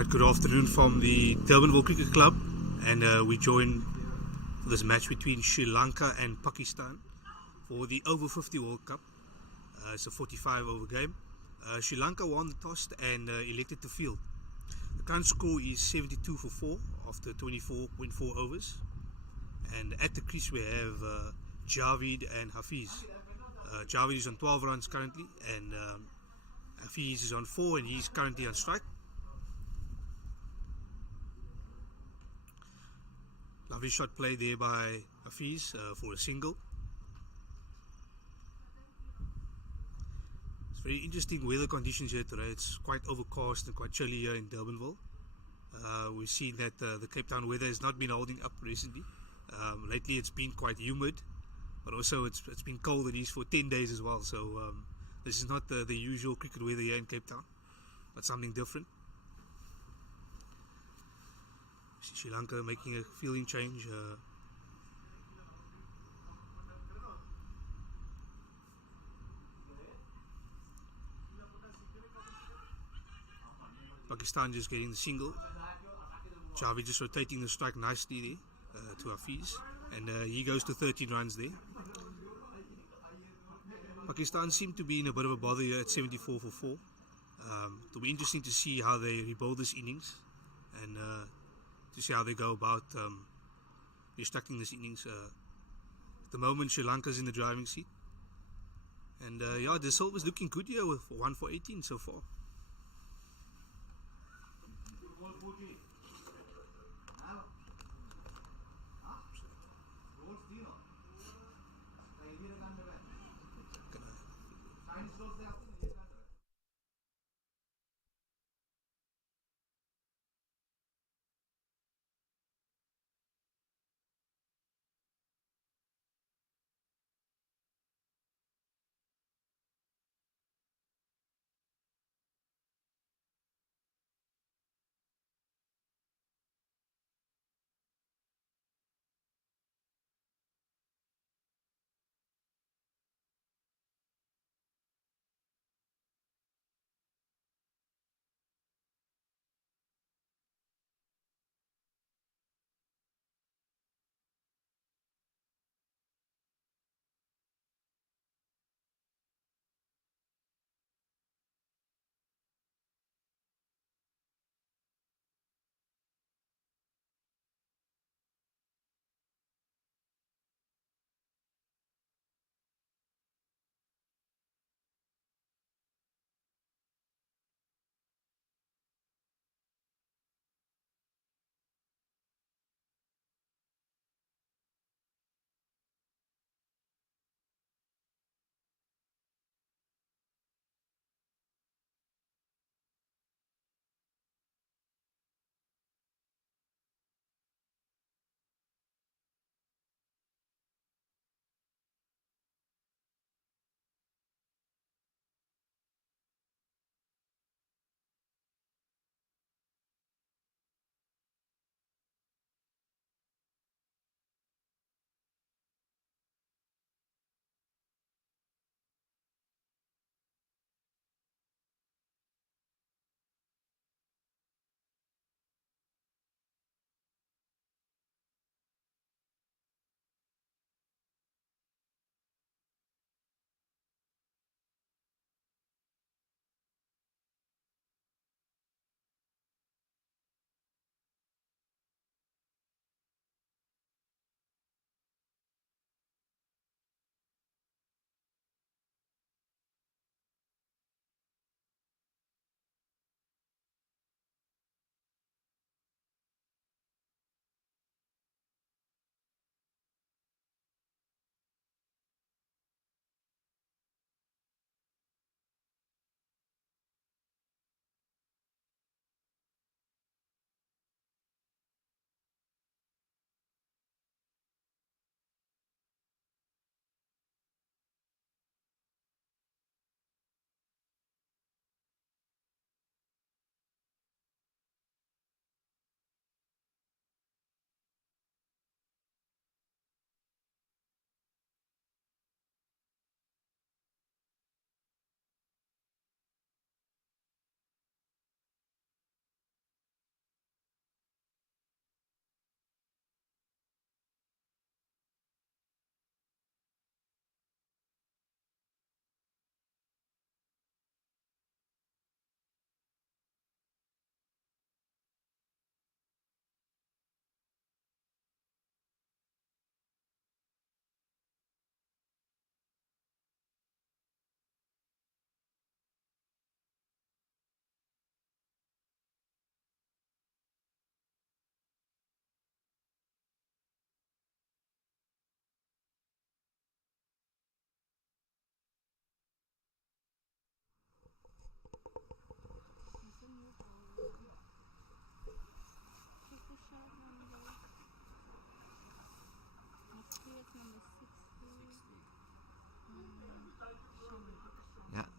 Right, good afternoon from the Tailender Cricket Club, and we join for this match between Sri Lanka and Pakistan for the Over-50 World Cup. It's a 45 over game. Sri Lanka won the toss and elected to field. The current score is 72 for 4 after 24.4 overs. And at the crease we have Javed and Hafiz. Javed is on 12 runs currently, and Hafiz is on 4 and he's currently on strike. Lovely shot play there by Hafiz for a single. It's very interesting weather conditions here today. It's quite overcast and quite chilly here in Durbanville. We've seen that the Cape Town weather has not been holding up recently. Lately it's been quite humid, but also it's been cold at least for 10 days as well. So this is not the usual cricket weather here in Cape Town, but something different. Sri Lanka making a fielding change. Pakistan just getting the single. Javed just rotating the strike nicely there to Hafiz, and he goes to 13 runs there. Pakistan seem to be in a bit of a bother here at 74 for 4. It'll be interesting to see how they rebuild this innings and to see how they go about restructuring this innings. At the moment, Sri Lanka's in the driving seat, and yeah, the Silver's looking good here with 1 for 18 so far.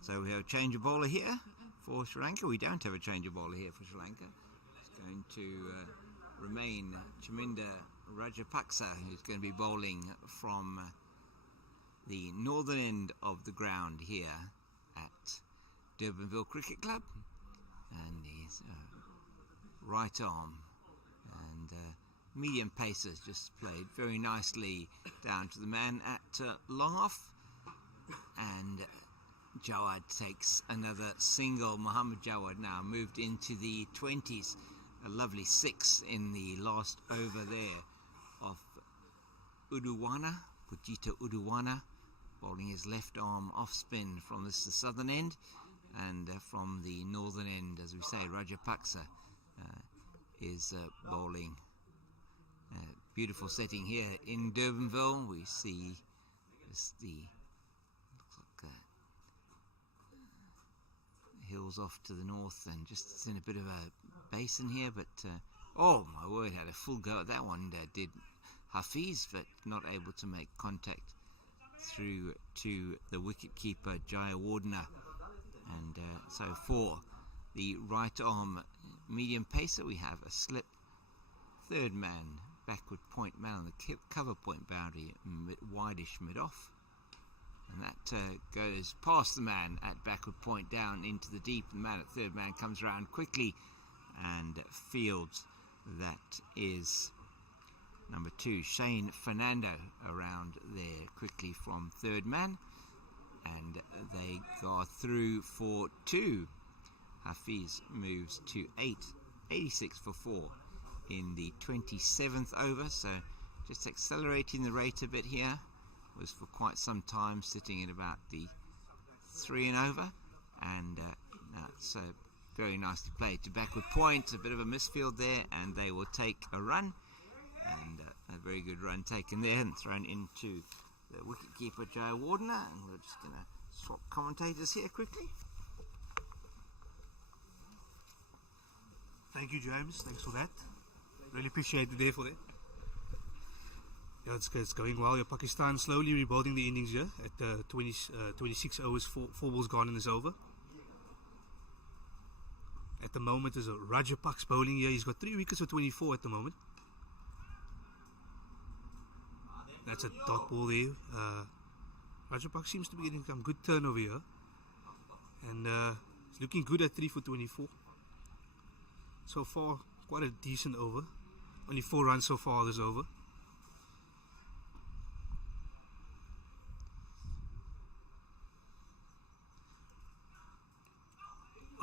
So we have a change of bowler here for Sri Lanka. We don't have a change of bowler here for Sri Lanka. It's going to remain Chaminda Rajapaksa, who's going to be bowling from the northern end of the ground here at Durbanville Cricket Club, and he's right arm and medium paces just played very nicely down to the man at long off, and Javed takes another single. Muhammad Javed now moved into the 20s, a lovely 6 in the last over there of Uduwana, Pujita Uduwana, bowling his left arm off spin from the southern end, and from the northern end, as we say, Rajapaksa is bowling. Beautiful setting here in Durbanville. We see looks like hills off to the north, and just it's in a bit of a basin here, but oh my word, had a full go at that one, did Hafiz, but not able to make contact through to the wicket keeper Jayawardena. And so for the right arm medium pacer, we have a slip third man backward point man on the cover point boundary, wideish mid off, and that goes past the man at backward point down into the deep. The man at third man comes around quickly and fields. That is number 2, Shane Fernando, around there quickly from third man, and they go through for 2. Hafiz moves to 86 for 4 in the 27th over, so just accelerating the rate a bit here. Was for quite some time sitting at about the 3 and over, and that's very nicely played to backward point. A bit of a misfield there, and they will take a run, and a very good run taken there and thrown into the wicketkeeper Jayawardena. And we're just going to swap commentators here quickly. Thank you, James. Thanks for that. Really appreciate it there for that. Yeah, it's going well. Yeah, Pakistan slowly rebuilding the innings here at 26 overs, 4 balls gone in this over. At the moment, there's a Rajapaksa bowling here. He's got 3 wickets for 24 at the moment. That's a dot ball there. Rajapaksa seems to be getting some good turnover here, and he's looking good at 3 for 24. So far, quite a decent over. Only 4 runs so far this over.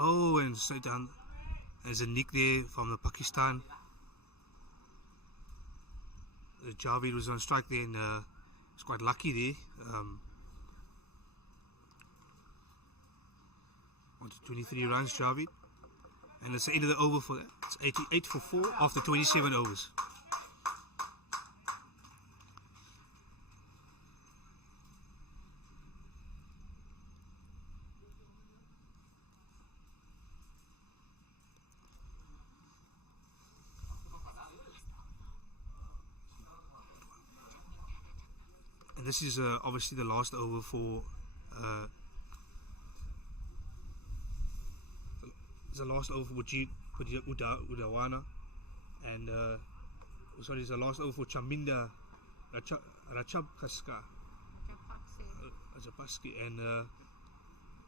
Oh, and straight down. There's a nick there from the Pakistan. Javed was on strike there, and was quite lucky there. 123 runs, Javed. And it's the end of the over for that. It's 88 for 4 after 27 overs. And this is obviously the last over for the last over for Udawana, and sorry, it's the last over for Chaminda Rajapaksa, and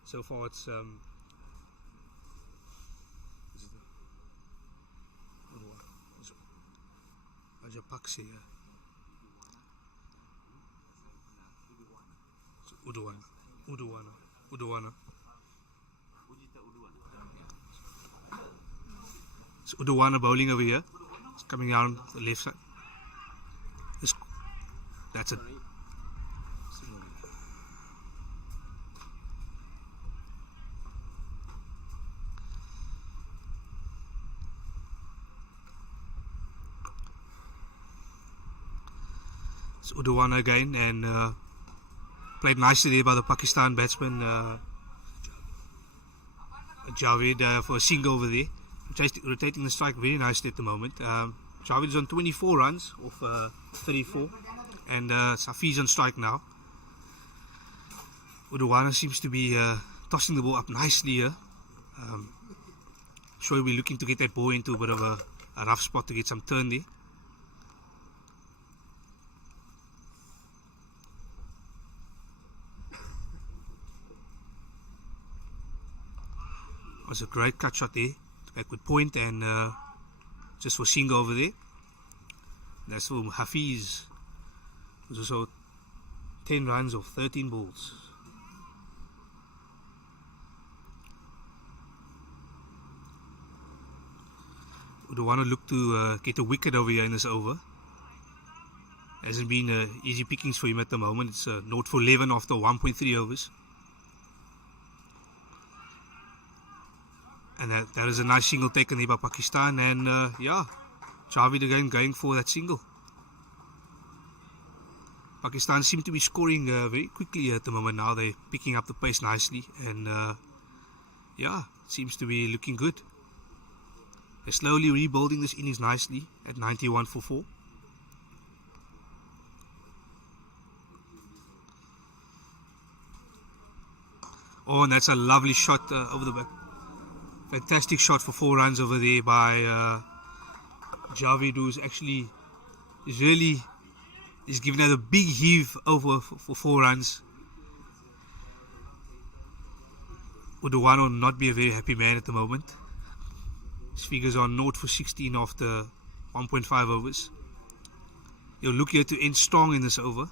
so far it's Rajapaksa. Udawana. It's Udawana bowling over here. It's coming down the left side. That's it. It's Udawana again, and played nicely there by the Pakistan batsman Javed for a single over there. Rotating the strike very nicely at the moment. Javed is on 24 runs off 34, and Hafiz on strike now. Udawana seems to be tossing the ball up nicely here. Sure, we'll be looking to get that ball into a bit of a rough spot to get some turn there. It was a great cut shot there, backward point, and just for single over there. That's for Hafiz. It was also 10 runs off 13 balls. Would want to look to get a wicket over here in this over. Hasn't been easy pickings for him at the moment. It's 0 for 11 after 1.3 overs. And that is a nice single taken there by Pakistan. And yeah, Javed again going for that single. Pakistan seem to be scoring very quickly at the moment now. They're picking up the pace nicely. And yeah, it seems to be looking good. They're slowly rebuilding this innings nicely at 91 for 4. Oh, and that's a lovely shot over the back. Fantastic shot for 4 runs over there by Javed, who's actually is giving out a big heave over for 4 runs. Would not be a very happy man at the moment. His figures are 0 for 16 after 1.5 overs. He'll look here to end strong in this over.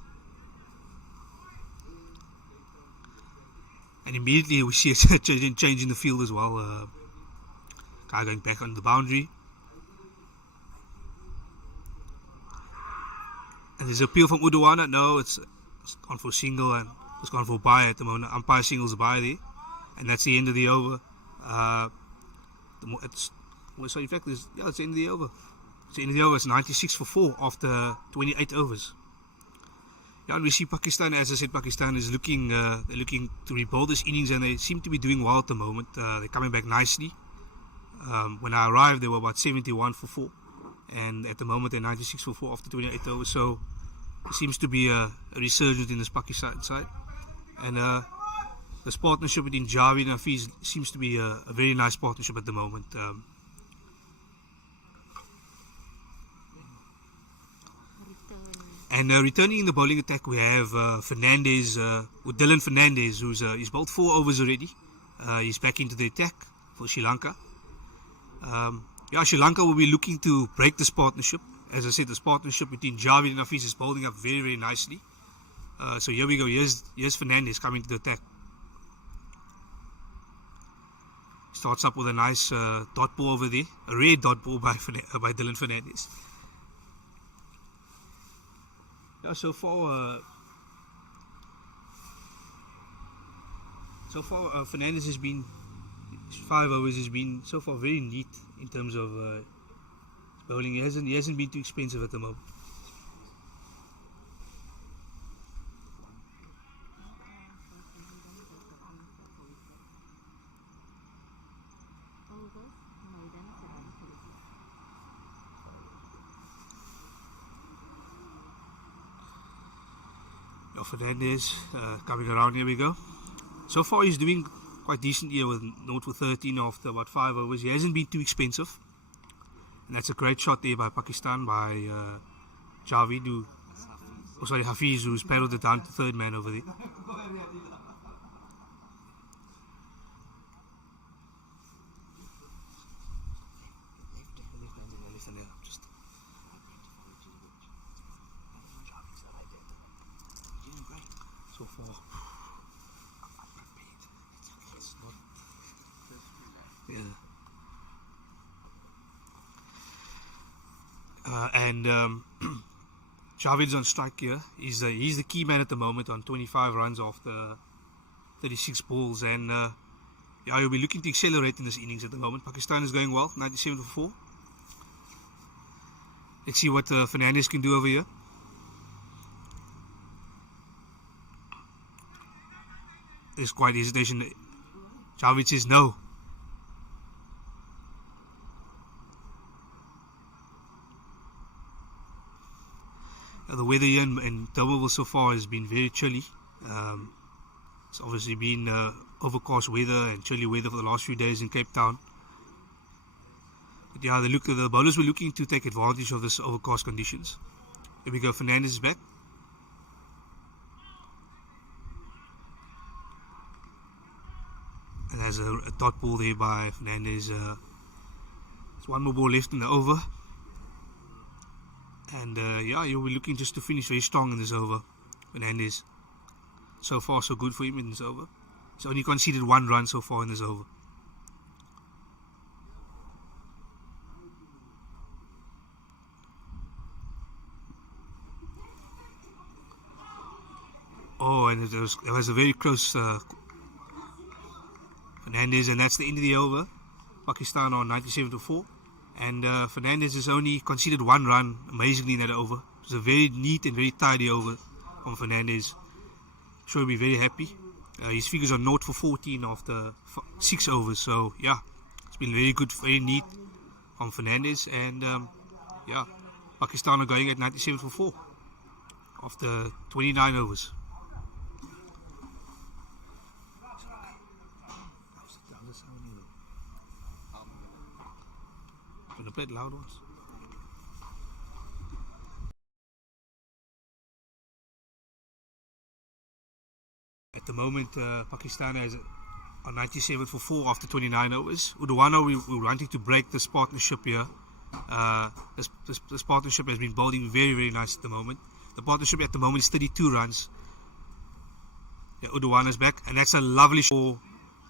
And immediately we see a change in the field as well. Guy going back on the boundary. And there's an appeal from Udawana. No, it's gone for a single and it's gone for a bye at the moment. Umpire singles a bye there. And that's the end of the over. So in fact, it's the end of the over. It's the end of the over. It's 96 for 4 after 28 overs. Yeah, and we see Pakistan, as I said, Pakistan is looking to rebuild this innings, and they seem to be doing well at the moment. They're coming back nicely. When I arrived, they were about 71 for 4, and at the moment they're 96 for 4 after 28 overs. So it seems to be a resurgence in this Pakistan side, and this partnership between Javed and Hafiz seems to be a very nice partnership at the moment. And returning in the bowling attack, we have Dylan Fernandez, who's he's bowled 4 overs already. He's back into the attack for Sri Lanka. Sri Lanka will be looking to break this partnership. As I said, this partnership between Javed and Hafiz is bowling up very, very nicely. So here we go. Here's Fernandez coming to the attack. Starts up with a nice dot ball over there. A rare dot ball by Dylan Fernandez. Yeah, so far Fernandez has been 5 overs. Has been so far very neat in terms of bowling. He hasn't been too expensive at the moment. Fernandez coming around. Here we go. So far he's doing quite decent here with 0 for 13 after about 5 overs. He hasn't been too expensive, and that's a great shot there by Pakistan, by Javed, Hafiz, who's paddled it down to third man over there. So far, it's not. Yeah. And Javed's on strike here. He's the key man at the moment on 25 runs after 36 balls, and he'll be looking to accelerate in this innings at the moment. Pakistan is going well, 97 for 4. Let's see what Fernandez can do over here. There's quite hesitation. Javed says no. The weather here in Durban so far has been very chilly. It's obviously been overcast weather and chilly weather for the last few days in Cape Town. But yeah, the bowlers were looking to take advantage of this overcast conditions. Here we go, Fernandez is back. And there's a dot ball there by Fernandez. There's one more ball left in the over. And yeah, you'll be looking just to finish very strong in this over. Fernandez. So far, so good for him in this over. He's only conceded 1 run so far in this over. Oh, and it was a very close Fernandez, and that's the end of the over. Pakistan on 97-4. And Fernandez has only conceded 1 run, amazingly, in that over. It was a very neat and very tidy over from Fernandez. Sure, he'll be very happy. His figures are 0 for 14 after 6 overs. So, yeah, it's been very good, very neat from Fernandez. And, yeah, Pakistan are going at 97-4 after 29 overs. A bit loud ones. At the moment, Pakistan is on 97-4 after 29 overs. Udawana, we're wanting to break this partnership here. This partnership has been bowling very, very nice at the moment. The partnership at the moment is 32 runs. Yeah, Udawana's back, and that's a lovely shot.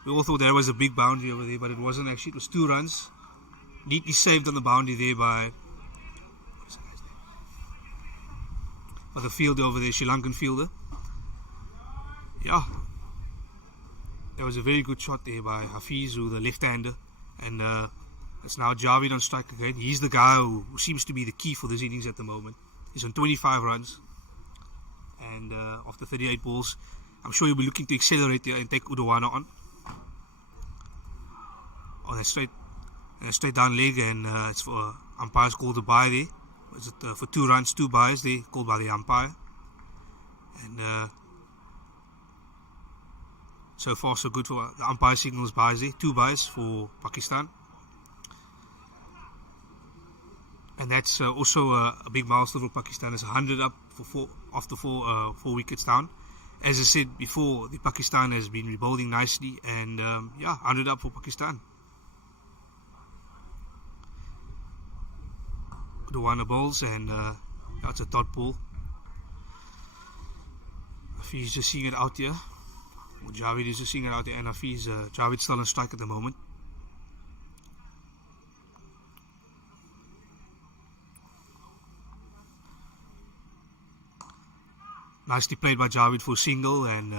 We all thought there was a big boundary over there, but it wasn't actually. It was 2 runs. Neatly saved on the boundary there by the fielder over there, Sri Lankan fielder. Yeah, that was a very good shot there by Hafiz, who the left-hander, and it's now Javed on strike again. He's the guy who seems to be the key for this innings at the moment. He's on 25 runs, and after 38 balls, I'm sure he'll be looking to accelerate there and take Udawana on a straight down leg, and it's for umpires called a bye there. Is it for 2 runs, 2 byes there, called by the umpire. And so far so good for the umpire signals byes there, 2 byes for Pakistan. And that's also a big milestone for Pakistan. It's 100 up for after 4 wickets down. As I said before, the Pakistan has been rebuilding nicely, and yeah, 100 up for Pakistan. Udawana bowls, and that's a dot ball. Hafiz just seeing it out here. Well, Javed is just seeing it out here, and Hafiz, Javed's still on strike at the moment. Nicely played by Javed for a single, and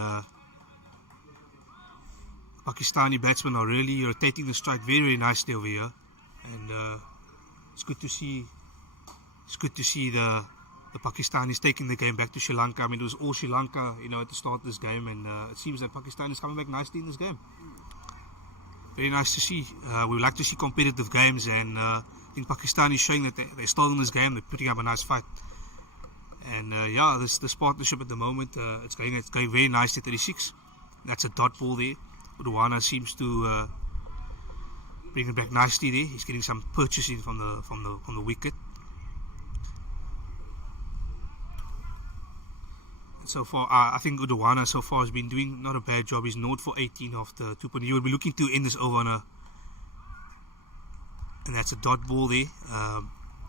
Pakistani batsmen are really rotating the strike very, very nicely over here, and it's good to see. It's good to see the Pakistanis taking the game back to Sri Lanka. I mean, it was all Sri Lanka, at the start of this game, and it seems that Pakistan is coming back nicely in this game. Very nice to see. We would like to see competitive games, and I think Pakistan is showing that they're still in this game. They're putting up a nice fight. And yeah, this partnership at the moment, it's going very nicely. 36. That's a dot ball there. Udawana seems to bring it back nicely there. He's getting some purchasing from the wicket. So far, I think Udawana so far has been doing not a bad job. He's 0 for 18 after 2 points. He will be looking to end this over on and that's a dot ball there.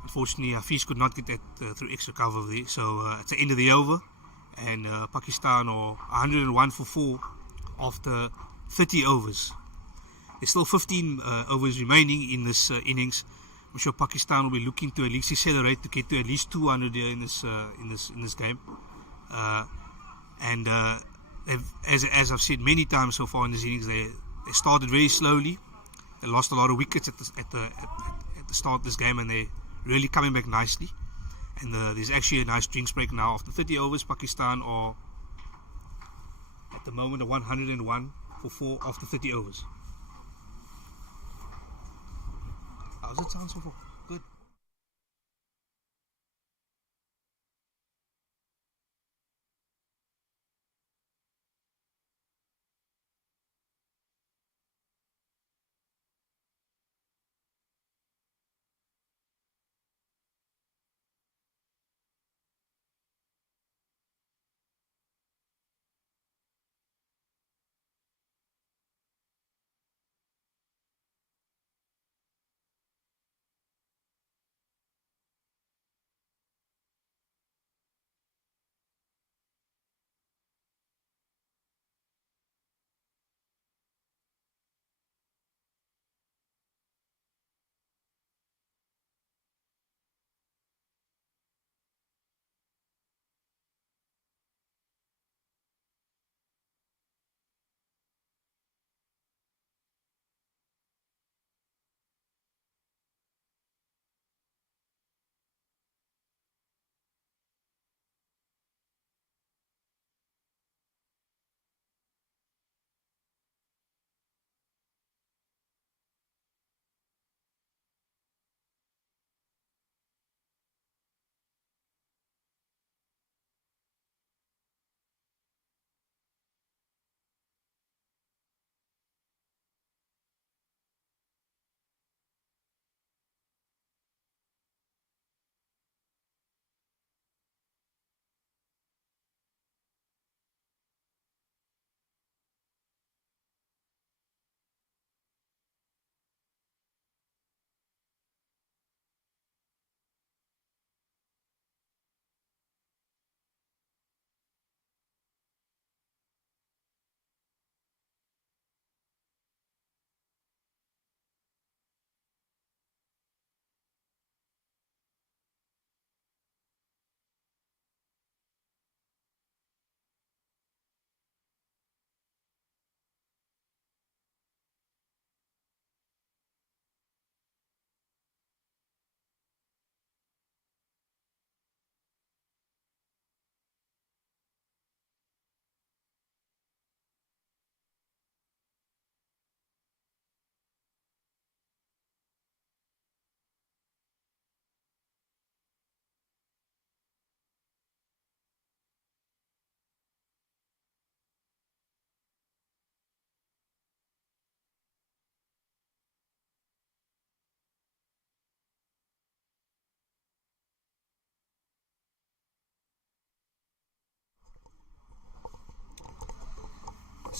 Unfortunately, Hafiz could not get that through extra cover there. So it's the end of the over, and Pakistan are 101 for 4 after 30 overs. There's still 15 overs remaining in this innings. I'm sure Pakistan will be looking to at least accelerate to get to at least 200 here in this game. And as I've said many times so far in this innings, they started very slowly. They lost a lot of wickets at the start of this game, and they're really coming back nicely. And there's actually a nice drinks break now. After 30 overs, Pakistan are at the moment 101 for 4 after 30 overs. How's it sound so far? Good.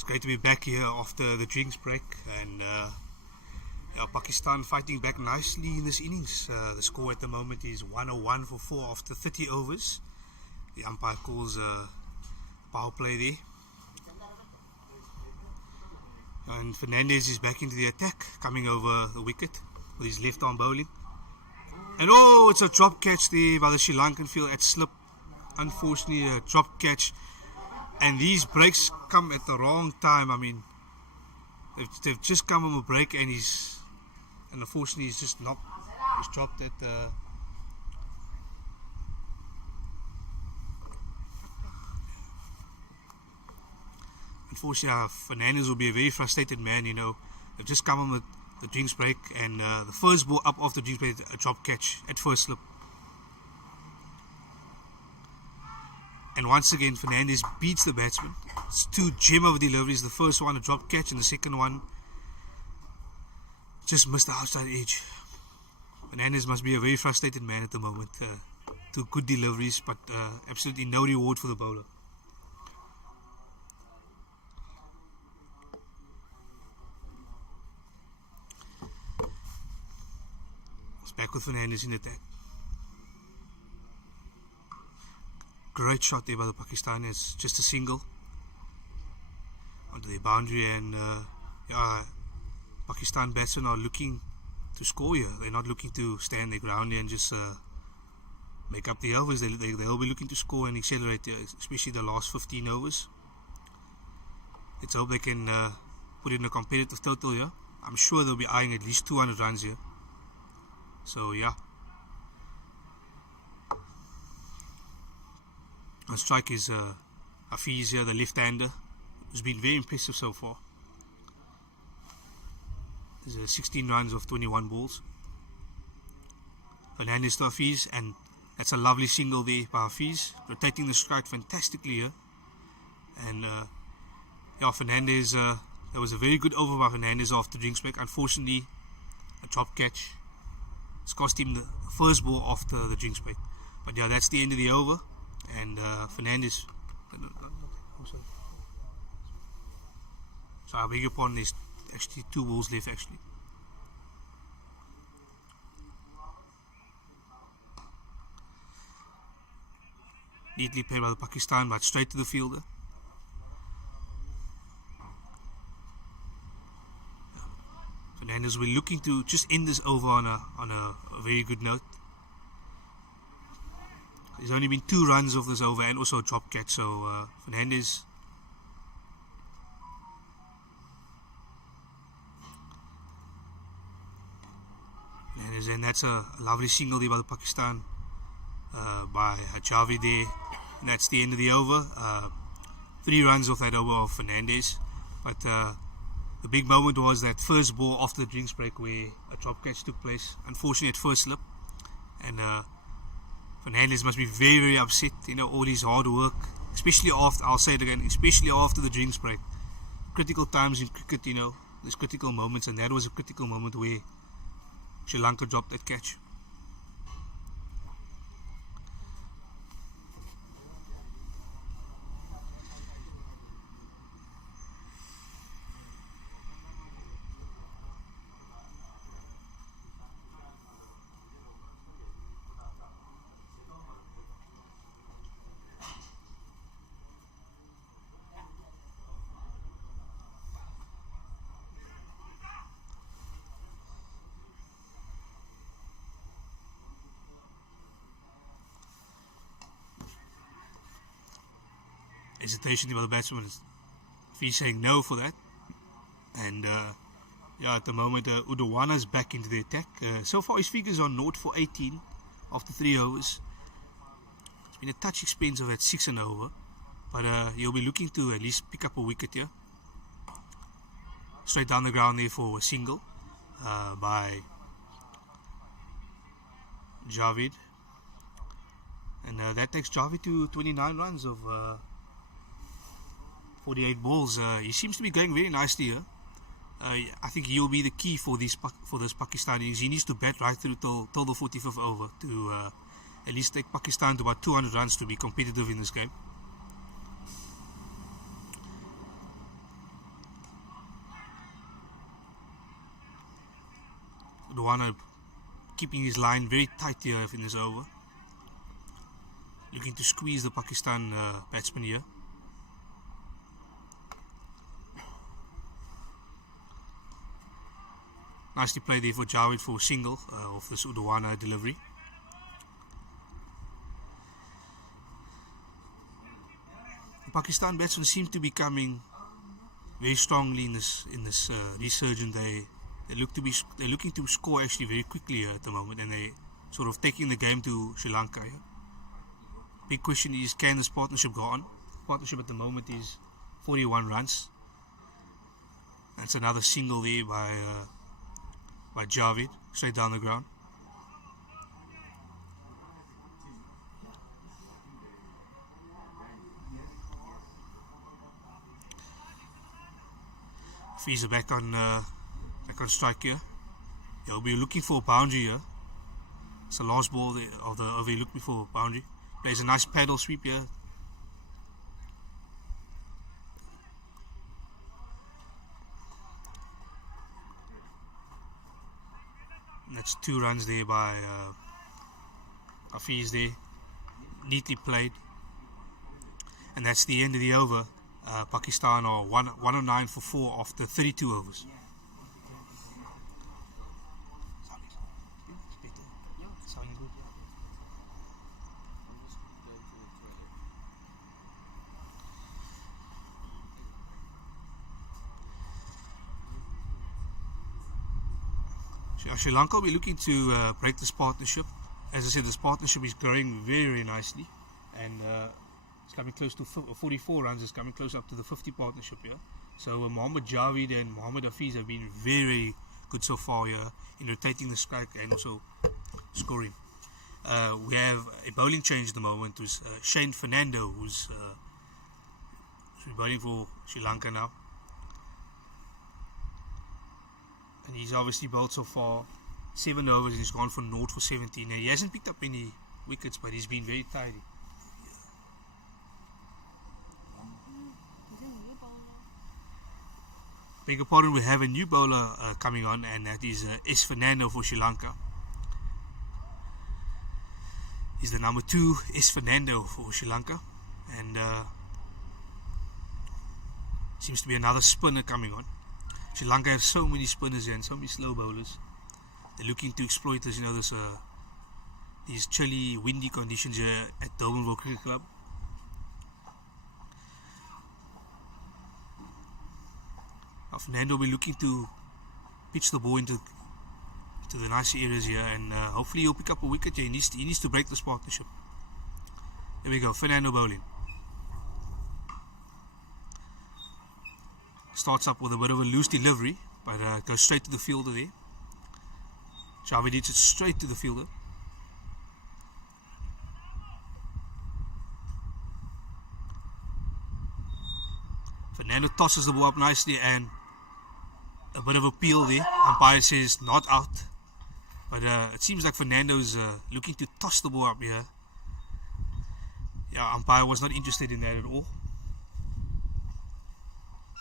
It's great to be back here after the drinks break, and Pakistan fighting back nicely in this innings. The score at the moment is 101 for 4 after 30 overs. The umpire calls power play there. And Fernandez is back into the attack, coming over the wicket with his left arm bowling. And it's a drop catch there by the Sri Lankan field at slip. Unfortunately, a drop catch. And these breaks come at the wrong time. I mean, they've just come from a break, and unfortunately he's just knocked. He's dropped at the. Unfortunately, Fernandez will be a very frustrated man. They've just come on the drinks break, and the first ball up after the drinks break, a drop catch at first slip. And once again, Fernandez beats the batsman. It's 2 gem over deliveries. The first one, a drop catch, and the second one just missed the outside edge. Fernandez must be a very frustrated man at the moment. 2 good deliveries, but absolutely no reward for the bowler. It's back with Fernandez in attack. Great shot there by the Pakistanis. Just a single onto the boundary, and Pakistan batsmen are looking to score here. They're not looking to stand their ground and just make up the overs. They'll be looking to score and accelerate, especially the last 15 overs. Let's hope they can put in a competitive total here. I'm sure they'll be eyeing at least 200 runs here. So yeah. On strike is Hafiz here, the left-hander, who's been very impressive so far. There's 16 runs of 21 balls. Fernandez to Hafiz, and that's a lovely single there by Hafiz, rotating the strike fantastically here. And Fernandez, that was a very good over by Fernandez after drinks break. Unfortunately, a drop catch. It's cost him the first ball after the drinks break. But yeah, that's the end of the over. And Fernandez. So I beg your pardon, there's actually 2 balls left actually. Neatly played by the Pakistan, but straight to the fielder. Fernandez will be looking to just end this over on a very good note. There's only been 2 runs of this over and also a drop catch, so Fernandez. And that's a lovely single there by the Pakistan, by Javed there. And that's the end of the over. 3 runs off that over of Fernandez. But the big moment was that first ball after the drinks break where a drop catch took place. Unfortunately at first slip. And Fernandez must be very, very upset. All his hard work, especially after, I'll say it again, especially after the drinks break. Critical times in cricket, there's critical moments, and that was a critical moment where Sri Lanka dropped that catch. Hesitation by the batsman. He's saying no for that. And at the moment Udawana is back into the attack. So far his figures are 0 for 18 after 3 overs. It's been a touch expensive at 6 and over, but he'll be looking to at least pick up a wicket here. Straight down the ground there for a single by Javed. And that takes Javed to 29 runs of 48 balls. He seems to be going very nicely here. I think he'll be the key for this Pakistan innings. He needs to bat right through till the 45th over to at least take Pakistan to about 200 runs to be competitive in this game. Udwana keeping his line very tight here in this over. Looking to squeeze the Pakistan batsman here. Nicely played there for Javed for a single off this Udwana delivery. The Pakistan batsmen seem to be coming very strongly in this resurgent. They're looking to score actually very quickly at the moment, and they sort of taking the game to Sri Lanka. Yeah? Big question is, can this partnership go on? Partnership at the moment is 41 runs. That's another single there by Javed, straight down the ground. Hafiz back on strike here. He'll be looking for a boundary here. It's the last ball of the over. Looking for a boundary. Plays a nice paddle sweep here. And that's 2 runs there by Hafiz there. Neatly played. And that's the end of the over. Pakistan are 109 for 4 after 32 overs. Sri Lanka will be looking to break this partnership. As I said, this partnership is growing very, very nicely, and it's coming close to 44 runs. It's coming close up to the 50 partnership here. So Mohammad Javed and Mohammad Hafiz have been very, very good so far here in rotating the strike and also scoring. We have a bowling change at the moment with Shane Fernando, who's bowling for Sri Lanka now. And he's obviously bowled so far 7 overs and he's gone for 0 for 17. Now, he hasn't picked up any wickets, but he's been very tidy. Beg your pardon, we have a new bowler coming on, and that is S. Fernando for Sri Lanka. He's the number 2 S. Fernando for Sri Lanka, and seems to be another spinner coming on. Sri Lanka have so many spinners here and so many slow bowlers. They're looking to exploit this, these chilly, windy conditions here at Tailender Cricket Club. Fernando will be looking to pitch the ball into the nice areas here, and hopefully he'll pick up a wicket here. He needs to break this partnership. Here we go, Fernando bowling. Starts up with a bit of a loose delivery, but goes straight to the fielder there. Javed hits it straight to the fielder. Fernando tosses the ball up nicely, and a bit of a peel there. Umpire says not out, but it seems like Fernando's looking to toss the ball up here. Yeah, umpire was not interested in that at all.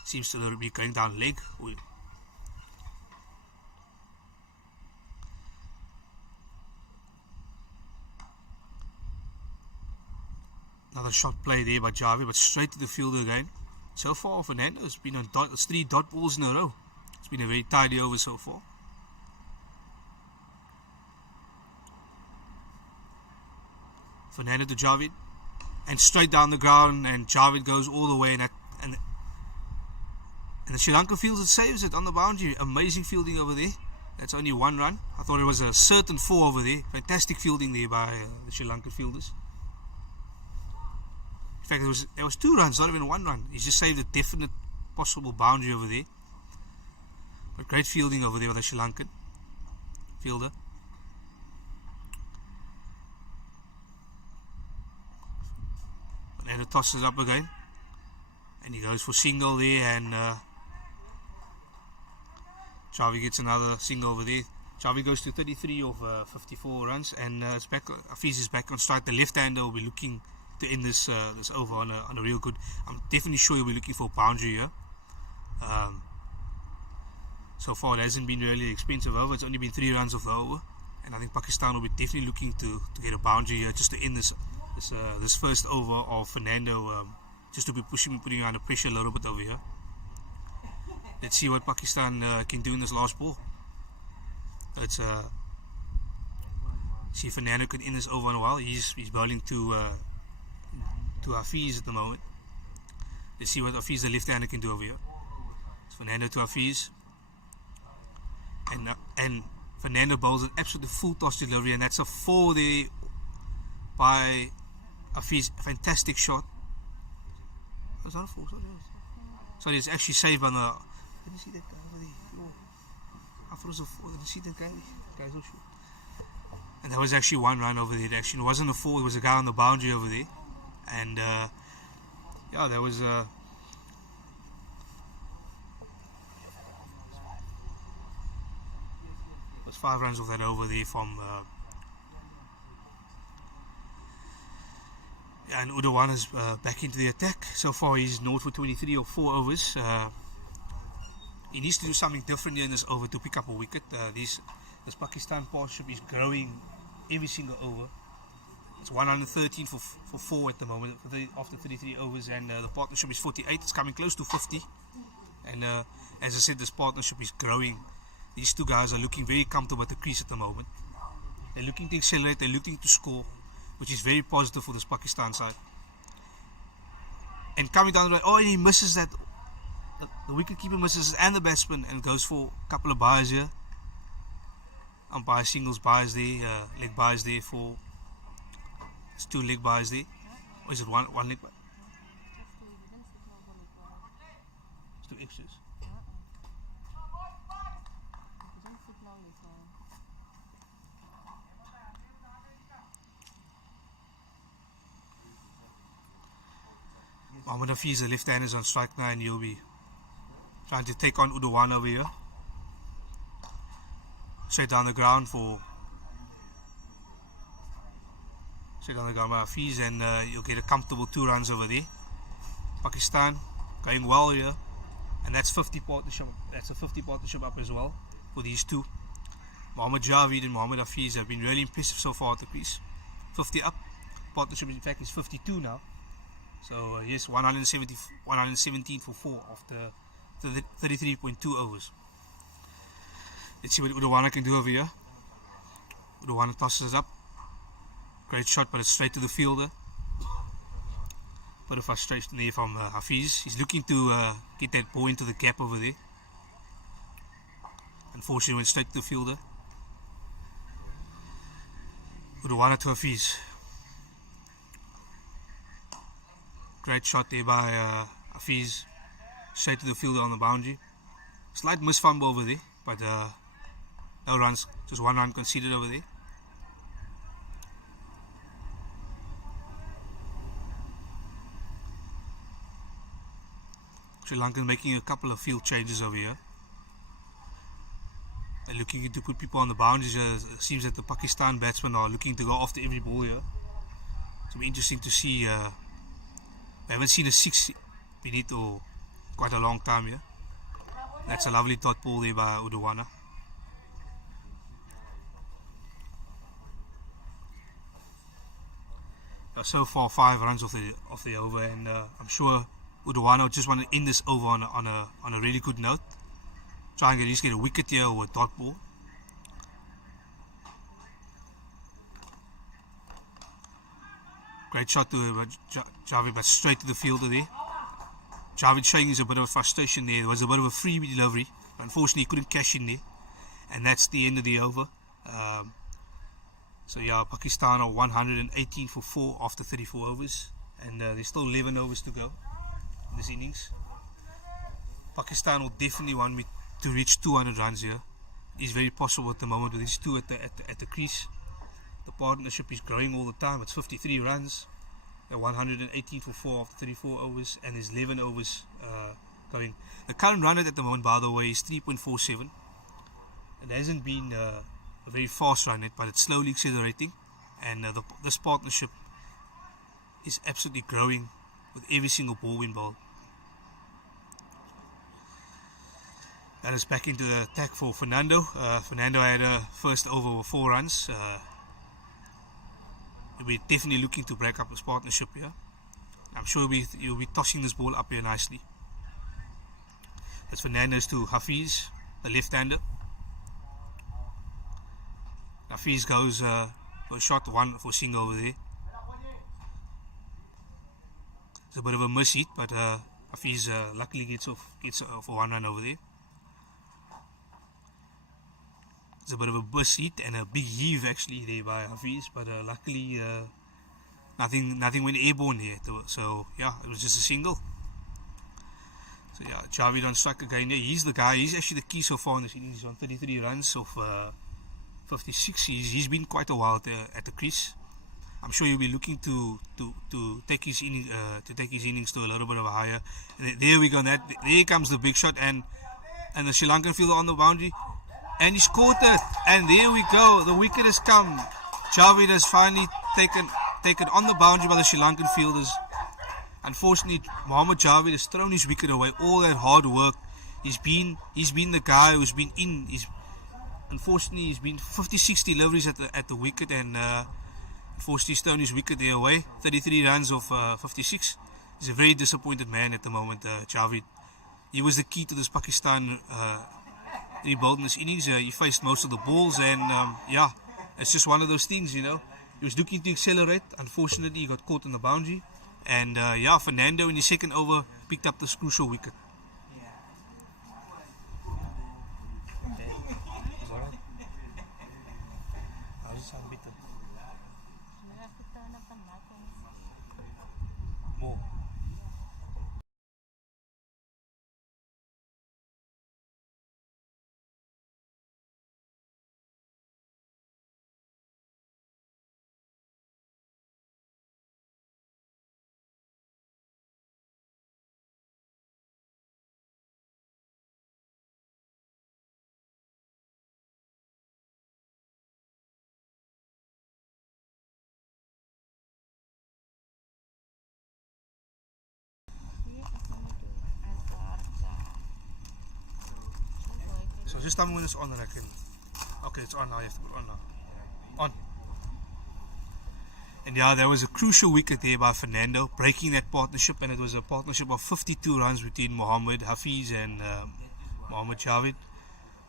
Seems to be going down leg. Another shot play there by Javed, but straight to the fielder again. So far, Fernando's been on 3 dot balls in a row. It's been a very tidy over so far. Fernando to Javed, and straight down the ground, and Javed goes all the way, and the Sri Lanka fields it, saves it on the boundary. Amazing fielding over there. That's only 1 run. I thought it was a certain 4 over there. Fantastic fielding there by the Sri Lankan fielders. In fact, there was 2 runs, not even 1 run. He's just saved a definite possible boundary over there. But great fielding over there by the Sri Lankan fielder. And it tosses it up again, and he goes for single there, and Javed gets another single over there. Javed goes to 33 of 54 runs, and Hafiz is back on strike. The left-hander will be looking to end this over on a real good. I'm definitely sure he'll be looking for a boundary here. So far it hasn't been really expensive over. It's only been 3 runs off the over, and I think Pakistan will be definitely looking to get a boundary here just to end this first over of Fernando, just to be putting you under pressure a little bit over here. Let's see what Pakistan can do in this last ball. Let's see if Fernando can end this over in a while. He's bowling to Hafiz at the moment. Let's see what Hafiz, the left-hander, can do over here. It's Fernando to Hafiz, and Fernando bowls an absolutely full toss delivery, and that's a 4 there by Hafiz. Fantastic shot. Was that a 4? Sorry, it's actually saved on the. Did you see that guy over there? I thought it was a 4. Did you see that guy? The guy's so short. And that was actually 1 run over there. It wasn't a 4. It was a guy on the boundary over there, and yeah, that was. Was 5 runs off that over there from and Udawana's back into the attack. So far he's 0 for 23 or 4 overs. He needs to do something different here in this over to pick up a wicket. This Pakistan partnership is growing every single over. It's 113 for 4 at the moment after 33 overs, and the partnership is 48. It's coming close to 50, and as I said, this partnership is growing. These two guys are looking very comfortable at the crease at the moment. They're looking to accelerate, they're looking to score, which is very positive for this Pakistan side. And coming down the right, and he misses that. The wicketkeeper misses, and the batsman, and goes for a couple of byes here. Umpire singles byes there, leg byes there for. It's 2 leg byes there. Or is it one leg bye? It's 2 extras. Mohammad Hafiz, the left-hander, is on strike now, and he'll be trying to take on Udawana over here. Straight down the ground by Hafiz, and you'll get a comfortable 2 runs over there. Pakistan going well here, and that's 50 partnership. That's a 50 partnership up as well for these two. Mohammad Javed and Mohammad Hafiz have been really impressive so far at the crease. 50 up. Partnership, in fact, is 52 now. So yes, 117 for 4 after 33.2 overs. Let's see what Udawana can do over here. Udawana tosses it up. Great shot, but it's straight to the fielder. Bit of frustration there from Hafiz. He's looking to get that ball into the gap over there. Unfortunately, went straight to the fielder. Udawana to Hafiz. Great shot there by Hafiz, straight to the fielder on the boundary. Slight miss fumble over there, but no runs, just 1 run conceded over there. Sri Lanka making a couple of field changes over here. They're looking to put people on the boundaries. It seems that the Pakistan batsmen are looking to go after every ball here. It'll be interesting to see. I haven't seen a 6 beneath or quite a long time here. That's a lovely dot ball there by Udawana. So far 5 runs off the over, and I'm sure Udawana just want to end this over on a really good note. Try and at least get a wicket here or a dot ball. Great shot to Javed, but straight to the fielder there. Javed showing us a bit of frustration there. There was a bit of a freebie delivery. Unfortunately, he couldn't cash in there. And that's the end of the over. So yeah, Pakistan are 118 for 4 after 34 overs. And there's still 11 overs to go in this innings. Pakistan will definitely want me to reach 200 runs here. It's very possible at the moment with these two at the crease. The partnership is growing all the time. It's 53 runs. They're 118 for 4 after 34 overs, and there's 11 overs going. The current run rate at the moment, by the way, is 3.47. It hasn't been a very fast run rate, but it's slowly accelerating, and this partnership is absolutely growing with every single ball being bowled. That is back into the attack for Fernando. Fernando had a first over with 4 runs. He'll be definitely looking to break up his partnership here. I'm sure he'll be tossing this ball up here nicely. That's Fernandez to Hafiz, the left-hander. Hafiz goes for a shot, 1 for single over there. It's a bit of a miss hit, but Hafiz luckily gets for 1 run over there. It's a bit of a miss hit and a big heave actually there by Hafiz, but luckily nothing went airborne here. So yeah, it was just a single. So yeah, Javed on strike again. He's the guy. He's actually the key so far in this innings. He's on 33 runs of 56. He's been quite a while at the crease. I'm sure he'll be looking to take his innings to a little bit of a higher. And there we go. There comes the big shot, and the Sri Lankan fielder on the boundary, and he's caught it. And there we go. The wicket has come. Javed has finally taken on the boundary by the Sri Lankan fielders. Unfortunately, Mohammad Javed has thrown his wicket away. All that hard work. He's been the guy who's been in. Unfortunately, he's been 56 deliveries at the wicket, and unfortunately he's thrown his wicket there away. 33 runs of 56. He's a very disappointed man at the moment, Javed. He was the key to this Pakistan rebuild in this innings. He faced most of the balls, and yeah, it's just one of those things, you know. He was looking to accelerate. Unfortunately, he got caught on the boundary. And yeah, Fernando in his second over picked up this crucial wicket. So just tell me when it's on and I can... Okay, it's on now. You have to put it on now. On. And yeah, there was a crucial wicket there by Fernando, breaking that partnership, and it was a partnership of 52 runs between Mohammad Hafiz and Mohammad Javed.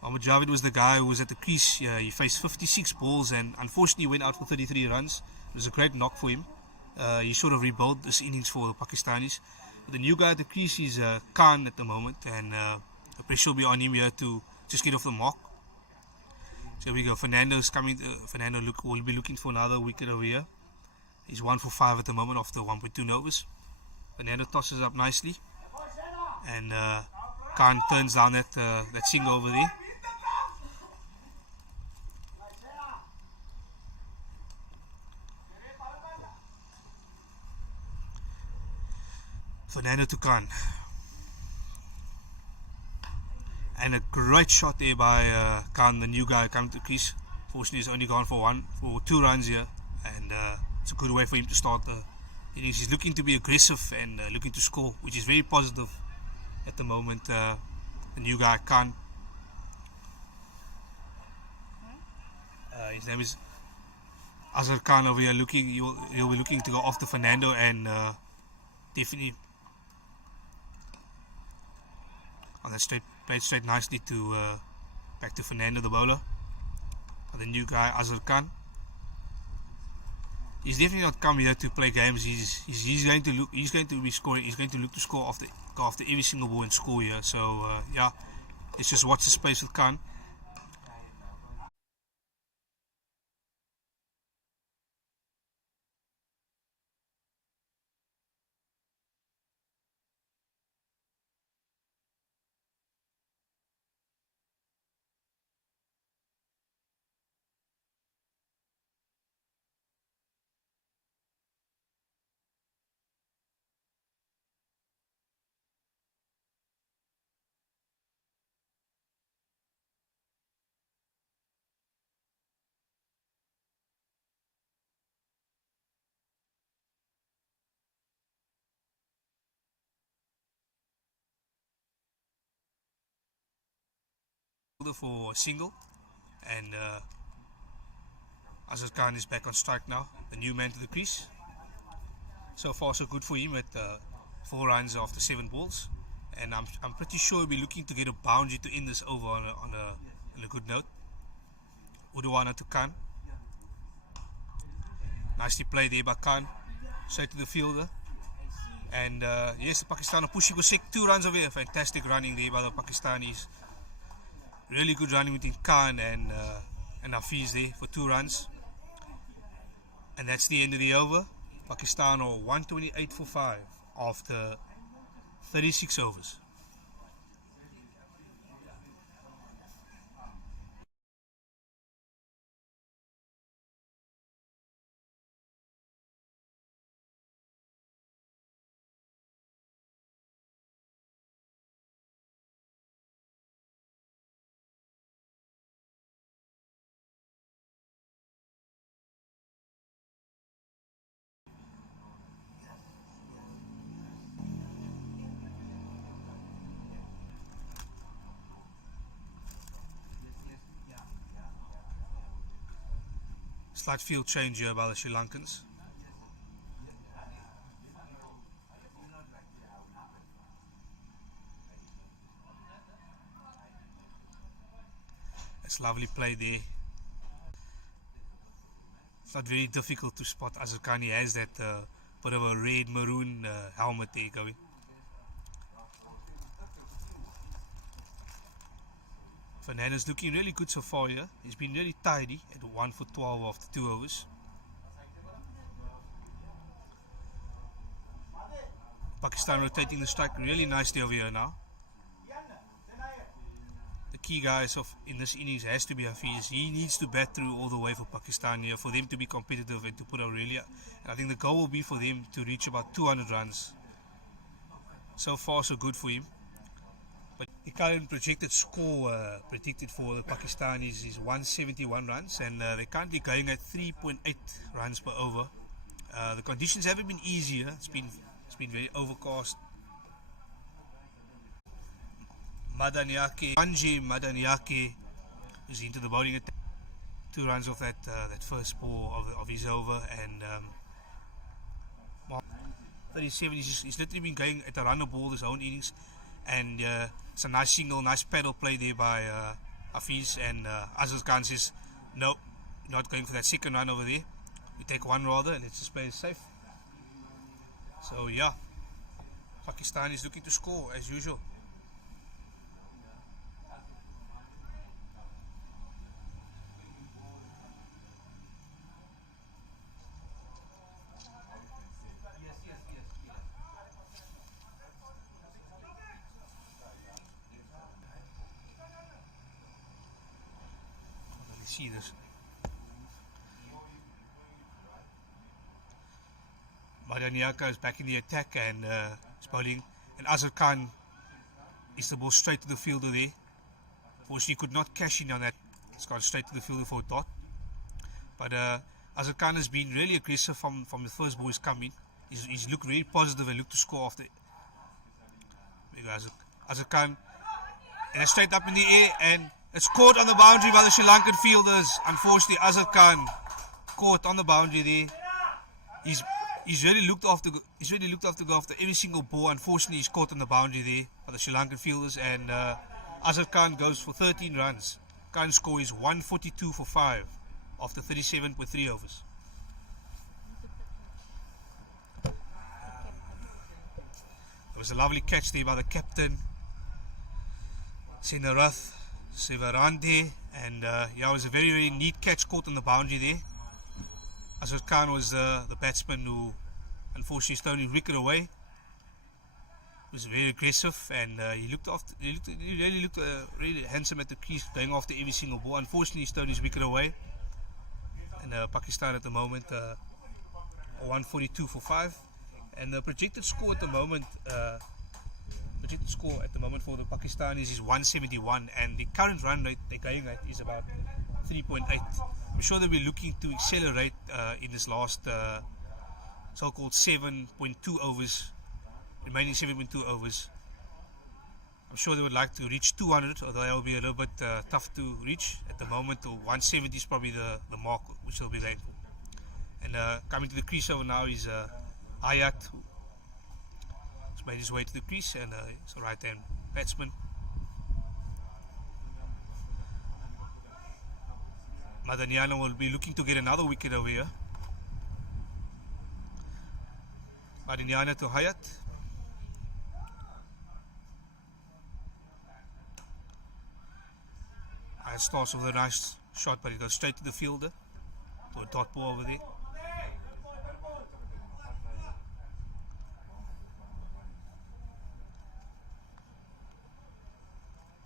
Mohammad Javed was the guy who was at the crease. He faced 56 balls and unfortunately went out for 33 runs. It was a great knock for him. He sort of rebuilt this innings for the Pakistanis. But the new guy at the crease is Khan at the moment, and the pressure will be on him here to just get off the mark. So here we go. Fernando's coming. Fernando will be looking for another wicket over here. He's 1 for 5 at the moment after 1.2 overs. Fernando tosses up nicely, and Khan turns down that single over there. Fernando to Khan. And a great shot there by Khan, the new guy coming to the crease. Fortunately, he's only gone for 2 runs here, and it's a good way for him to start the innings. He's looking to be aggressive and looking to score, which is very positive at the moment. The new guy Khan. His name is Azhar Khan over here. He'll be looking to go off the Fernando, and definitely on that played straight nicely to back to Fernando, the bowler. And the new guy Azhar Khan. He's definitely not come here to play games. He's going to be scoring. He's going to look to score go after every single ball and score here. So yeah, let's just watch the space with Khan. fielder for a single, and Azhar Khan is back on strike now, the new man to the crease. So far so good for him at 4 runs after 7 balls, and I'm pretty sure he'll be looking to get a boundary to end this over on a good note. Uduana to Khan. Nicely played there by Khan, straight to the fielder. And yes, the Pakistan are pushing for 2 runs away. Fantastic running there by the Pakistanis. Really good running between Khan and Hafiz there for 2 runs. And that's the end of the over. Pakistan are 128 for 5 after 36 overs. Slight field change here by the Sri Lankans. It's lovely play there. It's not very difficult to spot Azhar Khan. He has that bit of a red maroon helmet there going. Fernando's looking really good so far here. He's been really tidy at 1 for 12 after 2 overs. Pakistan rotating the strike really nicely over here now. The key guys in this innings has to be Hafiz. He needs to bat through all the way for Pakistan here for them to be competitive and to put out really. And I think the goal will be for them to reach about 200 runs. So far so good for him. But the current projected score predicted for the Pakistanis is 171 runs, and they're currently going at 3.8 runs per over. The conditions haven't been easier. It's been very overcast. Madaniake is into the bowling attack. 2 runs off that first ball of his over, and 37. He's literally been going at a run of ball his own innings. And it's a nice single, nice paddle play there by Hafiz, and Azhar Khan says, no, not going for that second run over there. We take 1 rather, and let's just play it safe. So yeah, Pakistan is looking to score as usual. See this. Madaniaka is back in the attack and is bowling, and Azhar Khan is the ball straight to the fielder there. Fortunately, he could not cash in on that. It's gone straight to the fielder for a dot. But Azhar Khan has been really aggressive from the first ball he's come in. He's looked really positive and looked to score after. There you go, Azhar Khan, and it's straight up in the air, and it's caught on the boundary by the Sri Lankan fielders. Unfortunately, Azhar Khan caught on the boundary there. He's really looked after go after every single ball. Unfortunately, he's caught on the boundary there by the Sri Lankan fielders, and Azhar Khan goes for 13 runs. Current score is 142 for 5 after 37.3 overs. It was a lovely catch there by the captain, Sinarath Sivarande, and yeah, it was a very, very neat catch caught on the boundary there. Azhar Khan was the batsman who unfortunately is throwing wicket away. He was very aggressive, and he really looked really handsome at the crease, going after every single ball. Unfortunately, he's thrown his wicket away, and Pakistan at the moment 142 for 5, and the projected score at the moment. For the Pakistanis is 171, and the current run rate they're going at is about 3.8. I'm sure they'll be looking to accelerate in this last so-called 7.2 overs, remaining 7.2 overs. I'm sure they would like to reach 200, although that will be a little bit tough to reach at the moment. Or 170 is probably the mark which they'll be going for. And coming to the crease over now is Hayat, who's made his way to the crease, and he's a right-hand batsman. Madaniana will be looking to get another wicket over here. Madaniana to Hayat. Hayat starts with a nice shot, but he goes straight to the fielder. To a dot ball over there.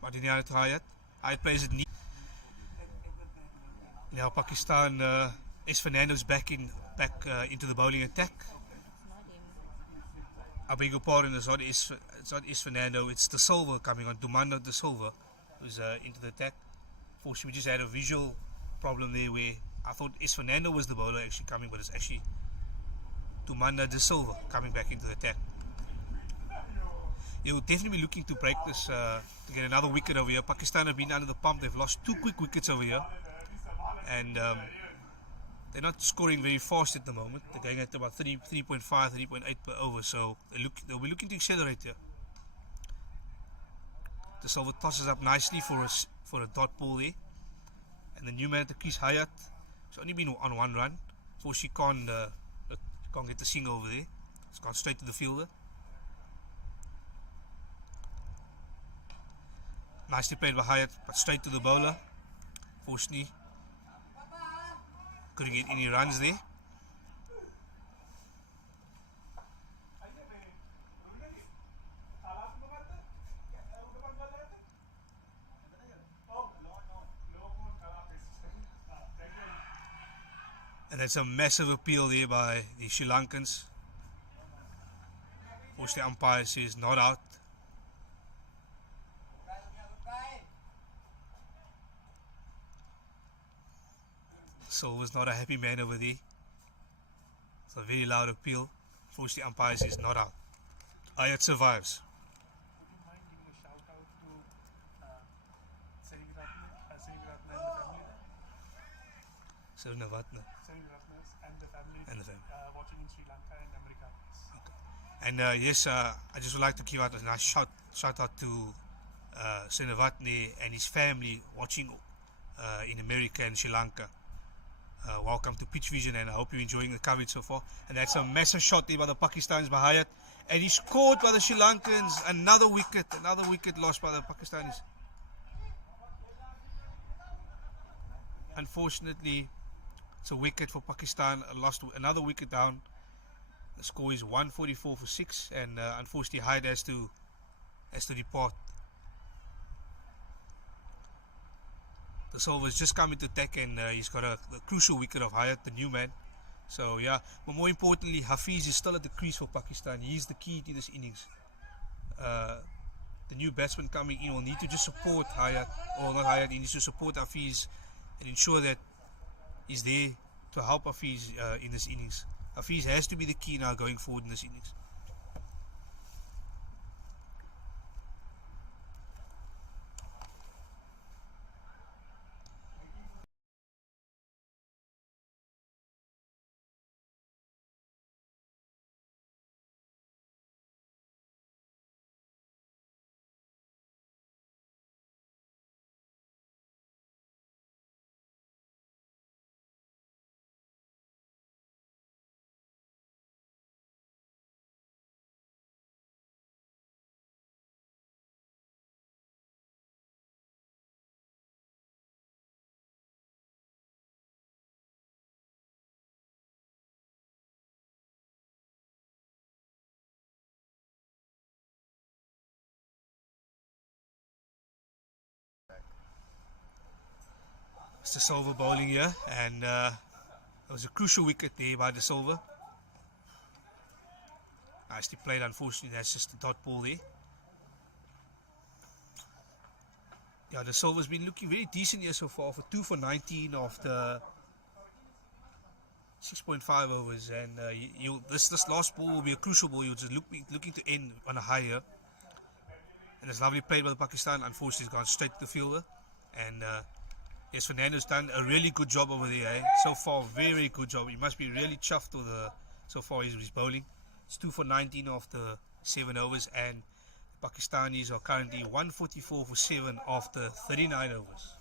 Madaniana to Hayat. Hayat plays it neat. Now Pakistan, S. Fernando's back into the bowling attack. I beg your pardon, it's not S. Fernando, it's De Silva coming on, Dumanda De Silva, who's into the attack. Fortunately, we just had a visual problem there where I thought S. Fernando was the bowler actually coming, but it's actually Dumanda De Silva coming back into the attack. You'll definitely be looking to break this, to get another wicket over here. Pakistan have been under the pump, they've lost 2 quick wickets over here. And they're not scoring very fast at the moment. They're going at about 3.5, 3.8 per over, so they'll be looking to accelerate here. De Silva tosses up nicely for a dot ball there. And the new man at the crease, Hayat, he's only been on 1 run. So she can't get the single over there. It's gone straight to the fielder. Nicely played by Hayat, but straight to the bowler. Fortunately, couldn't get any runs there. And that's a massive appeal there by the Sri Lankans. Which the umpire says not out. Silva's not a happy man over there. It's a very loud appeal. Fortunately, the umpire says not out. Hayat survives. Srinavatna and the family watching in Sri Lanka and America. Okay. And yes, I just would like to give out a nice shout out to Srinavatne and his family watching in America and Sri Lanka. Welcome to Pitch Vision, and I hope you're enjoying the coverage so far. And that's a massive shot there by the Pakistanis by Hayat, and he's caught by the Sri Lankans. Another wicket lost by the Pakistanis. Unfortunately, it's a wicket for Pakistan. Lost another wicket down. The score is 144 for 6, and unfortunately Hayat has to depart. The Silva's just come into attack, and he's got the crucial wicket of Hayat, the new man. So yeah, but more importantly, Hafiz is still at the crease for Pakistan. He's the key to this innings. The new batsman coming in will need to just support Hayat, or not Hayat, he needs to support Hafiz and ensure that he's there to help Hafiz in this innings. Hafiz has to be the key now going forward in this innings. It's De Silva bowling here, and it was a crucial wicket there by De Silva. Nicely played, unfortunately that's just a dot ball there. Yeah, De Silva's been looking very decent here so far, for 2 for 19 after 6.5 overs, and this last ball will be a crucial ball. You'll just looking to end on a high here. And it's lovely played by the Pakistan. Unfortunately, it's gone straight to the fielder. And yes, Fernando's done a really good job over there. So far, very good job. He must be really chuffed with so far his bowling. It's 2 for 19 after 7 overs. And the Pakistanis are currently 144 for 7 after 39 overs.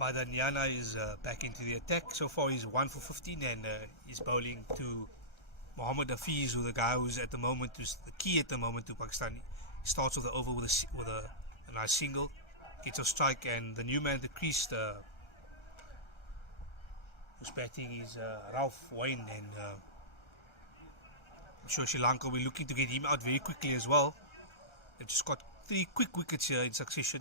Madanyana is back into the attack. So far he's 1 for 15 and he's bowling to Mohammad Hafiz, who the guy who's at the moment, who's the key at the moment to Pakistan. He starts with the over with a nice single, gets a strike, and the new man at the crease who's batting is Ralph Wayne, and I'm sure Sri Lanka will be looking to get him out very quickly as well. They've just got 3 quick wickets here in succession.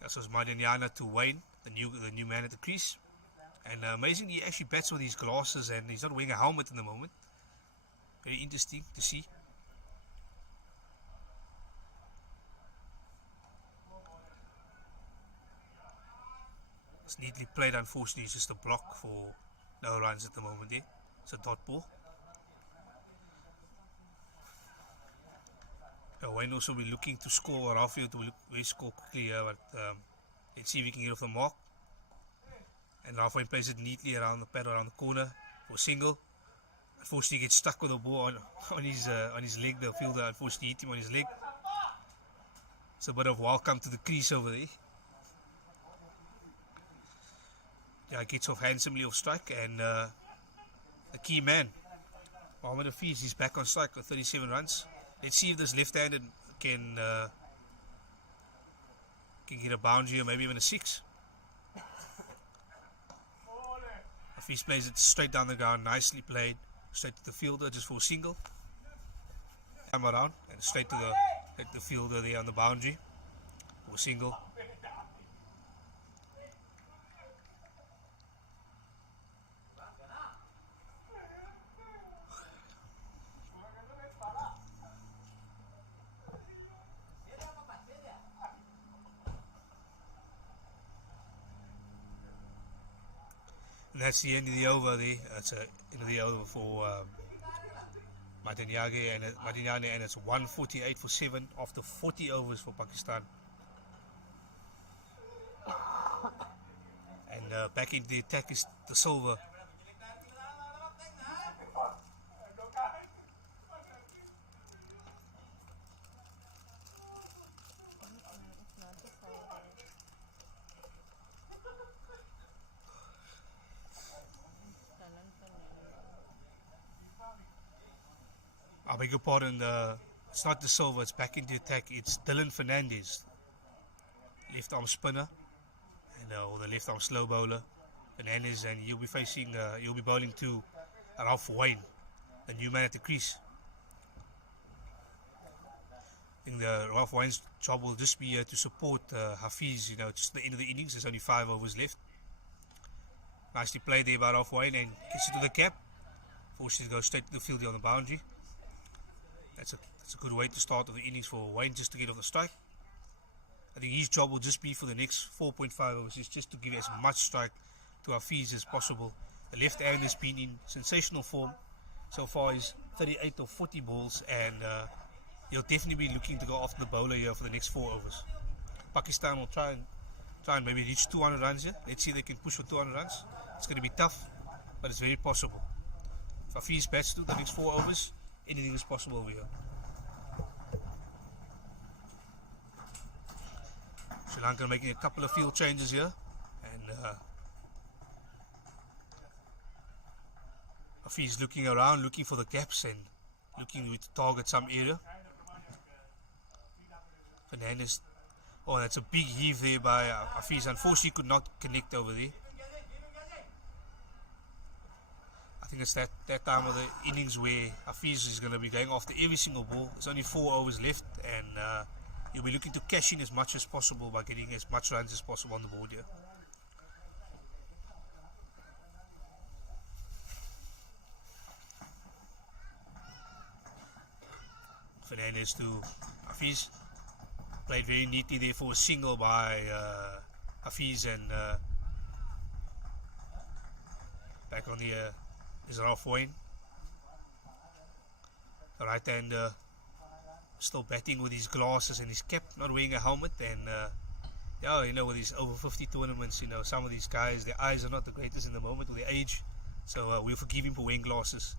That was Madanyana to Wayne, the new man at the crease. And amazingly, he actually bats with his glasses and he's not wearing a helmet in the moment. Very interesting to see. It's neatly played. Unfortunately, it's just a block for no runs at the moment there. It's a dot ball. Wayne also be looking to score. Rafael will score quickly here, but let's see if we can get off the mark. And Rafael plays it neatly around the pad, around the corner for a single. Unfortunately, he gets stuck with the ball on his leg. The fielder unfortunately hit him on his leg. It's a bit of welcome to the crease over there. Yeah, gets off handsomely off strike, and the key man, Mohammad Hafiz, is back on strike with 37 runs. Let's see if this left-handed can get a boundary or maybe even a 6. Hafiz plays it straight down the ground, nicely played, straight to the fielder just for a single. Come around and straight to the fielder there on the boundary for a single. And that's the end of the over there. That's the end of the over for Madanyana, and it's 148 for 7 after 40 overs for Pakistan. And back into the attack is the Silver. I beg your pardon, it's not the Silver, it's back into attack. It's Dylan Fernandez, left arm spinner, and or the left arm slow bowler. Fernandez, and you'll be bowling to Ralph Wayne, the new man at the crease. I think the Ralph Wayne's job will just be to support Hafiz. Just the end of the innings. There's only 5 overs left. Nicely played there by Ralph Wayne, and gets it to the cap. Forces to go straight to the field on the boundary. That's a good way to start the innings for Wayne, just to get off the strike. I think his job will just be for the next 4.5 overs is just to give as much strike to Hafiz as possible. The left hand has been in sensational form. So far he's 38 or 40 balls, and he'll definitely be looking to go after the bowler here for the next 4 overs. Pakistan will try and maybe reach 200 runs here. Let's see if they can push for 200 runs. It's going to be tough, but it's very possible. If Hafiz bats to the next 4 overs, anything is possible over here. Sri Lanka making a couple of field changes here, and Hafiz looking around, looking for the gaps and looking to target some area. Fernandez, oh, that's a big heave there by Hafiz. Unfortunately, could not connect over there. think it's that time of the innings where Hafiz is going to be going after every single ball. There's only 4 overs left, and he'll be looking to cash in as much as possible by getting as much runs as possible on the board here. Fernandez to Hafiz. Played very neatly there for a single by Hafiz, and back on the is Ralph Wayne. The right hander still batting with his glasses and his cap, not wearing a helmet. And yeah, you know, with these over 50 tournaments, you know, some of these guys, their eyes are not the greatest in the moment with their age, so we'll forgive him for wearing glasses.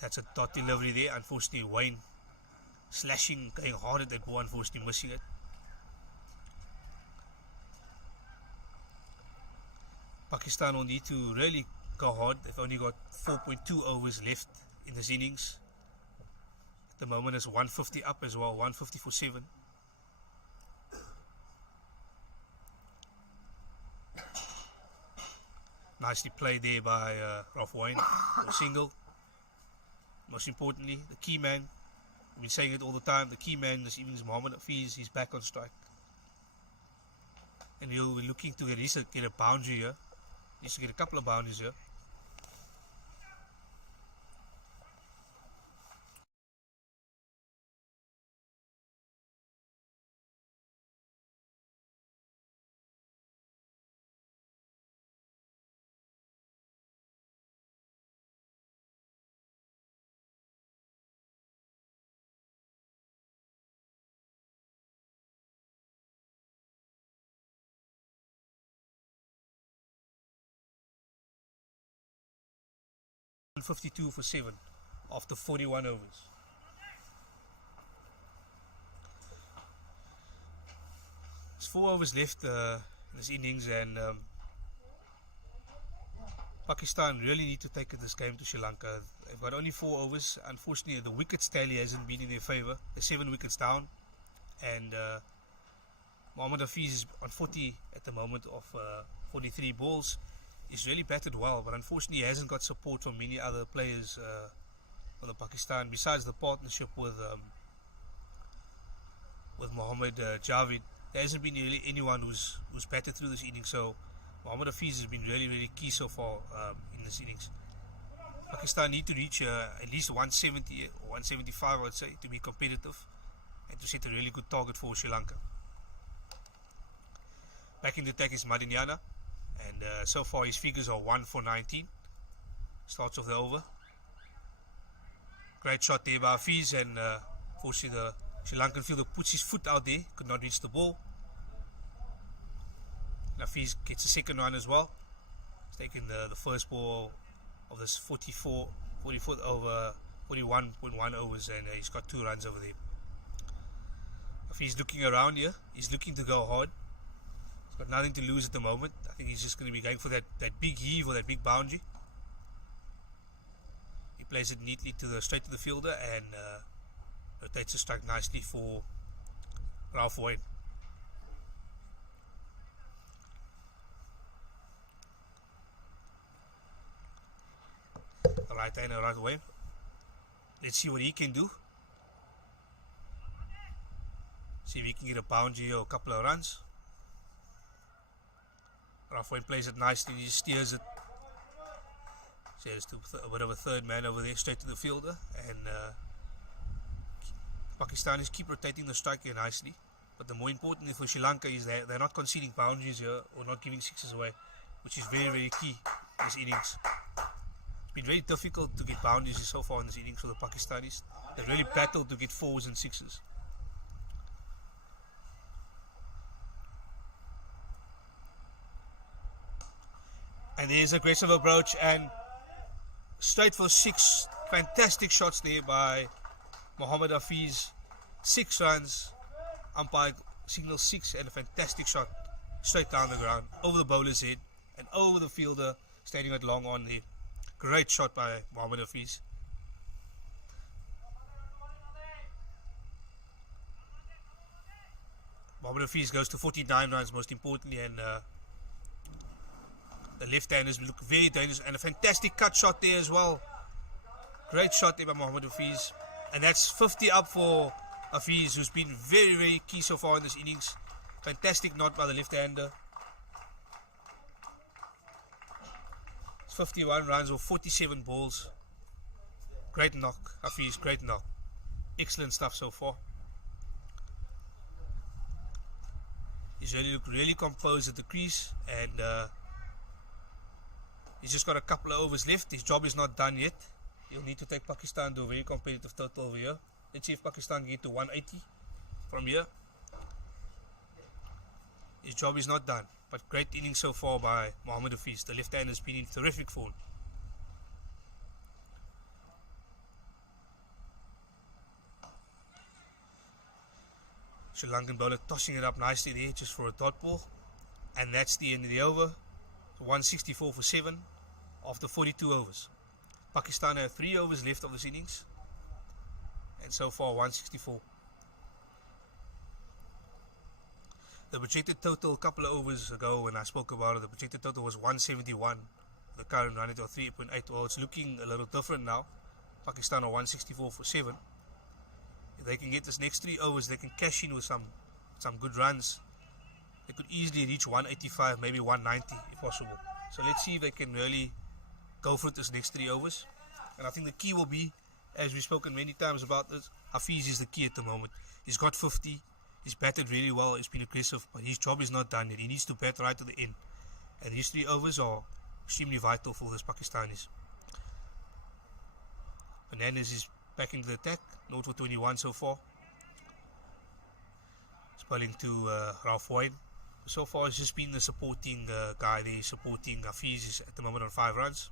That's a dot delivery there. Unfortunately, Wayne slashing, going hard at that ball, unfortunately missing it. Pakistan will need to really go hard. They've only got 4.2 overs left in this innings. At the moment it's 150 up as well, 150 for 7. Nicely played there by Ralph Wayne for a single. Most importantly, the key man, we've been saying it all the time, the key man this evening is Mohammad Hafiz. He's back on strike. And he'll be looking to at least get a boundary here. He needs to get a couple of boundaries here. $152 for 7 after 41 overs. There's 4 overs left in this innings, and Pakistan really need to take this game to Sri Lanka. They've got only 4 overs. Unfortunately, the wickets tally hasn't been in their favour. They're 7 wickets down, and Mohammad Hafiz is on 40 at the moment of 43 balls. He's really batted well, but unfortunately he hasn't got support from many other players on the Pakistan. Besides the partnership with Mohammad Javed, there hasn't been really anyone who's batted through this innings. So Mohammad Hafiz has been really key so far in this innings. Pakistan need to reach at least 170 or 175, I would say, to be competitive and to set a really good target for Sri Lanka. Back in the attack is Madinyana. And so far his figures are 1 for 19. Starts off the over. Great shot there by Hafiz, and fortunately the Sri Lankan fielder puts his foot out there, could not reach the ball. And Hafiz gets a second run as well. He's taken the first ball of this 44 over 41.1 overs, and he's got 2 runs over there. Hafiz looking around here. He's looking to go hard. Got nothing to lose at the moment. I think he's just going to be going for that big heave or that big boundary. He plays it neatly straight to the fielder, and rotates the strike nicely for Ralph Wayne. The right hander right away. Let's see what he can do. See if he can get a boundary or a couple of runs. Ralph Wayne plays it nicely, he steers it. Says to a bit of a third man over there, straight to the fielder. And Pakistanis keep rotating the strike here nicely. But the more important thing for Sri Lanka is that they're not conceding boundaries here or not giving sixes away, which is very key in this innings. It's been very difficult to get boundaries so far in this innings for the Pakistanis. They've really battled to get 4s and 6s. And there's aggressive approach and straight for 6. Fantastic shots there by Mohammad Hafiz. 6 runs. Umpire signals 6, and a fantastic shot straight down the ground, over the bowler's head and over the fielder standing at long on there. Great shot by Mohammad Hafiz. Mohammad Hafiz goes to 49 runs most importantly, and The left-handers look very dangerous, and a fantastic cut shot there as well. Great shot there by Mohamed Hafiz. And that's 50 up for Hafiz, who's been very, very key so far in this innings. Fantastic knot by the left-hander. It's 51 runs or 47 balls. Great knock, Hafiz, great knock. Excellent stuff so far. He's really looked really composed at the crease, and he's just got a couple of overs left. His job is not done yet. He'll need to take Pakistan to a very competitive total over here. Let's see if Pakistan can get to 180 from here. His job is not done, but great innings so far by Mohamed Hafiz. The left hand has been in terrific form. Sri Lankan bowler tossing it up nicely there just for a dot ball. And that's the end of the over. 164 for 7 after 42 overs. Pakistan have 3 overs left of this innings. And so far 164. The projected total a couple of overs ago when I spoke about it, the projected total was 171. The current run rate of 3.8. Well, it's looking a little different now. Pakistan are 164 for 7. If they can get this next 3 overs, they can cash in with some good runs. They could easily reach 185, maybe 190 if possible. So let's see if they can really go for it this next 3 overs. And I think the key will be, as we've spoken many times about this, Hafiz is the key at the moment. He's got 50. He's batted really well. He's been aggressive, but his job is not done yet. He needs to bat right to the end. And these 3 overs are extremely vital for this Pakistanis. Fernandez is back into the attack. 0 for 21 so far. He's bowling to Ralph Wayne. So far it's just been the supporting guy there, supporting Hafiz is at the moment on 5 runs.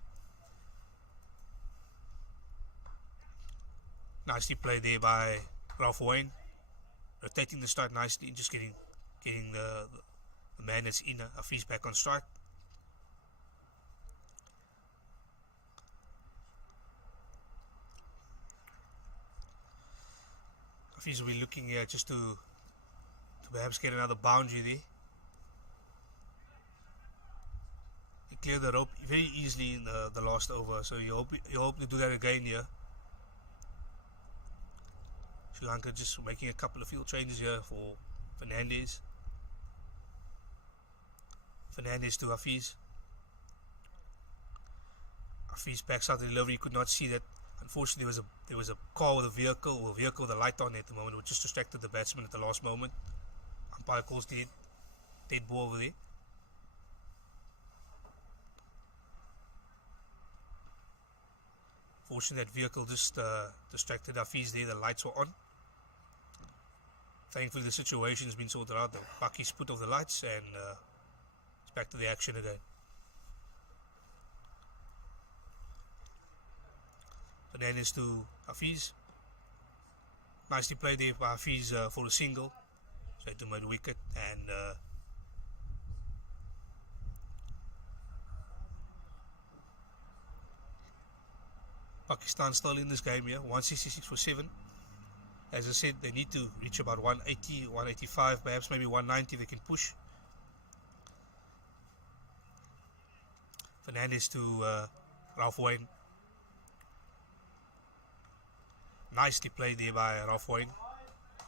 Nicely played there by Ralph Wayne. Rotating the strike nicely and just getting the man that's in Hafiz back on strike. Hafiz will be looking here just to perhaps get another boundary there. He cleared the rope very easily in the last over, so you hope to do that again here. Sri Lanka just making a couple of field changes here for Fernandez. Fernandez to Hafiz. Hafiz backs out the delivery. You could not see that. Unfortunately, there was a car with a vehicle with a light on at the moment, which just distracted the batsman at the last moment. Umpire calls dead ball over there. Fortunately, that vehicle just distracted Hafiz there. The lights were on. Thankfully, the situation has been sorted out. The Paki's put off the lights and it's back to the action again. Fernandez to Hafiz. Nicely played there by Hafiz for a single. Straight to mid-wicket, and Pakistan still in this game here. 166 for 7. As I said, they need to reach about 180, 185, perhaps maybe 190 they can push. Fernandez to Ralph Wayne. Nicely played there by Ralph Wayne.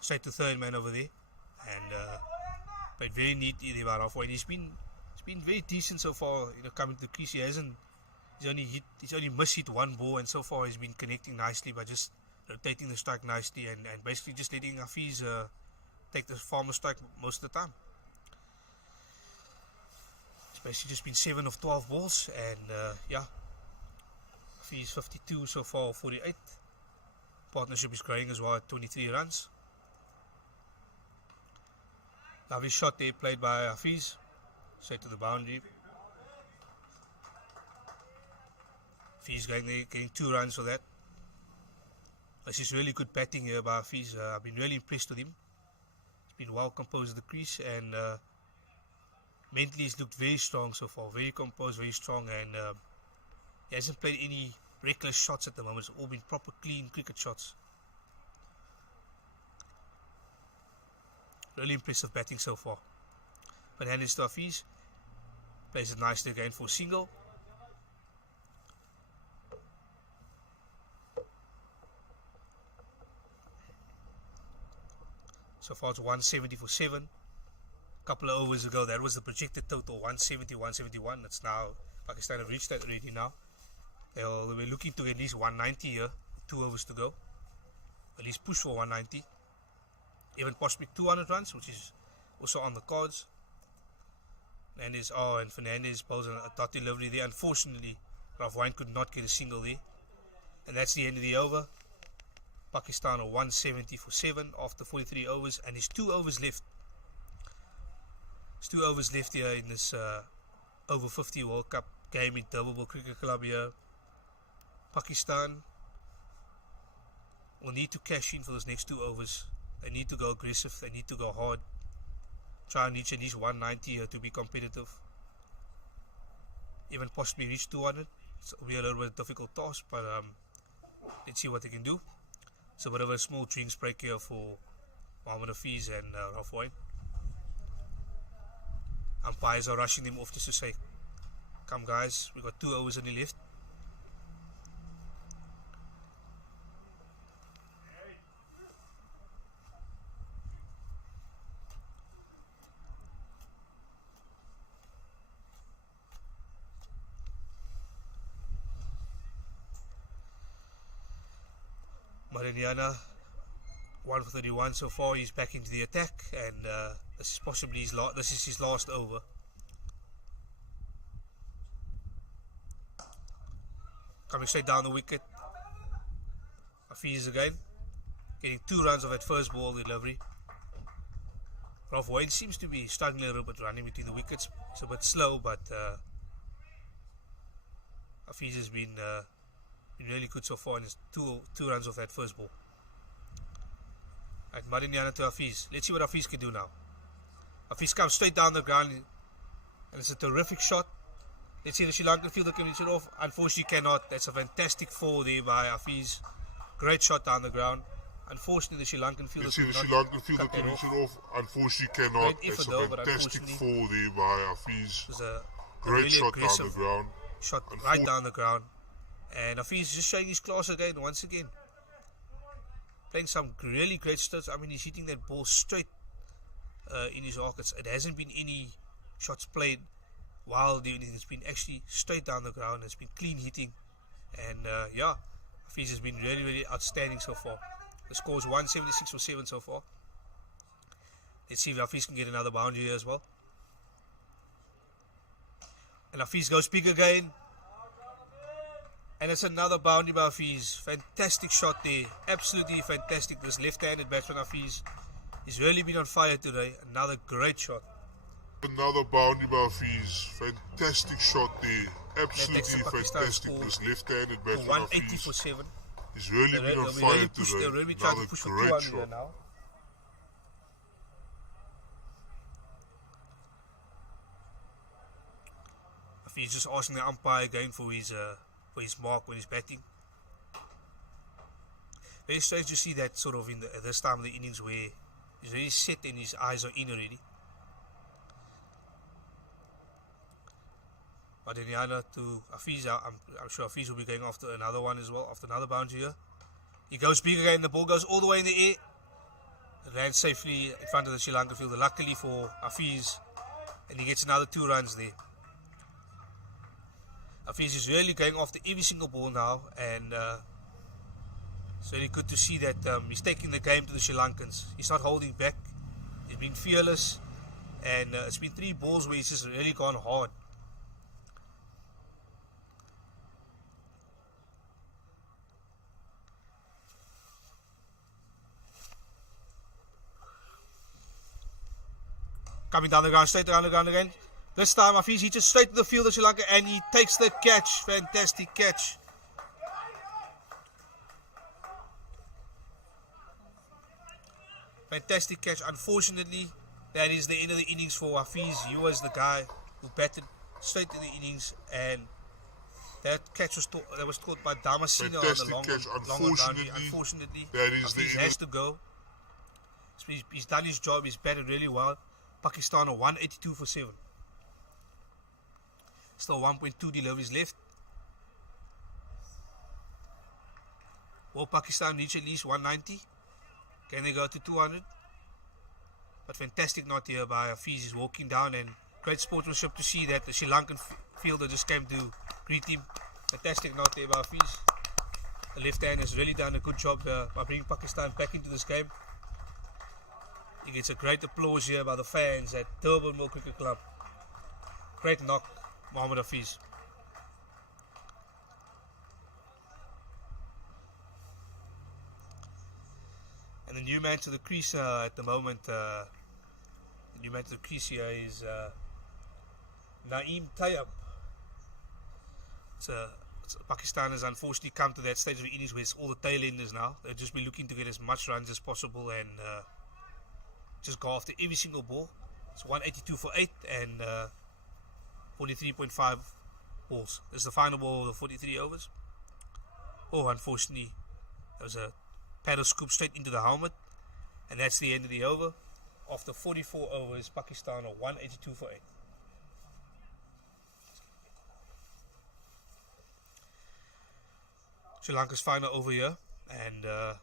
Straight to third man over there. And played very neatly there by Ralph Wayne. He's been very decent so far, coming to the crease. He's only mishit 1 ball, and so far he's been connecting nicely by just rotating the strike nicely and basically just letting Hafiz take the farmer strike most of the time. It's basically just been 7 of 12 balls, and Hafiz 52 so far, 48. Partnership is growing as well at 23 runs. Lovely shot there played by Hafiz, straight to the boundary. Hafiz going there, getting 2 runs for that. This is really good batting here by Hafiz. I've been really impressed with him. He's been well composed at the crease, and mentally he's looked very strong so far. Very composed, very strong, and he hasn't played any reckless shots at the moment. It's all been proper clean cricket shots. Really impressive batting so far. Fernandez to Hafiz. Plays it nicely again for a single. So far it's 170 for 7. A couple of overs ago, that was the projected total, 170, 171. It's now, Pakistan have reached that already now. They'll be looking to at least 190 here, 2 overs to go. At least push for 190. Even possibly 200 runs, which is also on the cards. And Fernandez bowls a dot delivery there. Unfortunately, Rafwine could not get a single there. And that's the end of the over. Pakistan are 170 for 7 after 43 overs, and there's 2 overs left. There's 2 overs left here in this over 50 World Cup game in Tailender Cricket Club here. Pakistan will need to cash in for those next 2 overs. They need to go aggressive, they need to go hard. Try and reach at least 190 here to be competitive. Even possibly reach 200. It'll be a little bit of a difficult task, but let's see what they can do. It's a bit of a small drinks break here for Mohammad Hafiz and Rafwine. Umpires are rushing them off just to say, come guys, we got 2 overs only left. Mariana, 1 for 31 so far. He's back into the attack, and this is possibly his last over. Coming straight down the wicket. Hafiz again, getting 2 runs of that first ball delivery. Rafwine seems to be struggling a little bit running between the wickets. It's a bit slow, but Hafiz has been really good so far in his 2 runs of that first ball. At Mariana to Hafiz. Let's see what Hafiz can do now. Hafiz comes straight down the ground, and it's a terrific shot. Let's see the Sri Lankan fielder can reach it off. Unfortunately cannot. That's a fantastic fall there by Hafiz. Great shot down the ground. Unfortunately the Sri Lankan fielder can reach it off. Unfortunately cannot. That's a fantastic fall there by Hafiz. It was a great shot down the ground. Shot right down the ground. And Hafiz just showing his class again, once again. Playing some really great shots. I mean, he's hitting that ball straight in his pockets. It hasn't been any shots played while doing it. It's been actually straight down the ground. It's been clean hitting. And Hafiz has been really, really outstanding so far. The score is 176 for 7 so far. Let's see if Hafiz can get another boundary here as well. And Hafiz goes big again. And it's another boundary by Hafiz. Fantastic shot there. Absolutely fantastic. This left-handed batsman Hafiz has really been on fire today. Another great shot. Another boundary by Hafiz. Fantastic shot there. Absolutely fantastic. This left-handed batsman 180 for 7. He's really been on fire today. They're really trying to push for 200 here now. Hafiz just asking the umpire again for his mark when he's batting. Very strange to see that sort of at this time of the innings where he's really set and his eyes are in already. Madeniana to Hafiz. I'm sure Hafiz will be going after another one as well, after another boundary here. He goes big again, the ball goes all the way in the air. It lands safely in front of the Sri Lanka fielder, luckily for Hafiz, and he gets another 2 runs there. Hafiz is really going after every single ball now, and it's really good to see that he's taking the game to the Sri Lankans. He's not holding back. He's been fearless, and it's been 3 balls where he's just really gone hard. Coming down the ground, straight down the ground again. This time Hafiz hits it straight to the field of Sri Lanka, and he takes the catch. Fantastic catch. Fantastic catch. Unfortunately, that is the end of the innings for Hafiz. He was the guy who batted straight to the innings, and that catch was caught by Damasino on the long boundary. Unfortunately, Hafiz has to go. He's done his job. He's batted really well. Pakistan are 182 for 7. Still 1.2 deliveries left. Will Pakistan reach at least 190? Can they go to 200? But fantastic not here by Hafiz. He's walking down, and great sportsmanship to see that the Sri Lankan fielder just came to greet him. Fantastic not there by Hafiz. The left hand has really done a good job by bringing Pakistan back into this game. He gets a great applause here by the fans at Durbanville Cricket Club. Great knock, Mohammad Hafiz. And the new man to the crease at the moment, the new man to the crease here is Naeem Tayyab. Pakistan has unfortunately come to that stage of the innings where it's all the tailenders now. They'll just be looking to get as much runs as possible and just go after every single ball. It's 182 for 8 and 43.5 balls. This is the final ball of the 43 overs. Oh, unfortunately, there was a paddle scoop straight into the helmet, and that's the end of the over. After 44 overs, Pakistan are 182 for 8. Sri Lanka's final over here, and the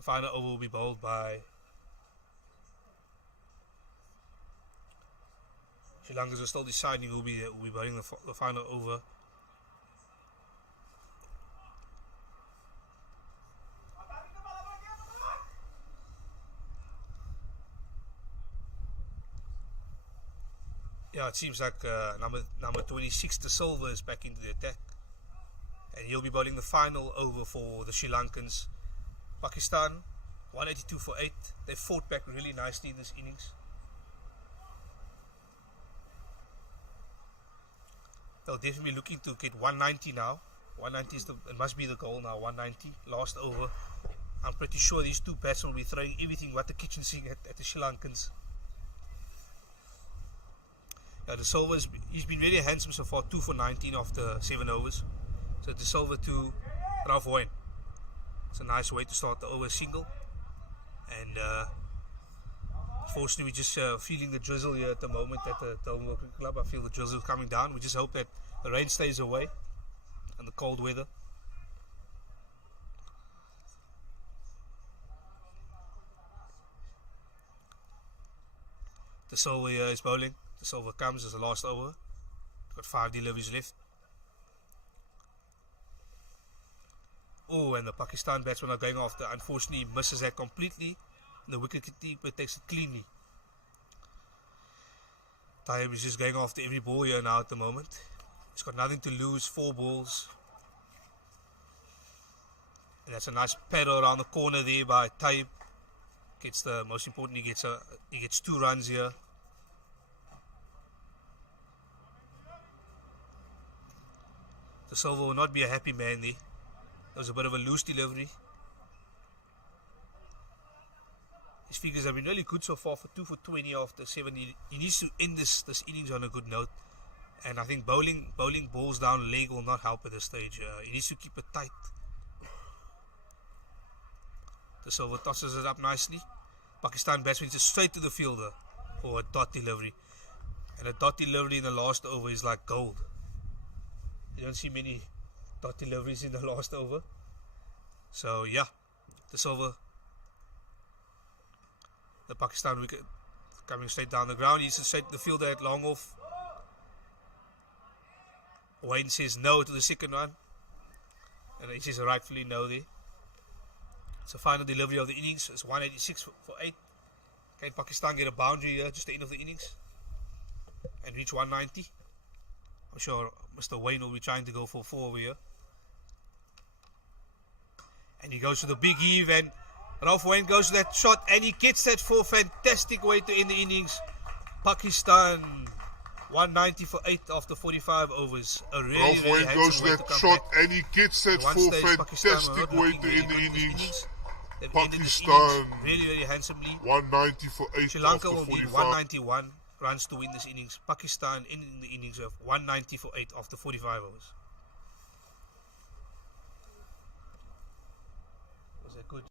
final over will be bowled by Sri Lanka's are still deciding who will be bowling the final over. Yeah, it seems like number 26, the Silver, is back into the attack, and he'll be bowling the final over for the Sri Lankans. Pakistan 182 for 8. They fought back really nicely in this innings. They'll definitely be looking to get 190 now. 190 it must be the goal now. 190 last over. I'm pretty sure these two batsmen will be throwing everything what the kitchen sink at the Sri Lankans. De Silva he's been really handsome so far, 2 for 19 after 7 overs. So De Silva to Ralph Wayne. It's a nice way to start the over single. And unfortunately, we're just feeling the drizzle here at the moment at the Tailender Cricket Club. I feel the drizzle coming down. We just hope that the rain stays away and the cold weather. De Silva is bowling. De Silva comes as the last over. Got 5 deliveries left. Oh, and the Pakistan batsmen are going after. Unfortunately, misses that completely. The wicket keeper takes it cleanly. Tayyab is just going after every ball here now at the moment. He's got nothing to lose. 4 balls. And that's a nice paddle around the corner there by Tayyab. Most importantly, he gets 2 runs here. De Silva will not be a happy man there. That was a bit of a loose delivery. His figures have been really good so far for 2 for 20 after 7. He needs to end this innings on a good note. And I think bowling balls down leg will not help at this stage. He needs to keep it tight. De Silva tosses it up nicely. Pakistan batsman just straight to the fielder for a dot delivery. And a dot delivery in the last over is like gold. You don't see many dot deliveries in the last over. So yeah, De Silva, the Pakistan wicket coming straight down the ground. He's straight to the fielder at long off. Wayne says no to the second one, and he says rightfully no there. It's the final delivery of the innings. It's 186 for 8. Can Pakistan get a boundary here just the end of the innings and reach 190? I'm sure Mr. Wayne will be trying to go for 4 over here. And he goes to the big heave, and Ralph Wayne goes to that shot, and he gets that for a fantastic way to end the innings. Pakistan 190 for 8 after 45 overs. A really, Ralph really Wayne goes to handsome way that to come shot, back. and he gets that At for one stage, Pakistan were fantastic not way looking to very end the good in this innings. They've ended this Pakistan innings really, really handsomely. 190 for 8 Sri Lanka after will need 45. 191 runs to win this innings. Pakistan ending the innings of 190 for 8 after 45 overs. Was that good?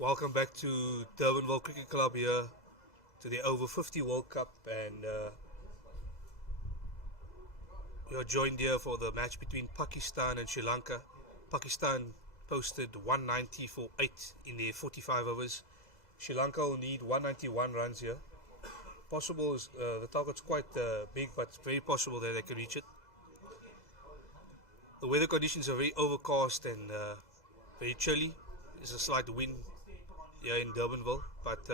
Welcome back to Durbanville Cricket Club here to the Over-50 World Cup, and you're joined here for the match between Pakistan and Sri Lanka. Pakistan posted 190 for 8 in their 45 overs. Sri Lanka will need 191 runs here. Possible, the target's quite big, but it's very possible that they can reach it. The weather conditions are very overcast and very chilly. There's a slight wind here in Durbanville, but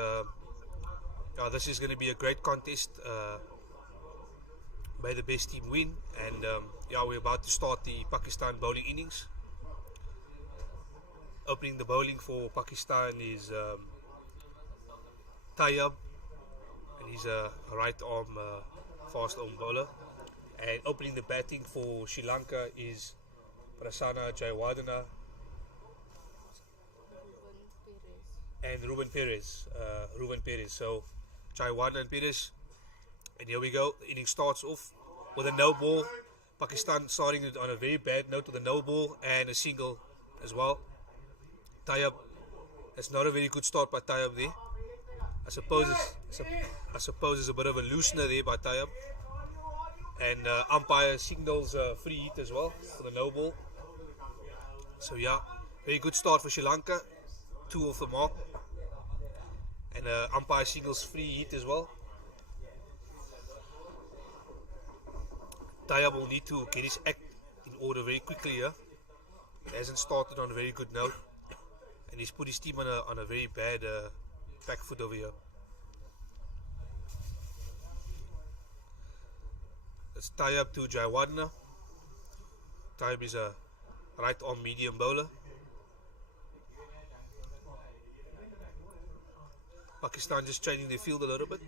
this is going to be a great contest. May the best team win, and we're about to start the Pakistan bowling innings. Opening the bowling for Pakistan is Tayyab, and he's a right arm fast arm bowler. And opening the batting for Sri Lanka is Prasanna Jayawardena and Ruben Perez. So Jayawardena and Perez. And here we go. The inning starts off with a no ball. Pakistan starting it on a very bad note with a no ball and a single as well. Tayyab, that's not a very good start by Tayyab there. I suppose it's a bit of a loosener there by Tayyab. And umpire signals free hit as well for the no ball. So very good start for Sri Lanka. 2 off the mark. And umpire signals free hit as well. Tayyab will need to get his act in order very quickly here. He hasn't started on a very good note, and he's put his team on a very bad back foot over here. Let's Tayyab to Jayawardena. Tayyab is a right arm medium bowler. Pakistan just changing their field a little bit,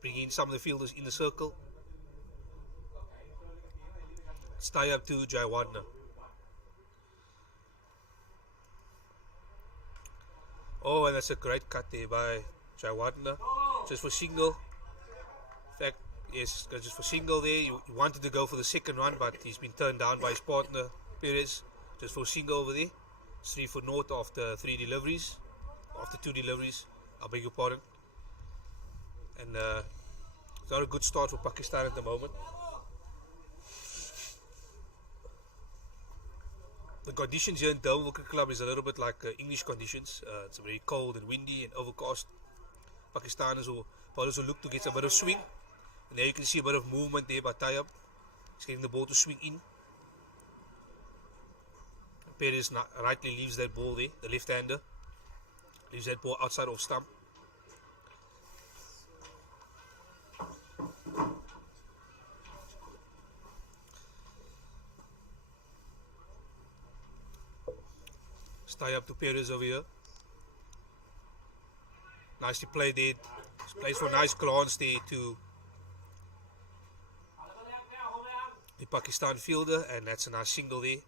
bringing in some of the fielders in the circle. Let's Tayyab to Jayawardena. Oh, and that's a great cut there by Jayawardena. Just for single. In fact, yes, just for single there. He wanted to go for the second run, but he's been turned down by his partner, Perez. Just for single over there. It's 3 for naught after 2 deliveries. I beg your pardon. And it's not a good start for Pakistan at the moment. The conditions here in Durbanville Cricket Club is a little bit like English conditions. It's very cold and windy and overcast. Pakistanis or bowlers will look to get a bit of swing. And there you can see a bit of movement there by Tayyab. He's getting the ball to swing in. Perez rightly leaves that ball there, the left-hander. Leaves that ball outside off stump. Tie up to Perez over here. Nicely played there. Plays for a nice glance there to the Pakistan fielder, and that's a nice single there.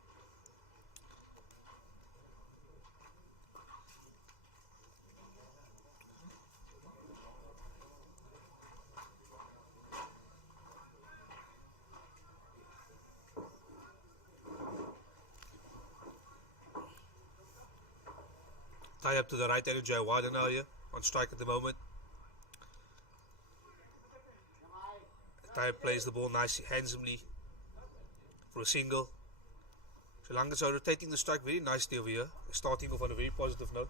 Tie up to the right hand of Jayawardena here on strike at the moment. Tayyab plays the ball nicely, handsomely for a single. Sri Lankans are rotating the strike very nicely over here, starting off on a very positive note.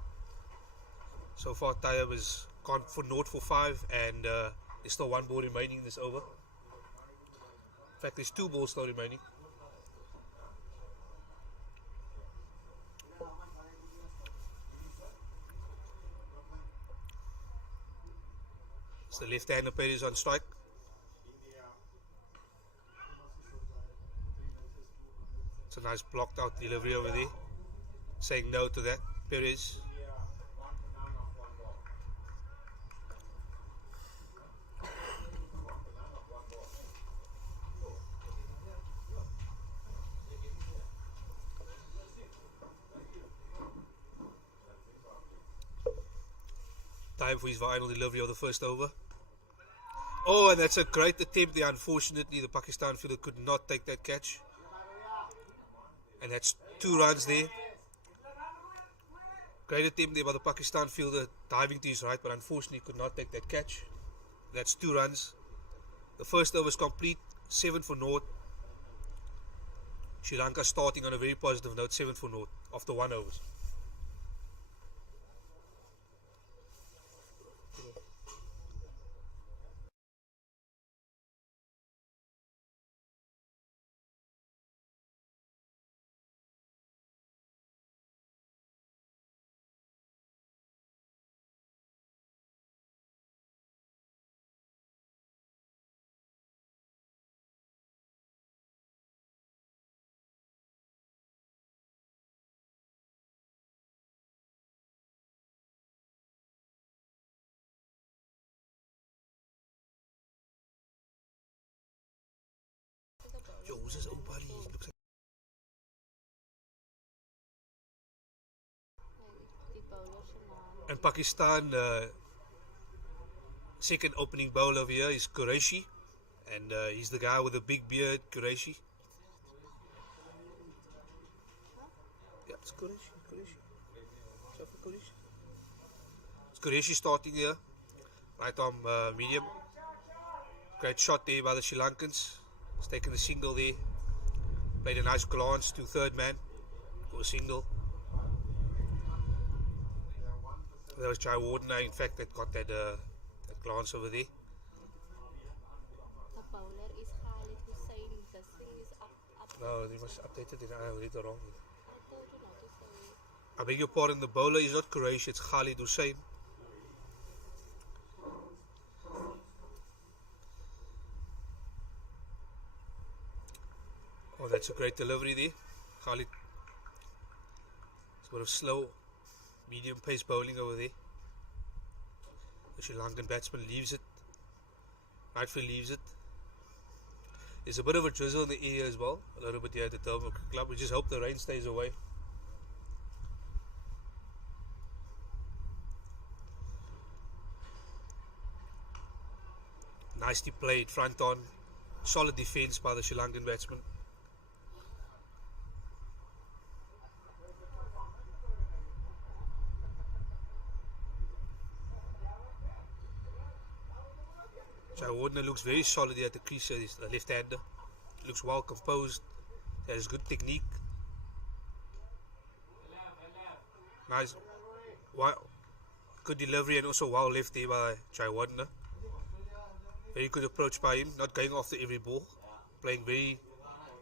So far Tayyab has gone for 0 for 5, and there's still 1 ball remaining in this over. In fact, there's 2 balls still remaining. The left-hander Perez on strike. It's a nice blocked out delivery over there. Saying no to that, Perez. Time for his final delivery of the first over. Oh, and that's a great attempt there. Unfortunately, the Pakistan fielder could not take that catch. And that's 2 runs there. Great attempt there by the Pakistan fielder, diving to his right, but unfortunately could not take that catch. That's 2 runs. The first over is complete, 7 for naught. Sri Lanka starting on a very positive note, 7 for naught after 1 over. Yo, who's this old buddy? Looks like and Pakistan second opening bowler over here is Qureshi, and he's the guy with the big beard, Qureshi. Yeah, it's Qureshi. It's Qureshi starting here, right arm medium. Great shot there by the Sri Lankans. He's taken the single there. Played a nice glance to third man for a single. That was Javed, in fact, that got that glance over there. The bowler is Khalid Hussain. The thing is up. No, they must update it. I read it wrong. I told you not to say it. I beg your pardon, the bowler is not Qureshi, it's Khalid Hussain. Oh, that's a great delivery there. Khalid. It's a bit of slow, medium pace bowling over there. The Sri Lankan batsman leaves it. Right field leaves it. There's a bit of a drizzle in the area as well. A little bit here at the Tailender Club. We just hope the rain stays away. Nicely played, front on. Solid defense by the Sri Lankan batsman. Javed looks very solid here at the crease. He's the left-hander. Looks well composed. Has good technique. Nice. Good delivery and also well left there by Javed. Very good approach by him. Not going after every ball. Playing very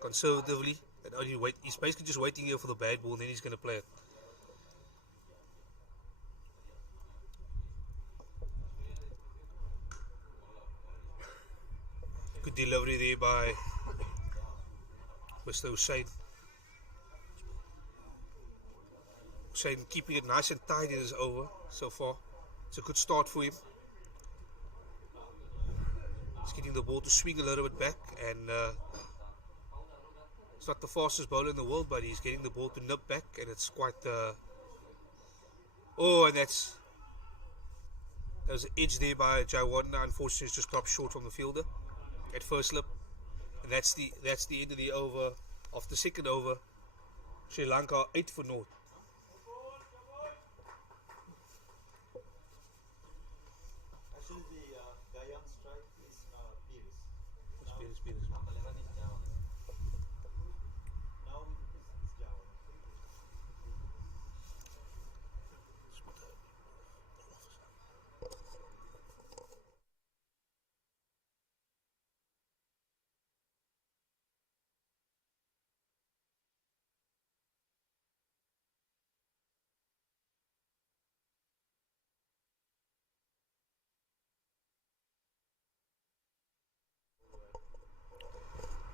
conservatively. And only wait. He's basically just waiting here for the bad ball and then he's going to play it. Good delivery there by Mr. Hussain. Hussain keeping it nice and tight in this over so far. It's a good start for him. He's getting the ball to swing a little bit back, and it's not the fastest bowler in the world, but he's getting the ball to nip back, and it's quite oh, and there's an edge there by Javed. Unfortunately, it's just dropped short from the fielder at first slip, and that's the end of the over. Of the second over, Sri Lanka 8 for naught. Actually, the guy on strike is Pires. Pires. Number 11 is down. Now it's down.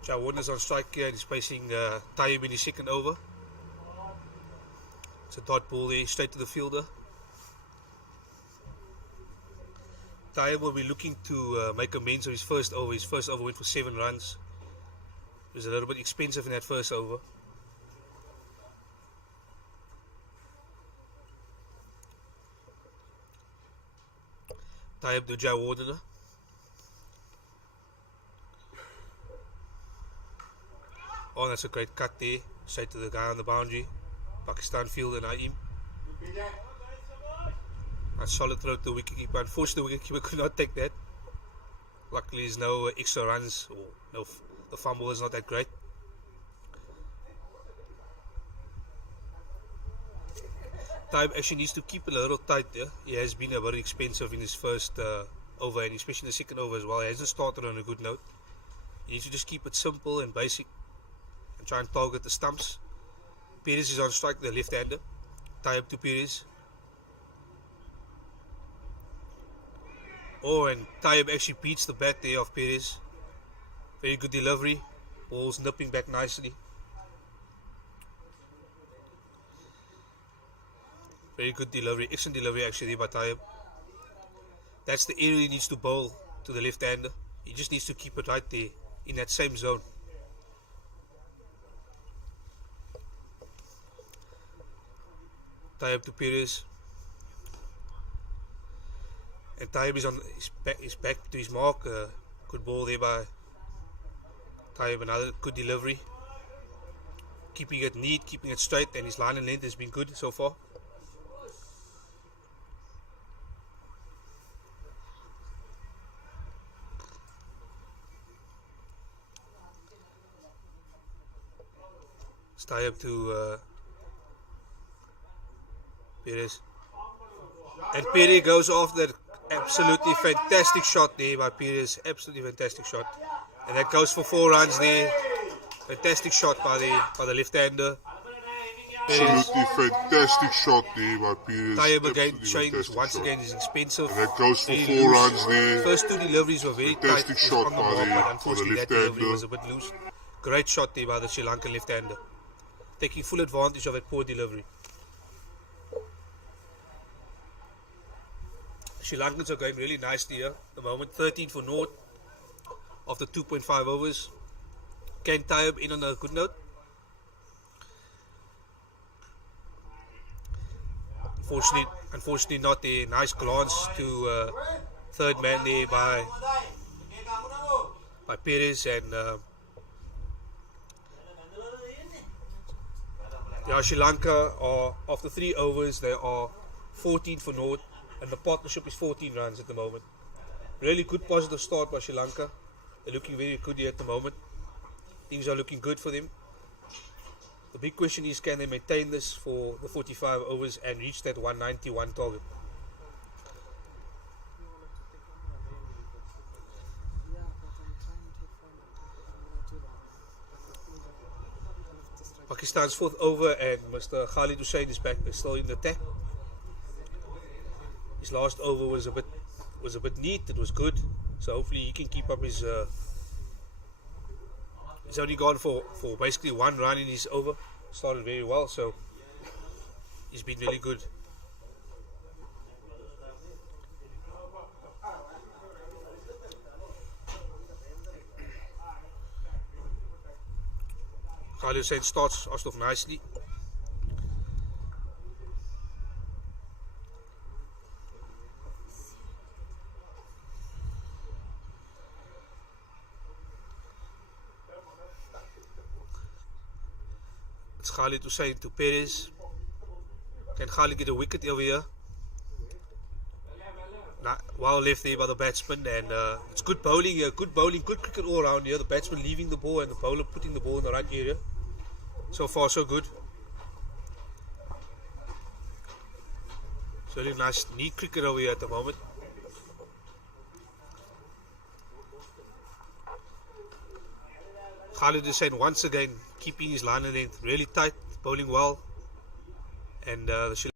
Javed is on strike here and he's facing Tayyib in his second over. It's a dot ball there, straight to the fielder. Tayyib will be looking to make amends of his first over. His first over went for 7 runs. It was a little bit expensive in that first over. Tayyib to Javed. Oh, that's a great cut there. Straight to the guy on the boundary. Pakistan fielder Naeem. A solid throw to the wicketkeeper. Unfortunately, the wicketkeeper could not take that. Luckily, there's no extra runs, or no, the fumble is not that great. Taib actually needs to keep it a little tight there. He has been very expensive in his first over, and especially in the second over as well. He hasn't started on a good note. He needs to just keep it simple and basic and try and target the stumps. Perez is on strike, the left-hander. Taib to Perez. Oh, and Taib actually beats the bat there of Perez. Very good delivery. Ball's nipping back nicely. Very good delivery. Excellent delivery actually there by Taib. That's the area he needs to bowl to the left-hander. He just needs to keep it right there in that same zone. Taib to Perez. And Taib is on his back to his mark. Good ball there by Taib. Another good delivery. Keeping it neat, keeping it straight, and his line and length has been good so far. It's Taib to Perez. And Perez goes off that absolutely fantastic shot there by Perez. Absolutely fantastic shot. And that goes for 4 runs there. Fantastic shot by the left-hander. Absolutely fantastic shot there by Perez. Taib again Absolutely showing fantastic once shot. again is expensive. And that goes for Very 4 loose. runs there. First 2 deliveries were very tight. Fantastic It was shot on the by mark, the- but by unfortunately the that delivery left-hander. was a bit loose. Great shot there by the Sri Lankan left-hander. Taking full advantage of that poor delivery. Sri Lankans are going really nicely here at the moment. 13 for naught after 2.5 overs. Can Taib in on a good note? Unfortunately not there. Nice glance to third man there by Perez, and Sri Lanka are, after 3 overs, they are 14 for naught, and the partnership is 14 runs at the moment. Really good positive start by Sri Lanka. They're looking very good here at the moment. Things are looking good for them. The big question is, can they maintain this for the 45 overs and reach that 191 target? Pakistan's 4th over, and Mr. Khalid Hussain is back, still in the attack. His last over was a bit neat. It was good, so hopefully he can keep up his. He's only gone for basically 1 run in his over. Started very well, so he's been really good. Khalid Hussain starts off nicely. It's Khalid Hussain to Perez. Can Khalid get a wicket over here? Well left there by the batsman, and it's good bowling here. Good bowling, good cricket all around here. The batsman leaving the ball and the bowler putting the ball in the right area. So far, so good. It's really nice, neat cricket over here at the moment. Khalid Hussain once again keeping his line and length really tight, bowling well, and the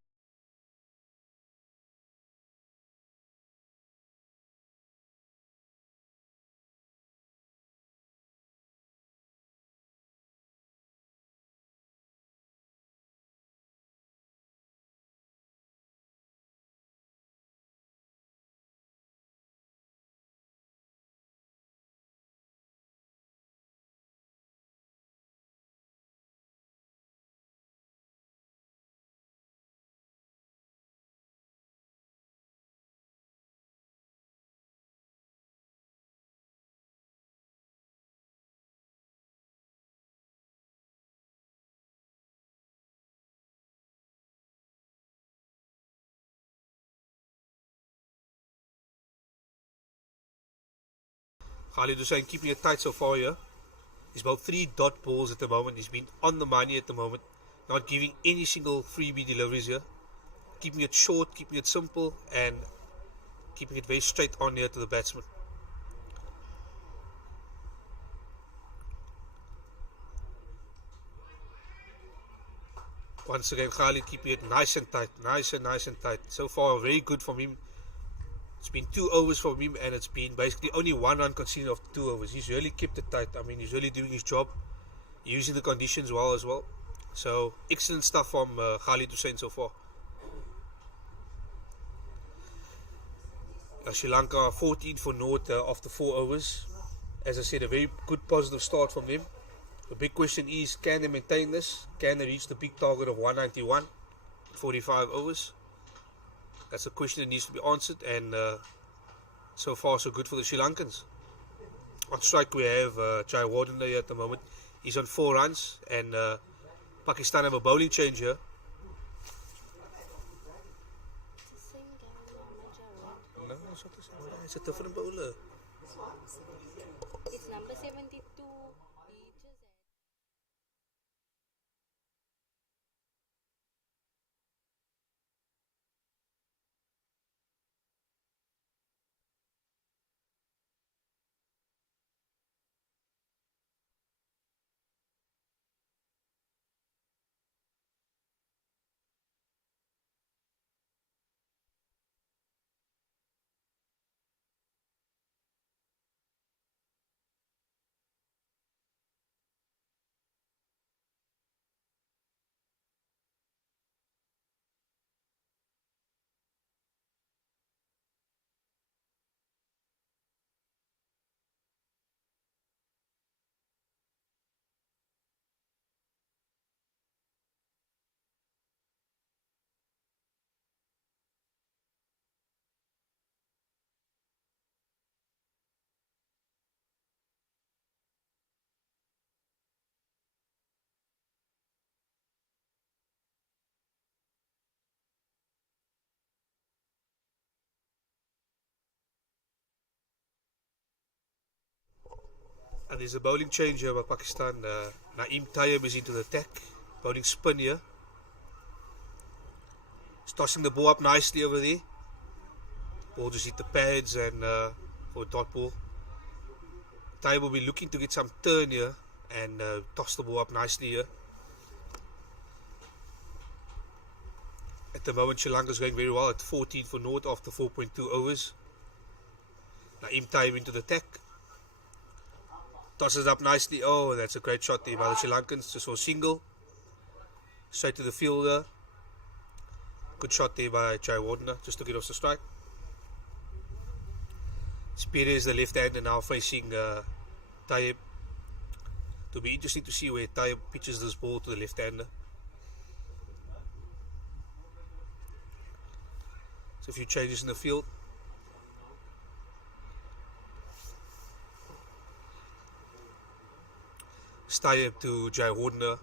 Khalid Hussain keeping it tight so far here. He's about 3 dot balls at the moment. He's been on the money at the moment. Not giving any single freebie deliveries here. Keeping it short, keeping it simple, and keeping it very straight on here to the batsman. Once again, Khalid keeping it nice and tight. Nice and tight. So far, very good from him. It's been 2 overs from him, and it's been basically only 1 run conceded of 2 overs. He's really kept it tight. I mean, he's really doing his job, using the conditions well as well. So, excellent stuff from Khalid Hussain so far. Sri Lanka 14 for naught after 4 overs. As I said, a very good positive start from them. The big question is, can they maintain this? Can they reach the big target of 191 45 overs? That's a question that needs to be answered, and so far so good for the Sri Lankans. On strike we have Javed here at the moment. He's on 4 runs, and Pakistan have a bowling change here. No, it's not the same. It's a different bowler. It's number 72. And there's a bowling change here by Pakistan. Naeem Tayyib is into the attack. Bowling spin here. He's tossing the ball up nicely over there. Ball just hit the pads and for a dot ball. Tayyib will be looking to get some turn here and toss the ball up nicely here. At the moment, Sri Lanka is going very well at 14 for naught after 4.2 overs. Naeem Tayyib into the attack. Tosses up nicely. Oh, that's a great shot there by the Sri Lankans. Just for a single. Straight to the fielder. Good shot there by Javed, just to get off the strike. Spear is the left hander now facing Tayyib. It'll be interesting to see where Tayyib pitches this ball to the left hander. So a few changes in the field. Tayyib to Javed.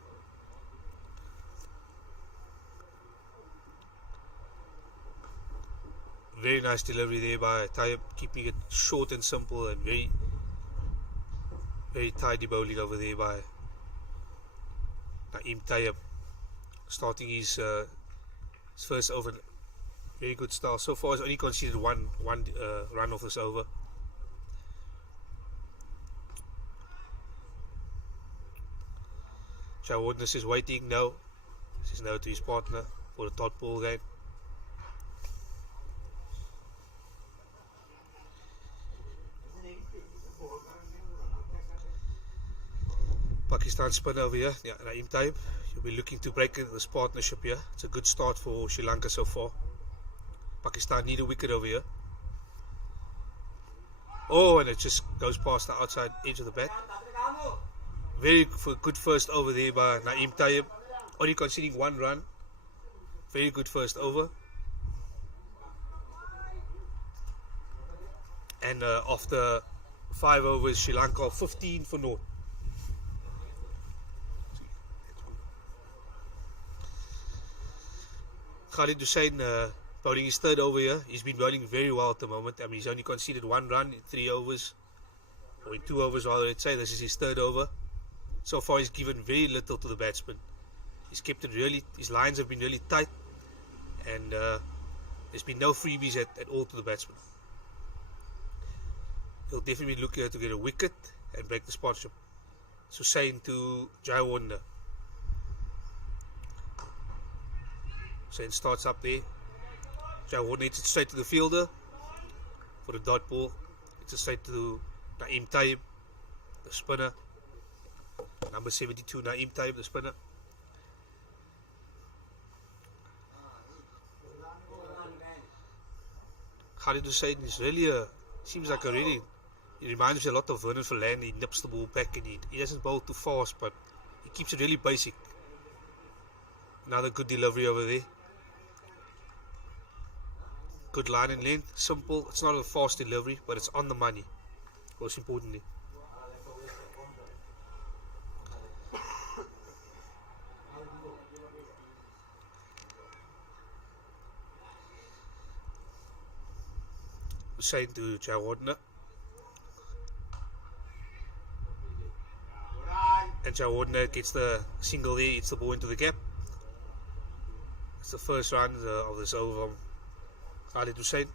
Very nice delivery there by Tayyib, keeping it short and simple, and very tidy bowling over there by Naeem Tayyib. Starting his first over. Very good start. So far, he's only conceded one run off this over. Javed is waiting. No. Says no to his partner for the dot ball game. Pakistan spin over here. Yeah, Naeem Tayyib. He'll be looking to break this partnership here. It's a good start for Sri Lanka so far. Pakistan need a wicket over here. Oh, and it just goes past the outside edge of the bat. Very good first over there by Naeem Tayyib. Only conceding 1 run. Very good first over. And after 5 overs, Sri Lanka 15 for naught. Khalid Hussain bowling his 3rd over here. He's been bowling very well at the moment. I mean, he's only conceded 1 run in 3 overs. or in 2 overs rather, let's say. This is his 3rd over. So far he's given very little to the batsman. He's kept it really, his lines have been really tight, and there's been no freebies at all to the batsman. He'll definitely look here to get a wicket and break the sponsorship. So saying to Javed. Sain starts up there. Javed hits it straight to the fielder for the dot ball. It's a straight to Naeem Taib, the spinner. Number 72, Naeem Taib, the spinner. Khalid Hussain is really seems like he reminds me a lot of Vernon Verlaine. He nips the ball back and he doesn't bowl too fast, but he keeps it really basic. Another good delivery over there. Good line and length, simple. It's not a fast delivery, but it's on the money, most importantly. Saying to Javed. And Javed gets the single there, hits the ball into the gap. It's the first run of this over from Khalid Hussain.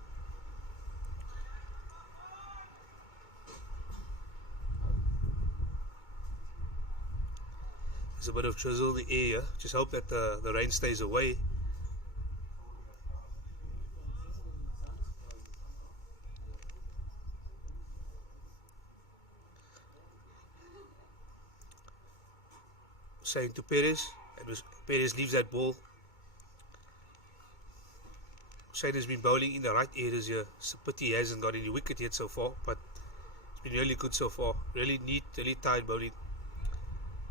There's a bit of drizzle in the air here. Just hope that the rain stays away. Saying to Perez, and Perez leaves that ball. Hussain has been bowling in the right areas here. It's a pity he hasn't got any wicket yet so far, but it's been really good so far. Really neat, really tight bowling.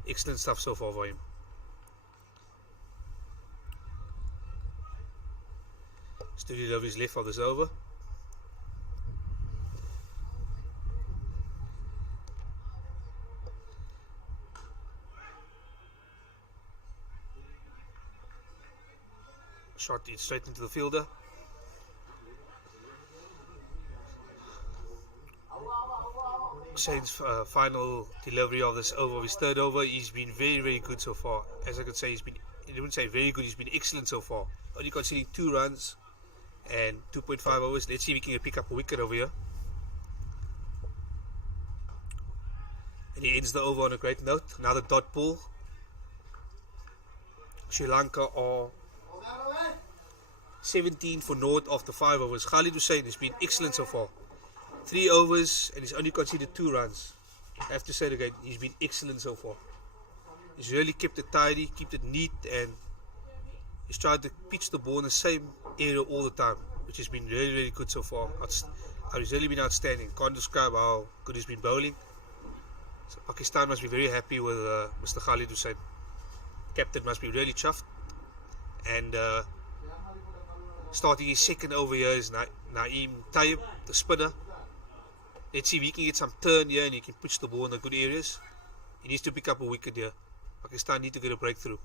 Excellent stuff so far for him. Studio Love is left of this over. Shot it straight into the fielder. Hussein's final delivery of this over, of his 3rd over, he's been very, very good so far. As I could say, I wouldn't say very good, he's been excellent so far. Only conceding 2 runs and 2.5 overs. Let's see if he can pick up a wicket over here. And he ends the over on a great note. Another dot ball. Sri Lanka are 17 for naught after 5 overs. Khalid Hussain has been excellent so far. 3 overs and he's only conceded 2 runs. I have to say it again, he's been excellent so far. He's really kept it tidy, kept it neat, and he's tried to pitch the ball in the same area all the time, which has been really, really good so far. He's really been outstanding. Can't describe how good he's been bowling. So Pakistan must be very happy with Mr. Khalid Hussain. Captain must be really chuffed. And starting his 2nd over here is Naeem Taib, the spinner. Let's see if he can get some turn here and he can pitch the ball in the good areas. He needs to pick up a wicket here. Pakistan need to get a breakthrough.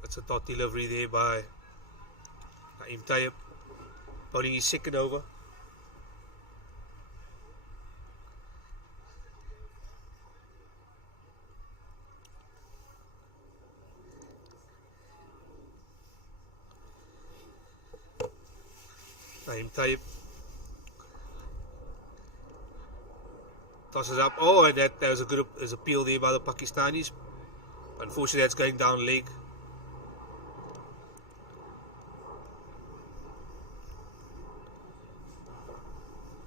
That's a dot delivery there by Naeem Taib, bowling his 2nd over. Naeem Taib tosses up. Oh, and that was a good appeal there by the Pakistanis. Unfortunately, that's going down leg.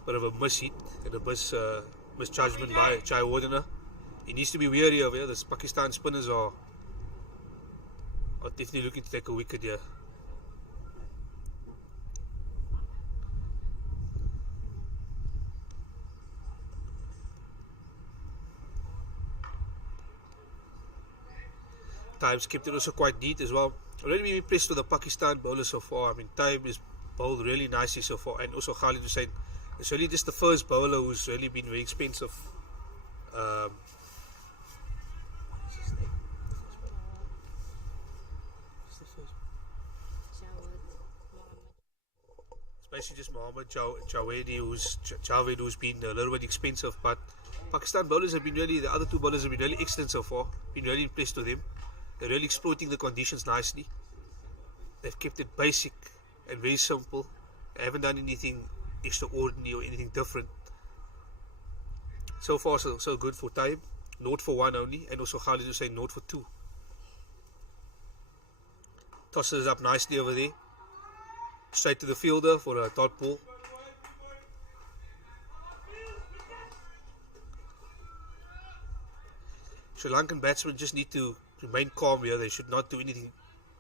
Bit of a mishit and a misjudgment by Javed. He needs to be wary of here. The Pakistan spinners are definitely looking to take a wicket here. Taib's kept it also quite neat as well. Already been impressed with the Pakistan bowlers so far. I mean, Taib is bowled really nicely so far, and also Khalid Hussain. It's really just the first bowler who's really been very expensive. Basically just Mohammad Javed, who's been a little bit expensive, but Pakistan bowlers have been really, the other two bowlers have been really excellent so far. Been really impressed with them. They're really exploiting the conditions nicely. They've kept it basic and very simple. They haven't done anything extraordinary or anything different. So far so good for time. Note for 1 only, and also Khalid Hussain note for 2. Tosses up nicely over there. Straight to the fielder for a dot ball. Sri Lankan batsmen just need to remain calm here. They should not do anything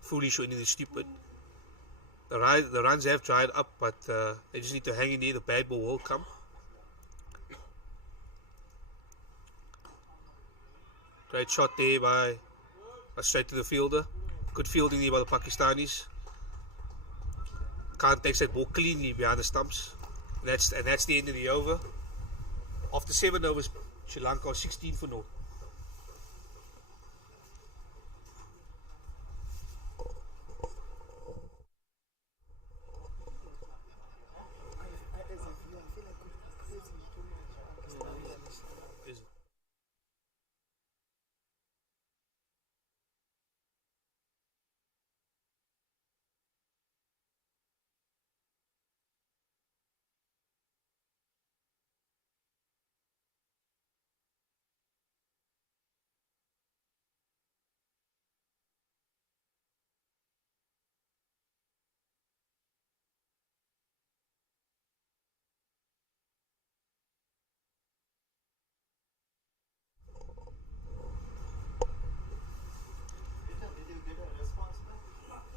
foolish or anything stupid. The runs have dried up, but they just need to hang in there. The bad ball will come. Great shot there by straight to the fielder. Good fielding there by the Pakistanis. Khan takes that ball cleanly behind the stumps. That's the end of the over. After 7 overs, Sri Lanka are 16 for 0.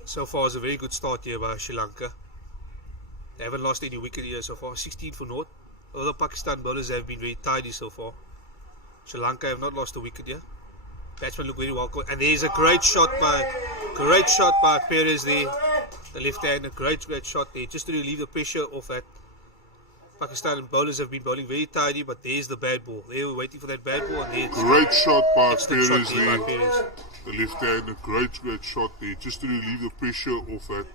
So far it's a very good start here by Sri Lanka. They haven't lost any wicket here so far. 16 for 0. Other Pakistan bowlers have been very tidy so far. Sri Lanka have not lost a wicket here. Batsmen look very well caught. And there's a great shot by Perez there. The left hand, a great shot there. Just to relieve the pressure of that. Pakistan bowlers have been bowling very tidy, but there's the bad ball. They were waiting for that bad ball, and there's great shot by Perez there. there. The left hand, a great shot there, just to relieve the pressure of that.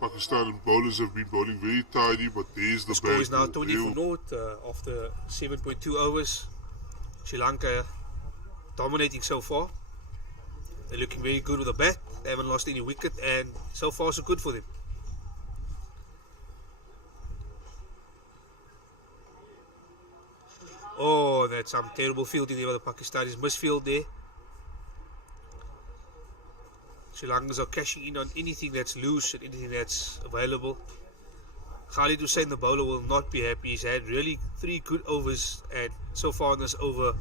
Pakistan bowlers have been bowling very tidy, but there's the score bad is now ball. 20 for 0 after 7.2 overs. Sri Lanka dominating so far. They're looking very good with the bat. They haven't lost any wicket, and so far so good for them. Oh, that's some terrible fielding there by the Pakistanis. Misfield there. Sri Lankans are cashing in on anything that's loose and anything that's available. Khalid Hussain, the bowler, will not be happy. He's had really 3 good overs, and so far in this over,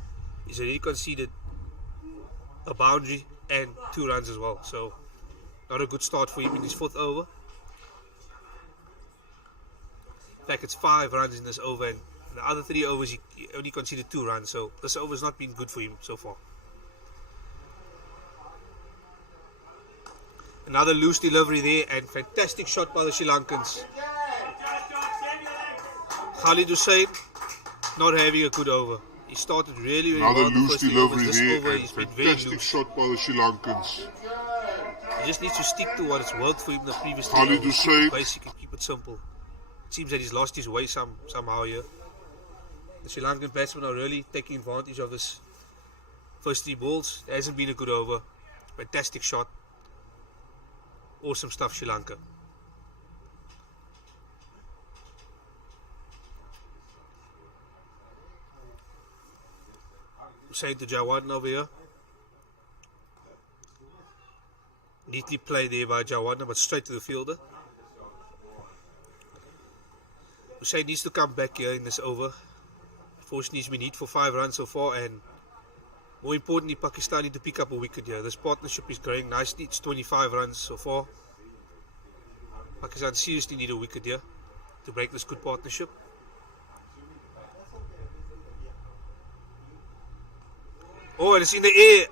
he's already conceded a boundary and 2 runs as well. So, not a good start for him in his 4th over. In fact, it's 5 runs in this over, and the other 3 overs he only conceded 2 runs. So, this over has not been good for him so far. Another loose delivery there, and fantastic shot by the Sri Lankans. Khalid Hussain not having a good over. He started really Another well. loose delivery there, over, and he's been very fantastic loose. shot by the Sri Lankans. He just needs to stick to what has worked for him the previous 3 Khalid overs. Keep Hussain. it basic and keep it simple. It seems that he's lost his way somehow here. The Sri Lankan batsmen are really taking advantage of this first 3 balls. It hasn't been a good over. Fantastic shot. Awesome stuff, Sri Lanka. Hussain to Javed over here. Neatly played there by Javed, but straight to the fielder. Hussain needs to come back here in this over. Unfortunately, he's been hit for 5 runs so far, and more importantly, Pakistan need to pick up a wicket here. This partnership is growing nicely. It's 25 runs so far. Pakistan seriously need a wicket here to break this good partnership. Oh, and it's in the air.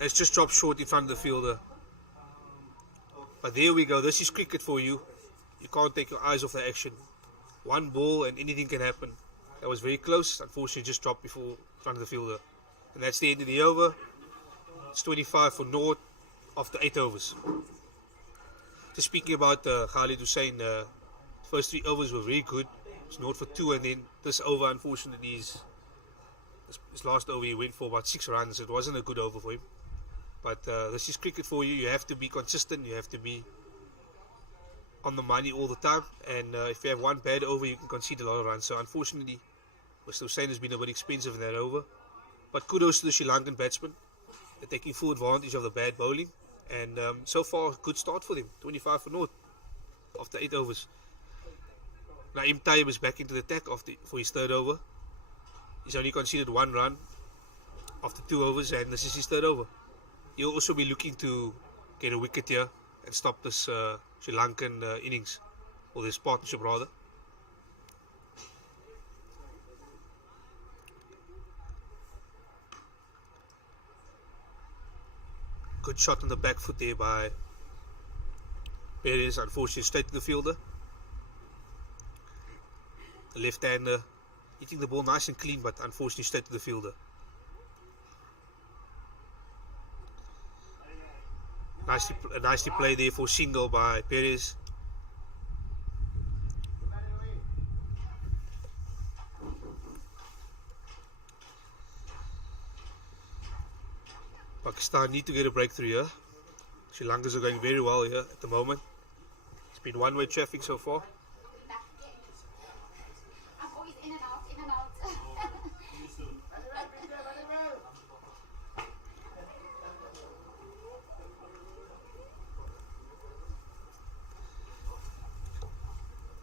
It's just dropped short in front of the fielder. But there we go. This is cricket for you. You can't take your eyes off the action. 1 ball and anything can happen. That was very close. Unfortunately, just dropped before in front of the fielder. And that's the end of the over. It's 25 for 0 after 8 overs. Just speaking about Khalid Hussain, first 3 overs were very good. It's 0 for 2, and then this over, unfortunately, his last over he went for about 6 runs. It wasn't a good over for him. But this is cricket for you. You have to be consistent. You have to be on the money all the time. And if you have one bad over, you can concede a lot of runs. So unfortunately, Mr. Hussain has been a bit expensive in that over. But kudos to the Sri Lankan batsmen. They're taking full advantage of the bad bowling. And so far, good start for them. 25 for naught after 8 overs. Naeem Tayyib is back into the attack for his 3rd over. He's only conceded 1 run after 2 overs, and this is his 3rd over. He'll also be looking to get a wicket here and stop this Sri Lankan innings, or this partnership rather. Good shot on the back foot there by Perez, unfortunately straight to the fielder. The left-hander hitting the ball nice and clean, but unfortunately straight to the fielder. Nicely played there for single by Perez. Pakistan need to get a breakthrough here. Sri Lankas are going very well here at the moment. It's been one-way traffic so far. I'm always in and out, in and out.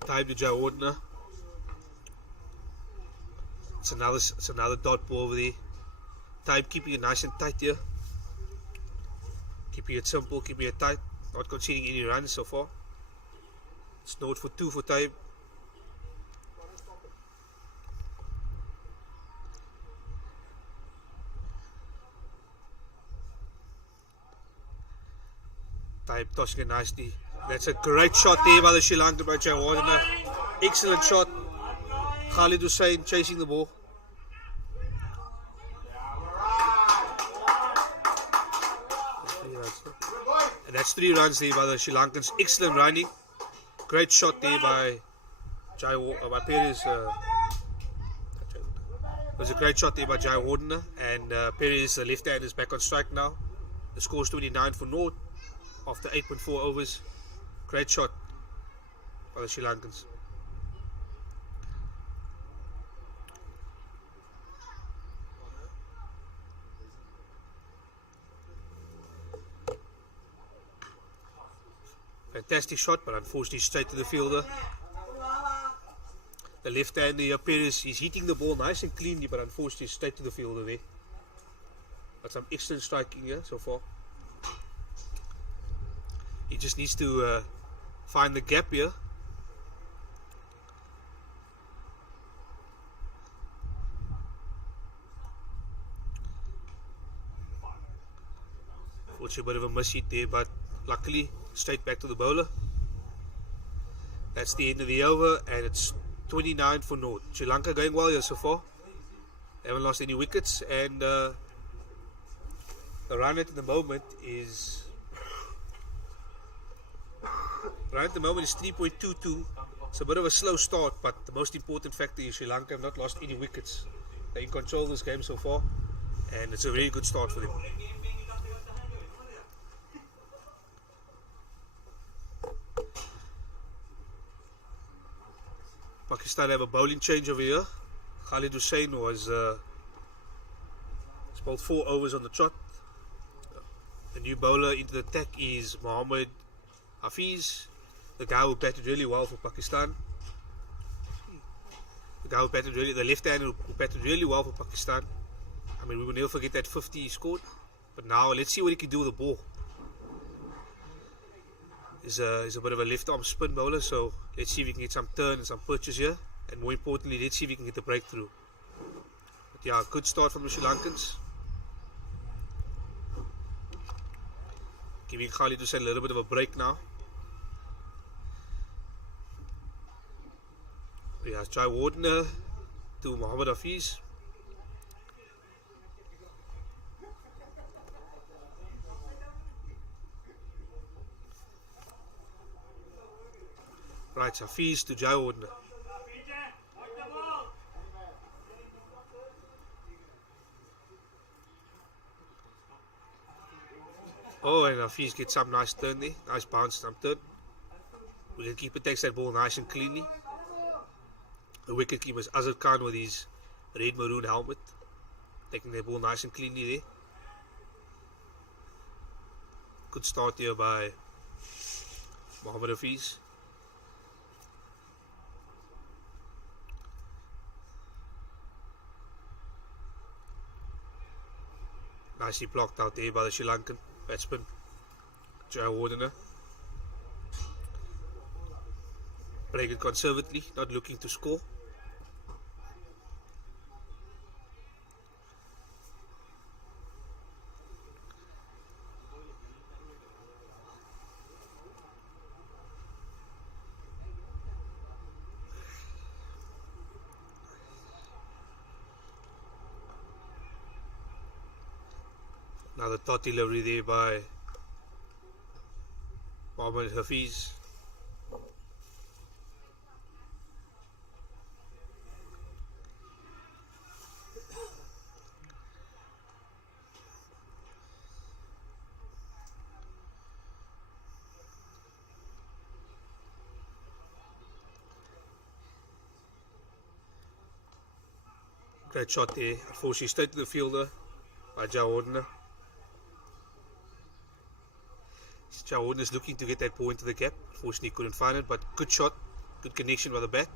Time to Javed. It's another dot ball over there. Time keeping it nice and tight here. Keeping it simple, keeping it tight, not conceding any runs so far. It's 0 for 2 for Taib. Taib tossing it nicely. That's a great shot there by the Sri Lankan by Javed. Excellent shot. Khalid Hussain chasing the ball. And that's 3 runs there by the Sri Lankans. Excellent running. Great shot there by Perez. It was a great shot there by Javed. And Perez, the left hand, is back on strike now. The score is 29 for naught after 8.4 overs. Great shot by the Sri Lankans. Fantastic shot, but unfortunately straight to the fielder. The left-hander here, Perez, is hitting the ball nice and cleanly, but unfortunately straight to the fielder there. But some excellent striking here so far. He just needs to find the gap here. Fortunately, a bit of a miss hit there, but luckily straight back to the bowler. That's the end of the over, and it's 29 for naught. Sri Lanka going well here so far. They haven't lost any wickets, and the run rate at the moment is 3.22. It's a bit of a slow start, but the most important factor is Sri Lanka have not lost any wickets. They're in control of this game so far, and it's a very good start for them. Pakistan have a bowling change over here. Khalid Hussain was bowled 4 overs on the trot. The new bowler into the attack is Mohammad Hafiz, the guy who batted really well for Pakistan. The left-hander who batted really well for Pakistan. I mean, we will never forget that 50 he scored. But now let's see what he can do with the ball. He's a bit of a left-arm spin bowler, so let's see if we can get some turn and some purchase here. And more importantly, let's see if we can get the breakthrough. But yeah, good start from the Sri Lankans. Giving Khalid Hussain a little bit of a break now. Yeah, Javed to Mohammad Hafiz. Right, Hafiz to Javed. Oh, and Hafiz gets some nice turn there. Nice bounce, some turn. Wicketkeeper takes that ball nice and cleanly. The wicketkeeper is Azhar Khan with his red maroon helmet. Taking that ball nice and cleanly there. Good start here by Mohammad Hafiz. Nicely blocked out there by the Sri Lankan batsman, Javed. Playing it conservatively, not looking to score. Another thought delivery there by Mohammad Hafiz. Great shot there. Unfortunately, straight to the fielder by Javed. Javed is looking to get that ball into the gap. Unfortunately, couldn't find it, but good shot, good connection by the bat.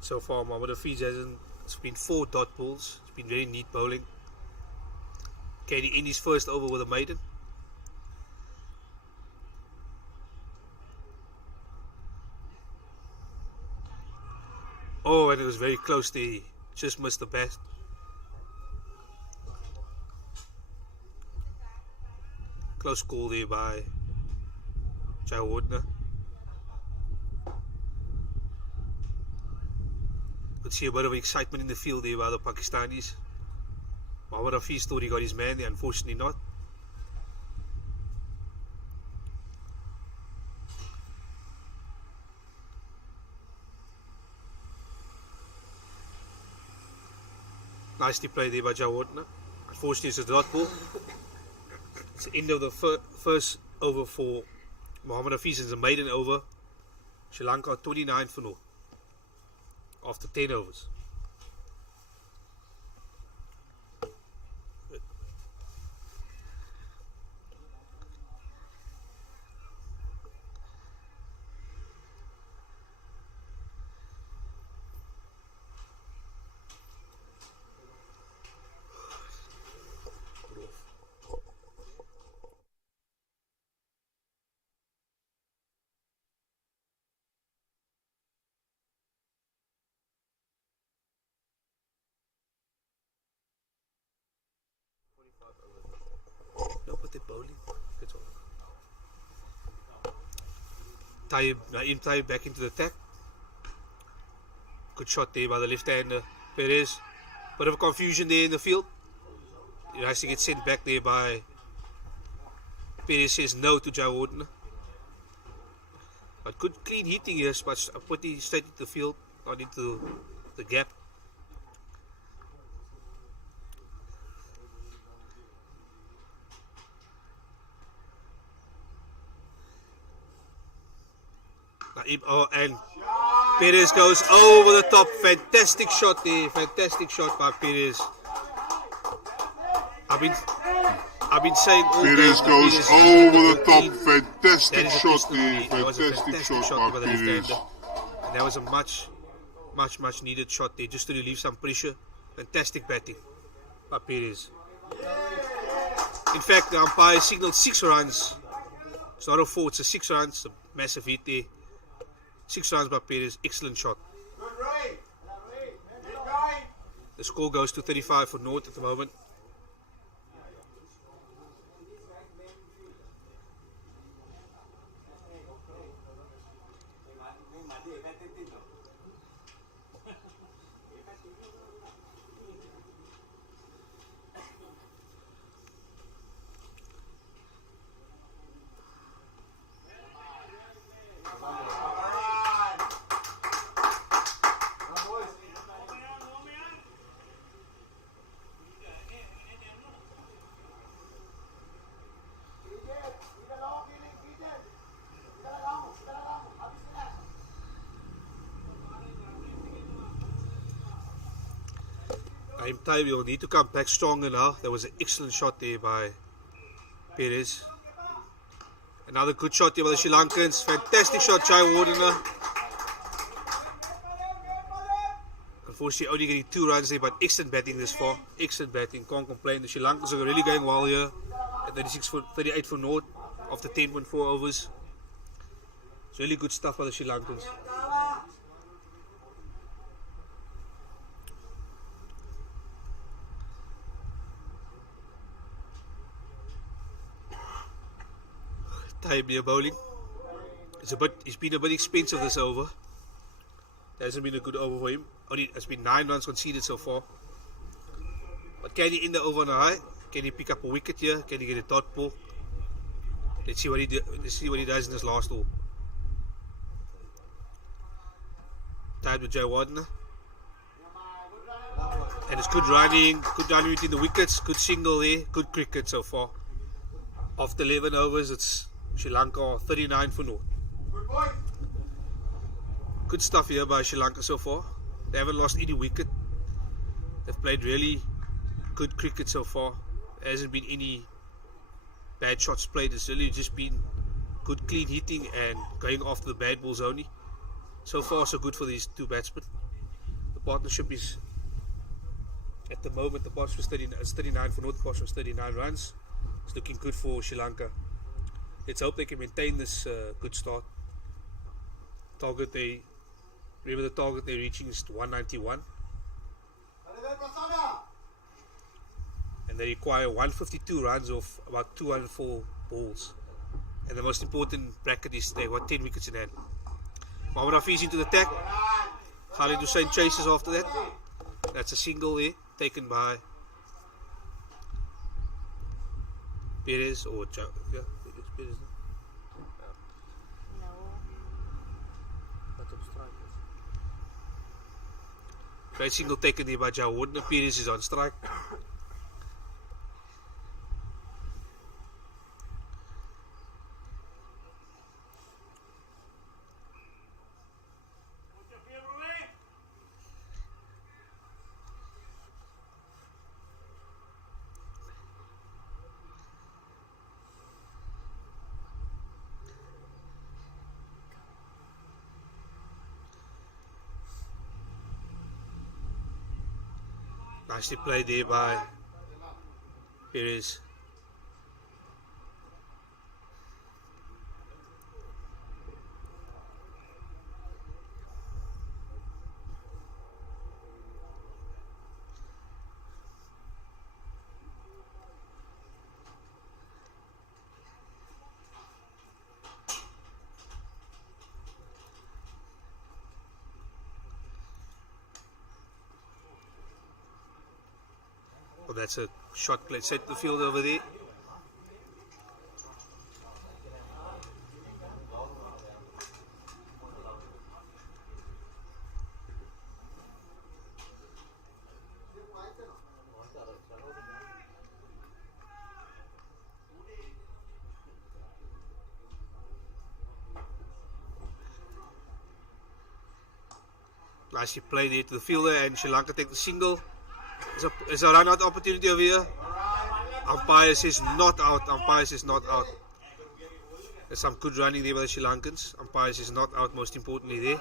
So far, Mohammad Hafiz it's been 4 dot balls. It's been very neat bowling. Can he end his first over with a maiden? Oh, and it was very close there. Just missed the bat. Close call there by Javed. Could see a bit of excitement in the field there by the Pakistanis. Mohammad Hafiz thought he got his man there, unfortunately not. Nicely played there by Javed. Unfortunately, it's a dot ball. It's the end of the first over for Mohammad Hafiz. It's a maiden over. Sri Lanka 29 for 0 after 10 overs. No, but they're bowling. That's all. Taib back into the attack. Good shot there by the left-hander Perez. Bit of confusion there in the field. He has to get sent back there by Perez. Says no to Javed. But good clean hitting here, but putting straight into the field, not into the gap. Oh, and Perez goes over the top. Fantastic shot there. Fantastic shot by Perez. I've been saying all Perez day, goes Perez over the is top. clean. Fantastic That is a shot pistol there. lead. That was a Fantastic shot by the Perez. left-hander. And that was a much needed shot there just to relieve some pressure. Fantastic batting by Perez. In fact, the umpire signaled 6 runs. It's not a 4, it's a 6 runs. A massive hit there. 6 runs by Perez. Excellent shot. The score goes to 35 for 0 at the moment. I'm tired. You'll need to come back stronger now. There was an excellent shot there by Perez. Another good shot here by the Sri Lankans. Fantastic shot, Javed. Unfortunately, only getting 2 runs there, but excellent batting this far. Excellent batting. Can't complain. The Sri Lankans are really going well here. At 38 for naught after 10.4 overs. It's really good stuff by the Sri Lankans. Time here bowling. It's been a bit expensive this over. It hasn't been a good over for him. It's been 9 runs conceded so far. But can he end the over on a high? Can he pick up a wicket here? Can he get a dot ball? Let's see what he does in this last over. Tied with Javed. And it's good running between the wickets. Good single there. Good cricket so far. After 11 overs, it's Sri Lanka 39 for naught. Good stuff here by Sri Lanka so far. They haven't lost any wicket. They've played really good cricket so far. There hasn't been any bad shots played. It's really just been good clean hitting and going after the bad balls only. So far so good for these two batsmen. The partnership is, at the moment, the partnership is 39 for naught. The partnership is 39 runs. It's looking good for Sri Lanka. Let's hope they can maintain this good start. Remember the target they're reaching is 191. And they require 152 runs off about 204 balls. And the most important bracket is they got 10 wickets in hand. Mohammad Hafiz into the attack. Khalid Hussain chases after that. That's a single there, taken by Perez or Perez. Great single taken there by Javed. Perez is on strike. Nicely played there by Perez. Oh, that's a shot played set the field over there. Nicely played there to the fielder, and Sri Lanka take the single. There's a run out opportunity over here. Umpire says not out. Umpire says not out. There's some good running there by the Sri Lankans. Umpire says not out, most importantly there.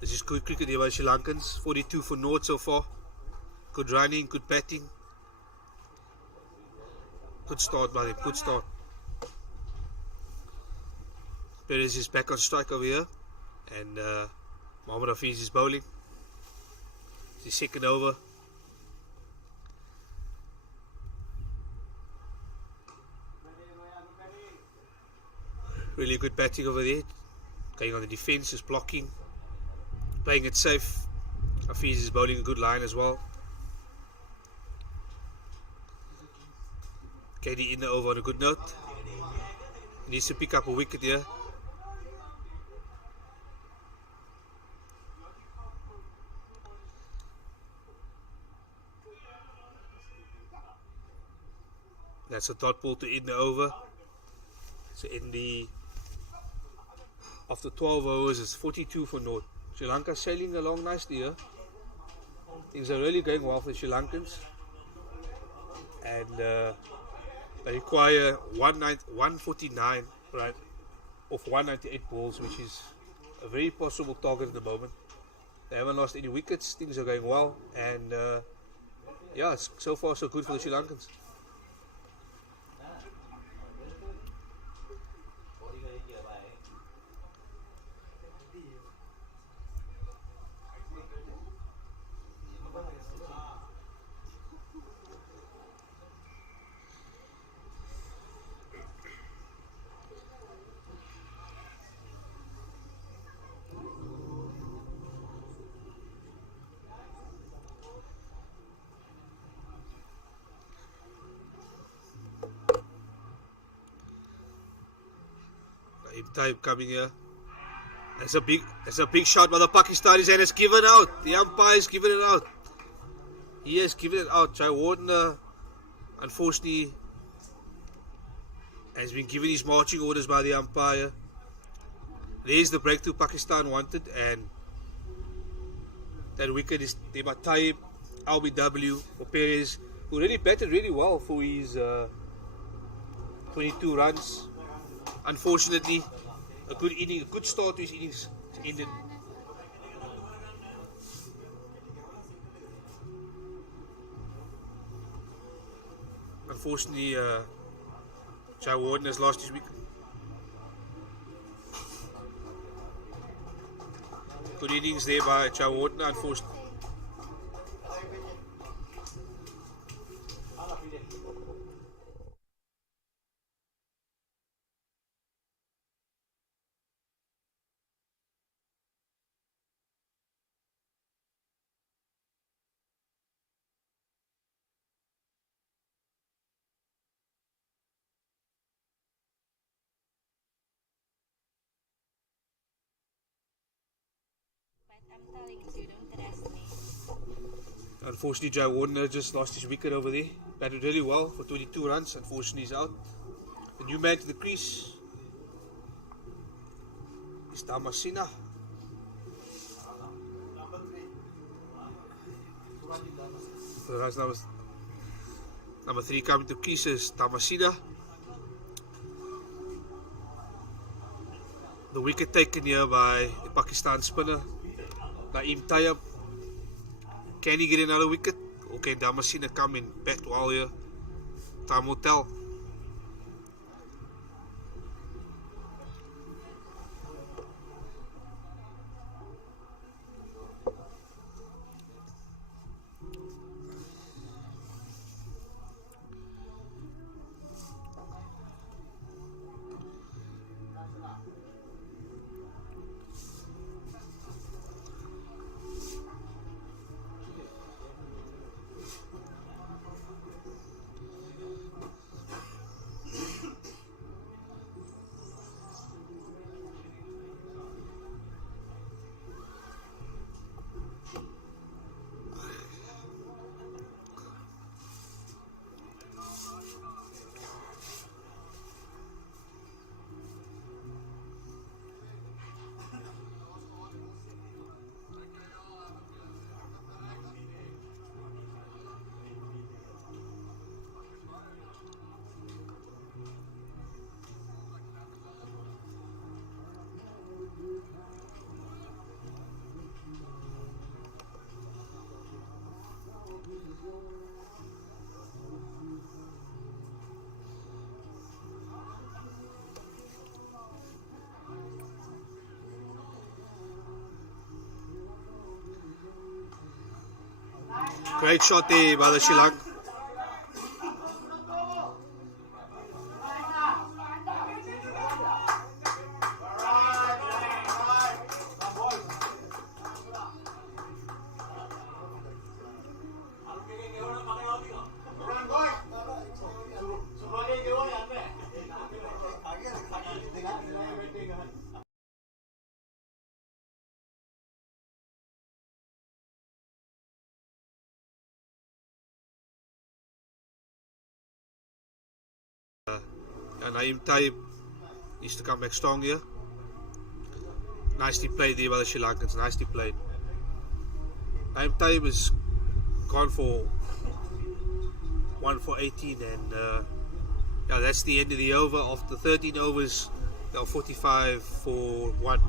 This is good cricket here by the Sri Lankans. 42 for naught so far. Good running, good batting. Good start by them, good start. Perez is back on strike over here. And Mohammad Hafiz is bowling. It's his second over. Really good batting over there. Going on the defence, is blocking. Playing it safe. Hafiz is bowling a good line as well. KD in the over on a good note. He needs to pick up a wicket here. That's a dot ball to end the over. So in the After 12 overs, it's 42 for naught. Sri Lanka sailing along nicely here. Things are really going well for the Sri Lankans. And they require 149 right, off 198 balls, which is a very possible target at the moment. They haven't lost any wickets. Things are going well. And yeah, so far so good for the Sri Lankans. Type coming here. It's a big shot by the Pakistanis and it's given out. The umpire's given it out. He has given it out. Javed, unfortunately, has been given his marching orders by the umpire. There's the breakthrough Pakistan wanted, and that wicket is there by Taib, LBW for Perez, who really batted really well for his 22 runs. Unfortunately, a good inning, a good start to his innings ended. Unfortunately, Javed has lost his wicket. Good innings there by Javed, unfortunately. Unfortunately, Javed just lost his wicket over there. Batted really well for 22 runs. Unfortunately, he's out. The new man to the crease is Tamasina. So that's number 3 coming to crease is Tamasina. The wicket taken here by the Pakistan spinner Naeem Tayyab. Can he get another wicket, or can Tamasina come in bat well here? Time will tell. Great shot there by the Sri Lanka. And Naeem Tayyab needs to come back strong here. Nicely played there by the Sri Lankans. Nicely played. Time is gone for 1 for 18, and yeah, that's the end of the over. After 13 overs, they were 45 for 1.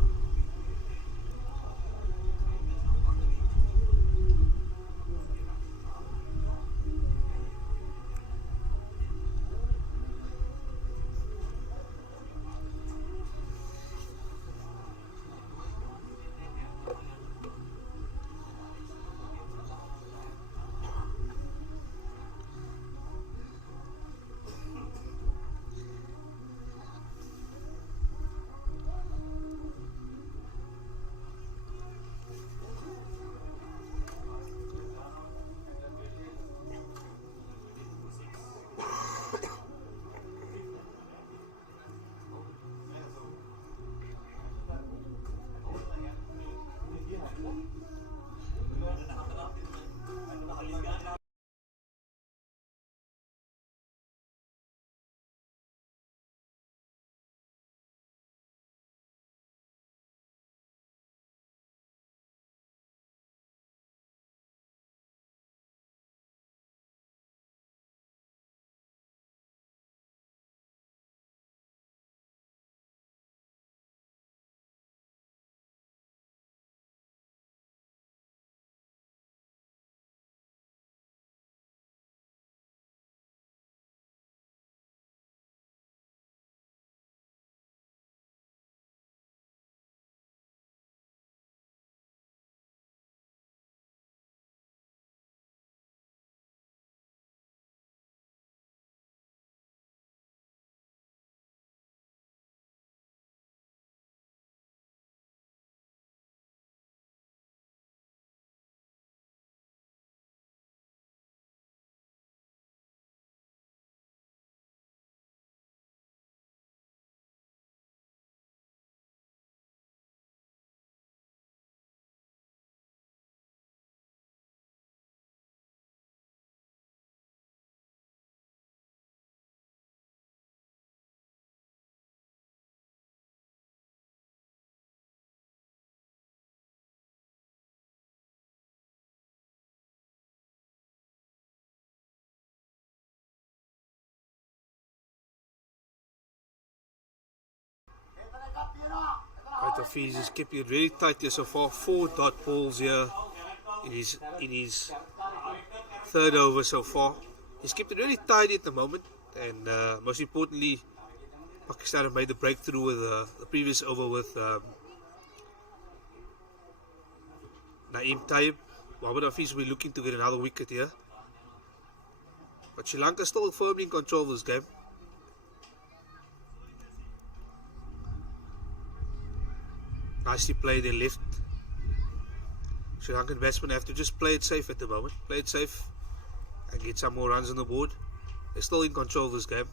Right, Hafiz is keeping it really tight here so far. 4 dot balls here in his third over so far. He's kept it really tight at the moment, and most importantly, Pakistan have made the breakthrough with the previous over with Naeem Taib. Mohammad Hafiz will be looking to get another wicket here, but Sri Lanka still firmly in control of this game. Nicely played their left. Sri Lankan batsmen have to just play it safe at the moment. Play it safe and get some more runs on the board. They're still in control of this game.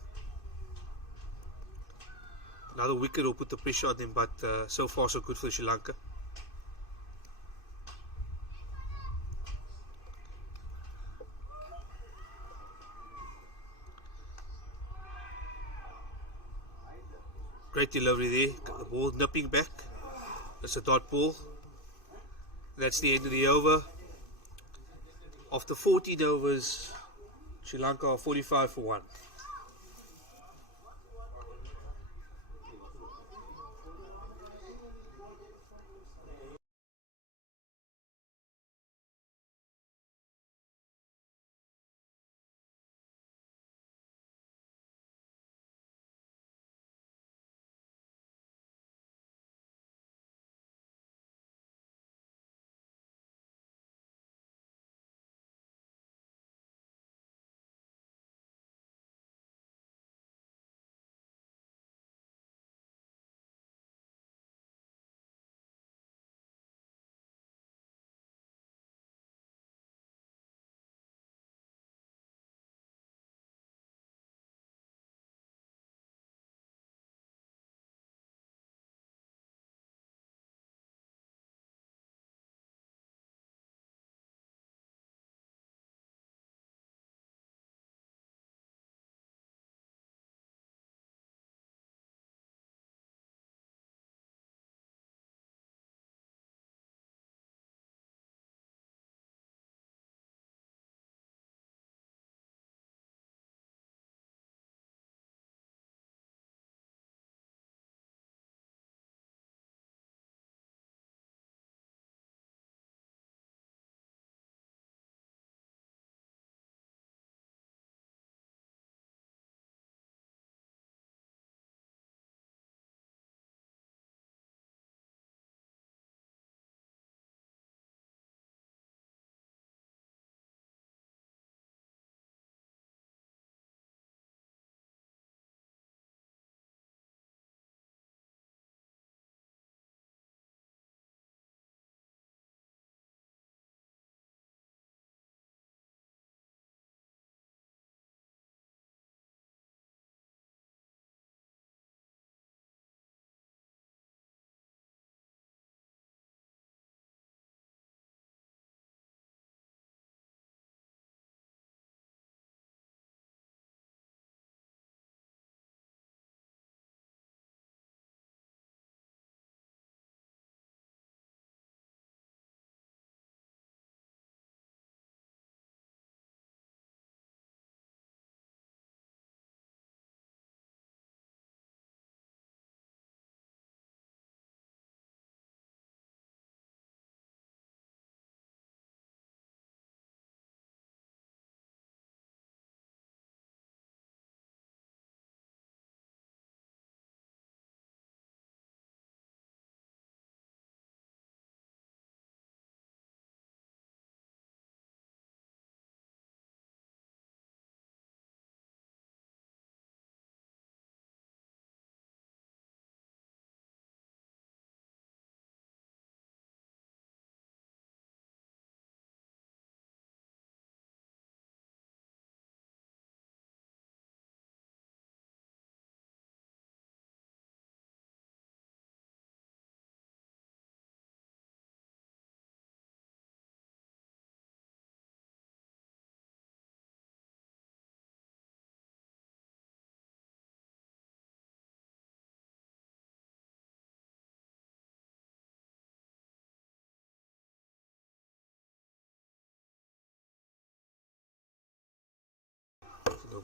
Another wicket will put the pressure on them, but so far so good for Sri Lanka. Great delivery there. The ball nipping back. That's a dot ball. That's the end of the over. After 14 overs, Sri Lanka are 45 for 1.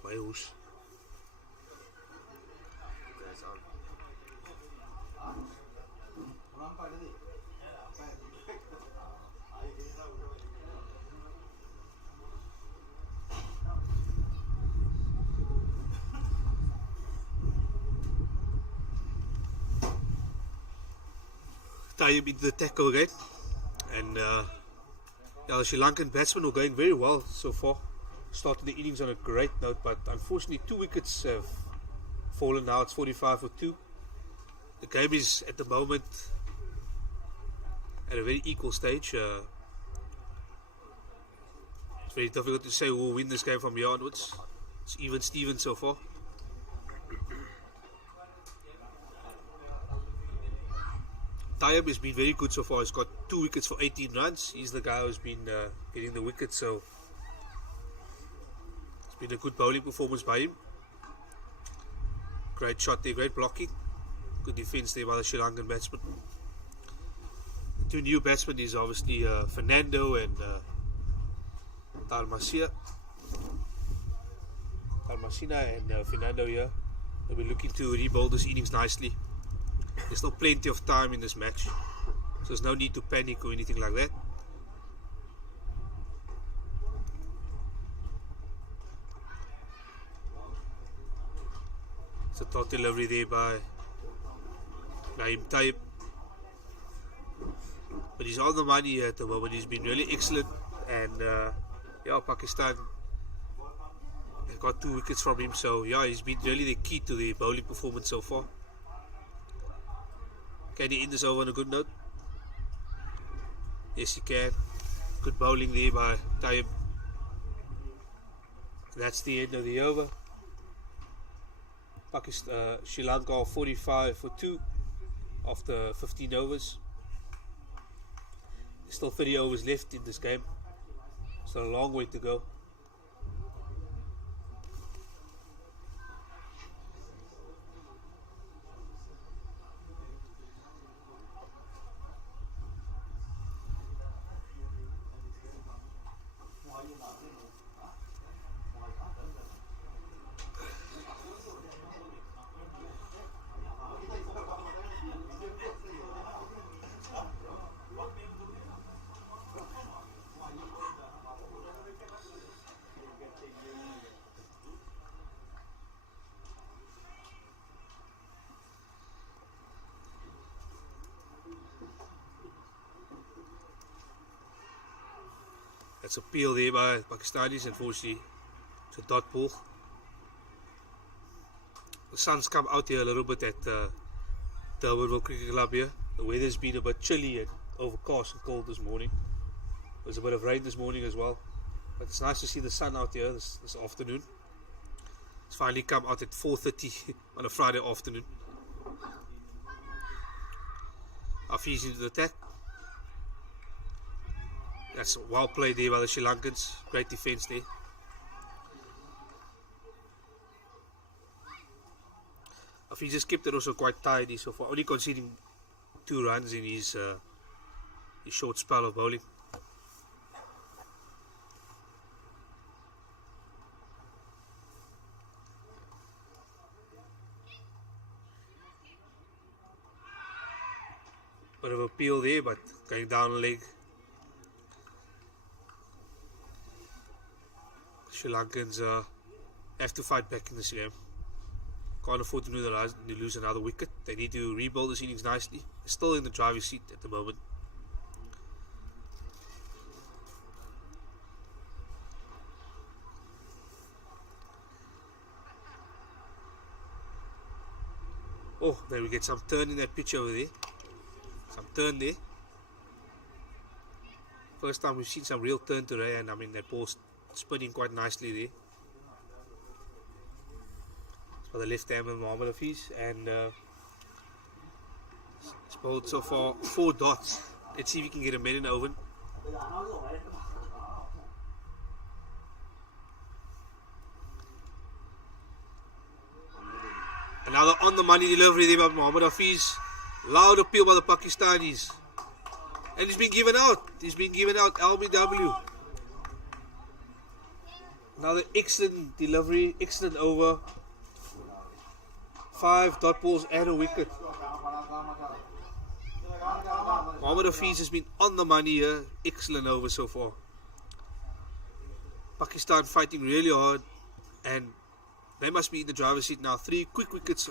by hoes. Taib into the tackle again, and yeah, the Sri Lankan batsmen are going very well so far. Started the innings on a great note, but unfortunately 2 wickets have fallen now. It's 45 for 2. The game is at the moment at a very equal stage. It's very difficult to say who will win this game from here onwards. It's even Steven so far. Taib has been very good so far. He's got 2 wickets for 18 runs. He's the guy who's been getting the wickets, so it's been a good bowling performance by him. Great shot there, great blocking. Good defence there by the Sri Lankan batsman. The 2 new batsmen is obviously Fernando and Talmasina and Fernando here. They'll be looking to rebuild this innings nicely. There's still plenty of time in this match, so there's no need to panic or anything like that. It's a top delivery there by Naeem Taib. But he's on the money here at the moment. He's been really excellent, and yeah, Pakistan have got 2 wickets from him, so yeah, he's been really the key to the bowling performance so far. Can he end this over on a good note? Yes, he can. Good bowling there by Taib. That's the end of the over. Pakistan, Sri Lanka 45 for 2 after 15 overs. There's still 30 overs left in this game. Still a long way to go. That's a peel there by Pakistanis. Unfortunately, it's a dot ball. The sun's come out here a little bit at the Over-50s Cricket Club here. The weather's been a bit chilly and overcast and cold this morning. There was a bit of rain this morning as well. But it's nice to see the sun out here this afternoon. It's finally come out at 4:30 on a Friday afternoon. Hafiz into the attack. That's well played there by the Sri Lankans. Great defence there. Hafiz just kept it also quite tidy so far, only conceding 2 runs in his short spell of bowling. Bit of a peel there, but going down a leg. Sri Lankans have to fight back in this game. Can't afford to lose another wicket. They need to rebuild this innings nicely. They're still in the driving seat at the moment. Oh, there we get some turn in that pitch over there. Some turn there. First time we've seen some real turn today, and I mean that ball's spinning quite nicely there. It's for the left hand of Mohammad Hafiz, and it's bowled so far 4 dots. Let's see if we can get a maiden over. Another on the money delivery there by Mohammad Hafiz. Loud appeal by the Pakistanis. And he's been given out. He's been given out. LBW. Another excellent delivery, excellent over. 5 dot balls and a wicket. Mohammad Hafiz has been on the money here. Excellent over so far. Pakistan fighting really hard, and they must be in the driver's seat now. 3 quick wickets.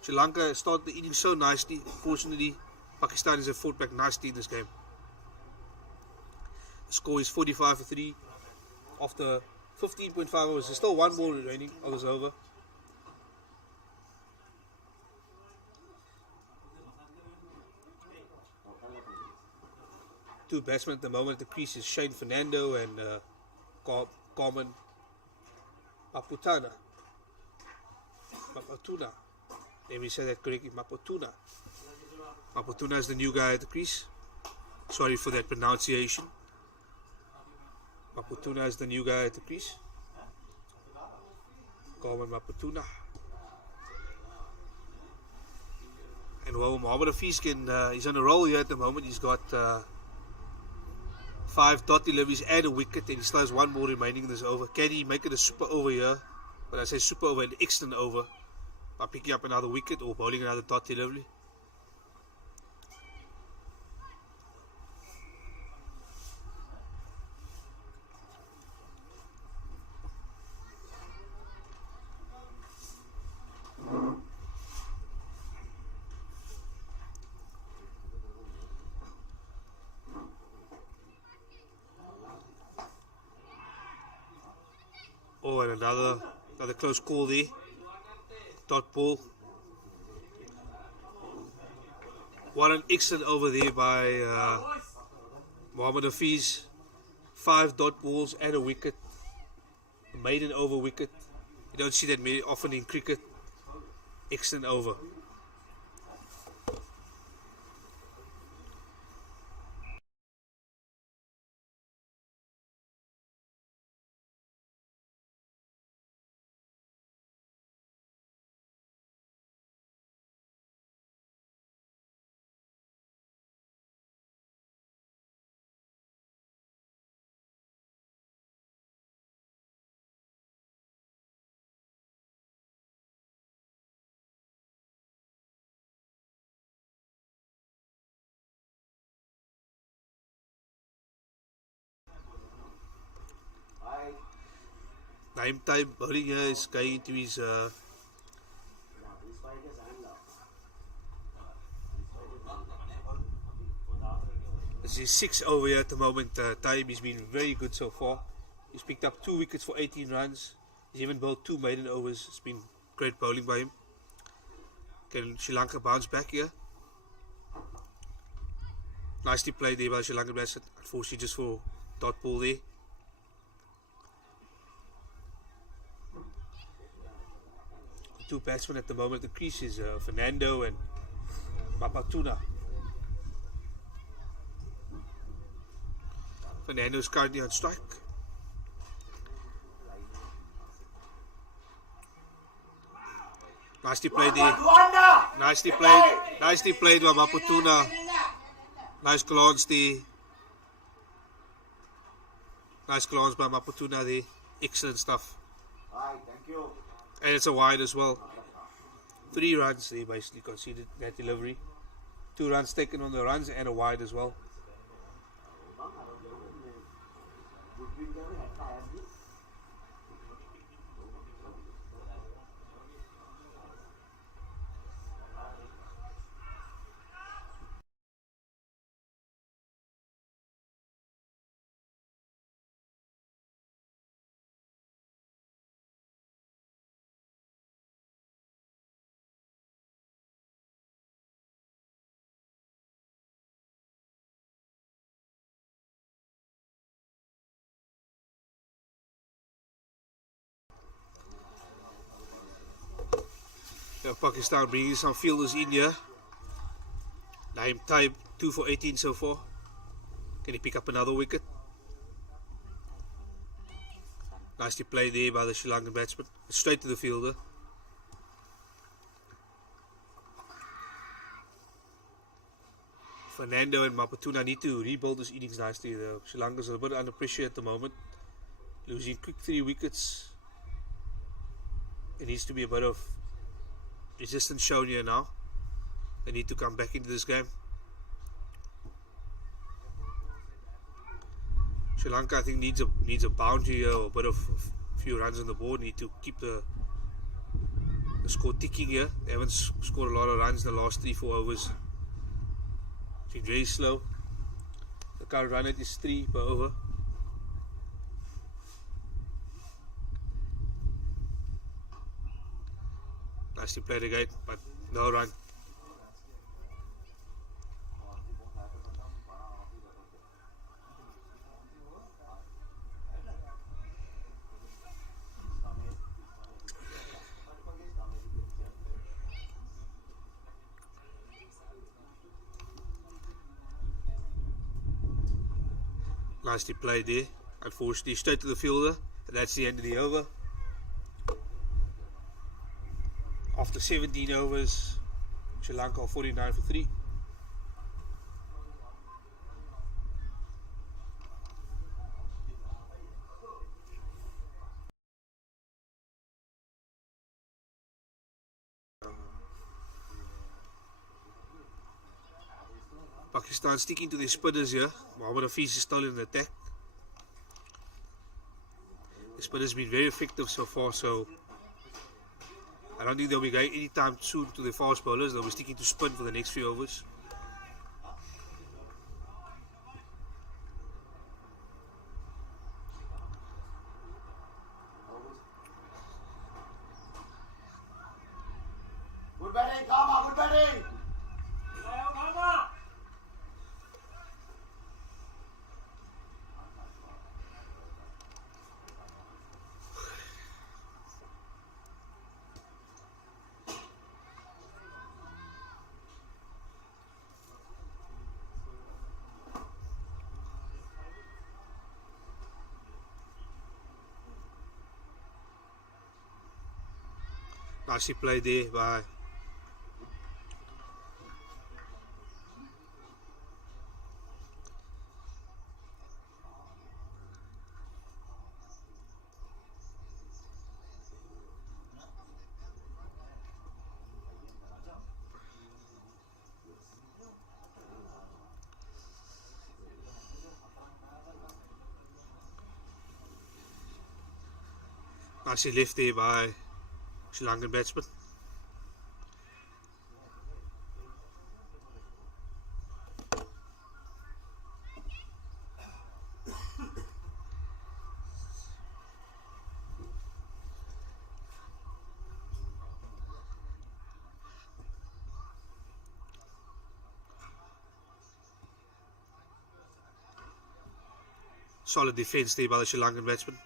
Sri Lanka started the inning so nicely. Fortunately, Pakistan has fought back nicely in this game. The score is 45 for 3 after 15.5 overs. There's still 1 ball remaining of this over. Two batsmen at the moment at the crease is Shane Fernando and Carmen Maputuna. Let me say that correctly, Maputuna. Maputuna is the new guy at the crease. Sorry for that pronunciation. Maputuna is the new guy at the crease. Carmen Maputuna. And while Mohammad Hafiz he's on a roll here at the moment. He's got 5 dot deliveries and a wicket, and he still has 1 more remaining in this over. Can he make it a super over here? When I say super over, an excellent over, by picking up another wicket or bowling another dot delivery. Oh, and another close call there. Dot ball. What an excellent over there by Mohammad Hafiz. 5 dot balls and a wicket. A maiden over wicket. You don't see that very often in cricket. Excellent over. Naim time bowling here is going into his this is 6 over here at the moment. Time he's been very good so far. He's picked up 2 wickets for 18 runs. He's even bowled 2 maiden overs. It's been great bowling by him. Can Sri Lanka bounce back here? Nicely played there by Sri Lanka batsman. Unfortunately just for dot ball there. Two batsmen at the moment. The crease is Fernando and Maputuna. Fernando is currently on strike. Nicely played there. Nicely played by Maputuna. Nice glance there. Nice glance by Maputuna there. Excellent stuff. Thank you. And it's a wide as well. 3 runs they basically conceded that delivery. 2 runs taken on the runs and a wide as well. Yeah, Pakistan bringing some fielders in here. Naim Taib 2 for 18 so far. Can he pick up another wicket? Nicely played there by the Sri Lankan batsman. Straight to the fielder. Fernando and Maputuna need to rebuild this innings nicely. The Sri Lankans are a bit under pressure at the moment. losing quick 3 wickets. There needs to be a bit of resistance shown here now. They need to come back into this game. Sri Lanka, I think, needs a boundary here, or a bit of a few runs on the board. Need to keep the score ticking here. They haven't scored a lot of runs in the last 3-4 overs. It's been very slow. The current run rate is 3 per over. Nicely played again, but no run. Nicely played there. Unfortunately, straight to the fielder, and that's the end of the over. After 17 overs, Sri Lanka are 49 for 3. Pakistan sticking to their spinners here. Mohammad Hafiz is still in the attack. The spinner has been very effective so far, so I don't think they'll be going anytime soon to the fast bowlers. They'll be sticking to spin for the next few overs. Good batting, Kama, good batting. Nicely played there by nicely left there by Sri Lankan batsman. Solid defence there by the Sri Lankan batsman.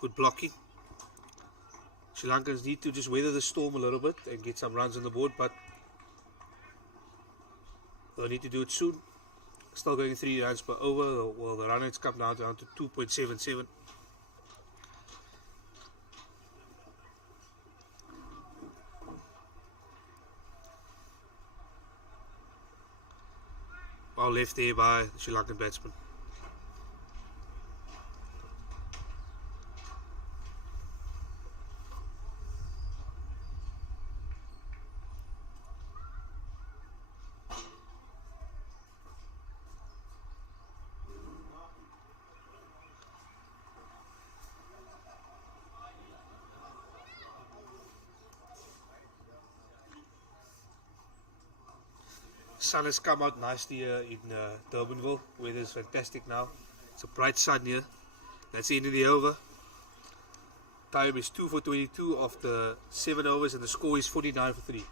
Good blocking. Sri Lankans need to just weather the storm a little bit and get some runs on the board, but they'll need to do it soon. Still going 3 runs per over. Well, the run rate's come down to 2.77. Well left there by the Sri Lankan batsman. Sun has come out nicely here in Durbanville. Weather is fantastic now. It's a bright sun here. That's the end of the over. Time is 2 for 22 after 7 overs, and the score is 49 for 3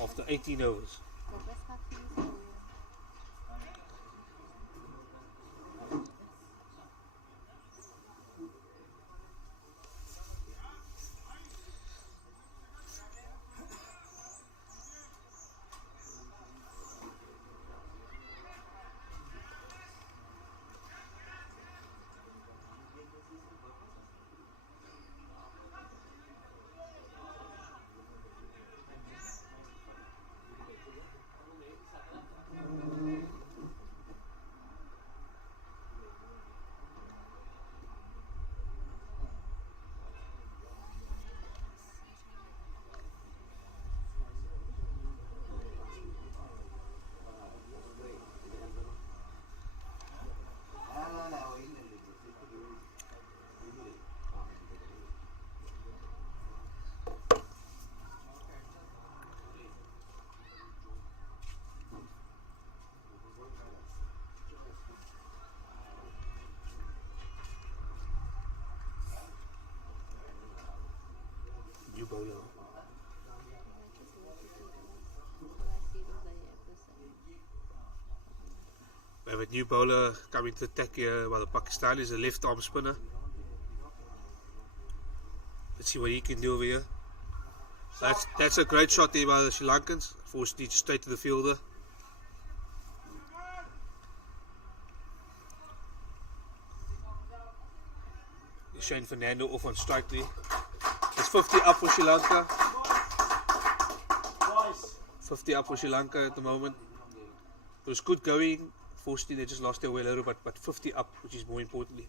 after 18 overs. We have a new bowler coming to attack here by the Pakistanis, a left arm spinner. Let's see what he can do over here. That's a great shot there by the Sri Lankans. Fortunately, straight to the fielder. Shane Fernando off on strike there. It's 50 up for Sri Lanka. 50 up for Sri Lanka at the moment. It was good going. Fortunately, they just lost their way a little, but 50 up, which is more importantly.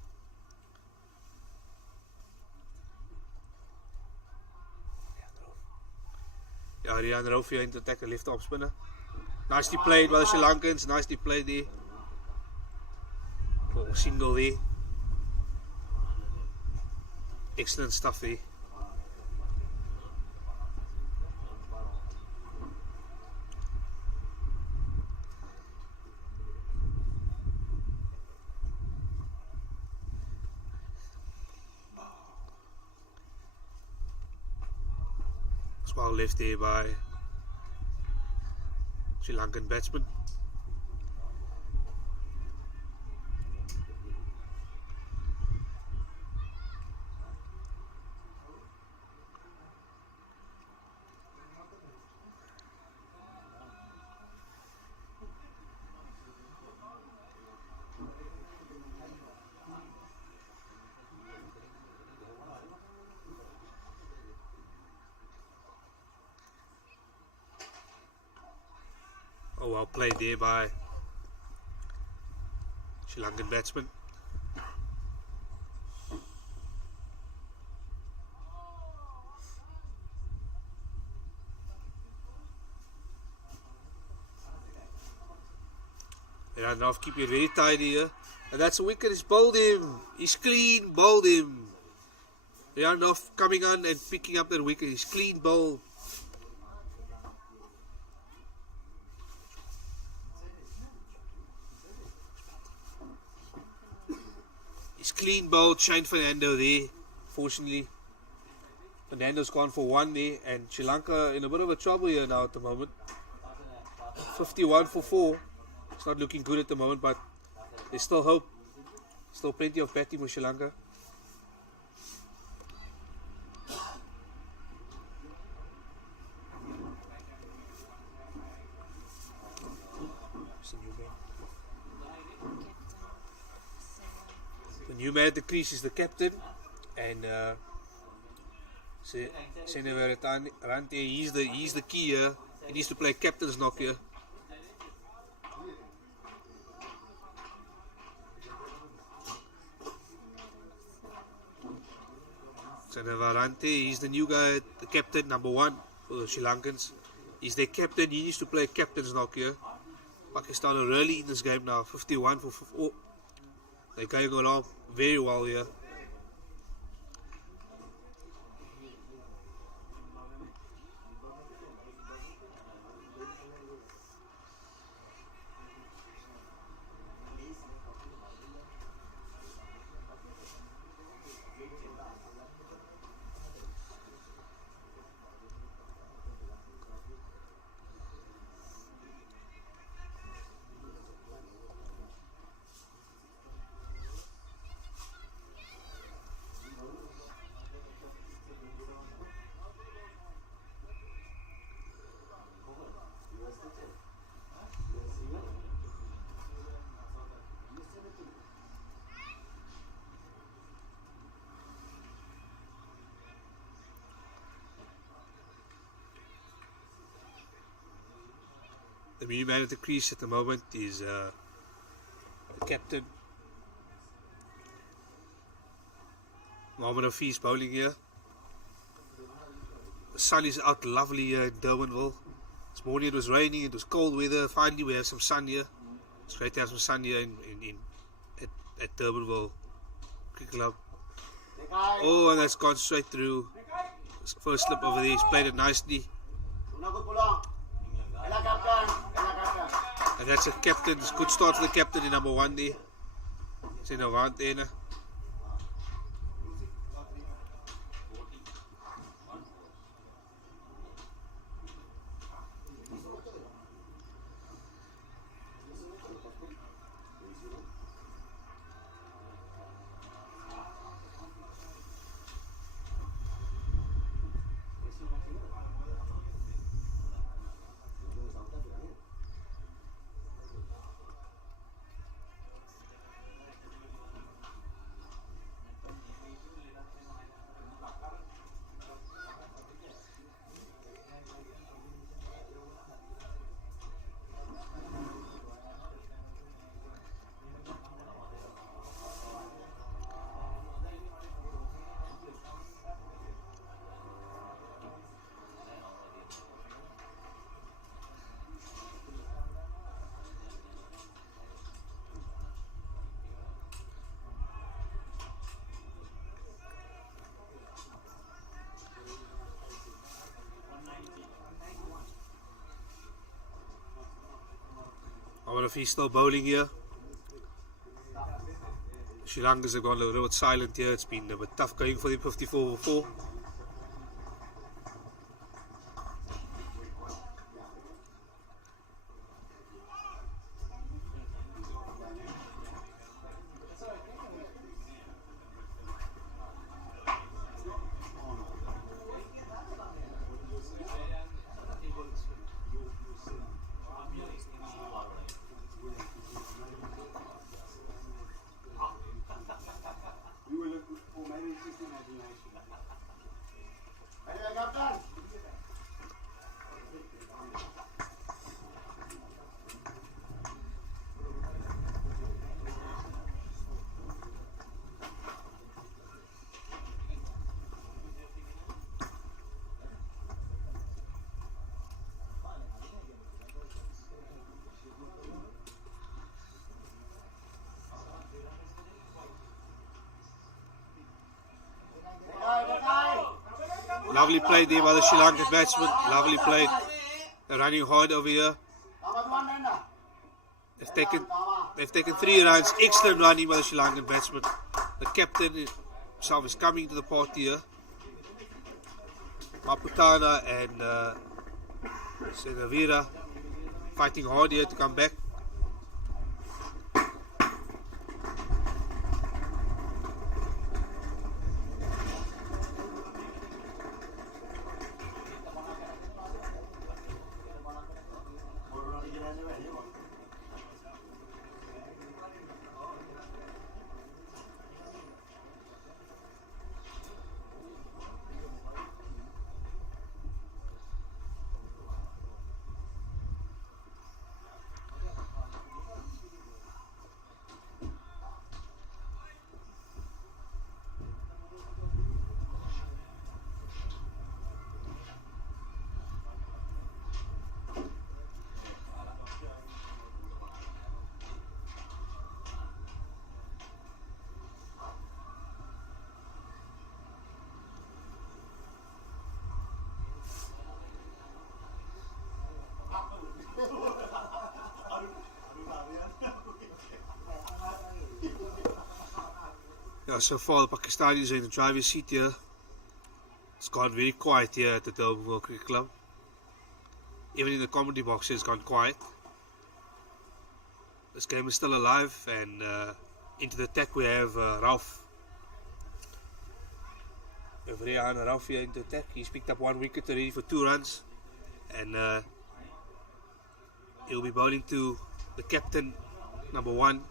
Yeah, Rian Rauf here to attack a left arm spinner. Nicely played by the Sri Lankans. Nicely played there. Oh, single there. Excellent stuff there. Well left there by Sri Lankan batsman. Oh, well played there by Sri Lankan batsman. And now keep it very tidy here. And that's a wicket. He's bowled him. He's clean bowled him. Randolph coming on and picking up that wicket. He's clean bowled. Clean bowled Shane Fernando there. Fortunately, Fernando's gone for one there, and Sri Lanka in a bit of a trouble here now at the moment. 51 for 4. It's not looking good at the moment, but there's still hope. Still plenty of batting for Sri Lanka. The new man at the crease is the captain, and Senevarante, he's the key here. He needs to play captain's knock here. Senevarante, he's the new guy, the captain, number 1 for the Sri Lankans. He's their captain. He needs to play captain's knock here. Pakistan are really in this game now. 51 for 4. They're going along very well here. The new man at the crease at the moment is the captain, Hafiz, bowling here. The sun is out lovely here in Durbanville. This morning it was raining, it was cold weather. Finally we have some sun here. It's great to have some sun here at Durbanville Cricket Club. Oh, and that's gone straight through. First slip over there, he's played it nicely. And that's a captain. It's a good start for the captain in number 1 there. It's in Avantena. wonder if he's still bowling here. Sri Lankas have gone a little bit silent here. It's been a bit tough going for them, 54 over 4. Lovely play there by the Sri Lankan batsman. Lovely play. They're running hard over here. They've taken 3 runs. Excellent running by the Sri Lankan batsman. The captain himself is coming to the party here. Maputana and Senavira fighting hard here to come back. Yeah, so far the Pakistanis are in the driver's seat here. It's gone very quiet here at the Tailender Cricket Club. Even in the commentary box it's gone quiet. This game is still alive, and into the attack we have Ralph. We have Rehan Ralph here into attack. He's picked up 1 wicket already for 2 runs. And he'll be bowling to the captain, number 1.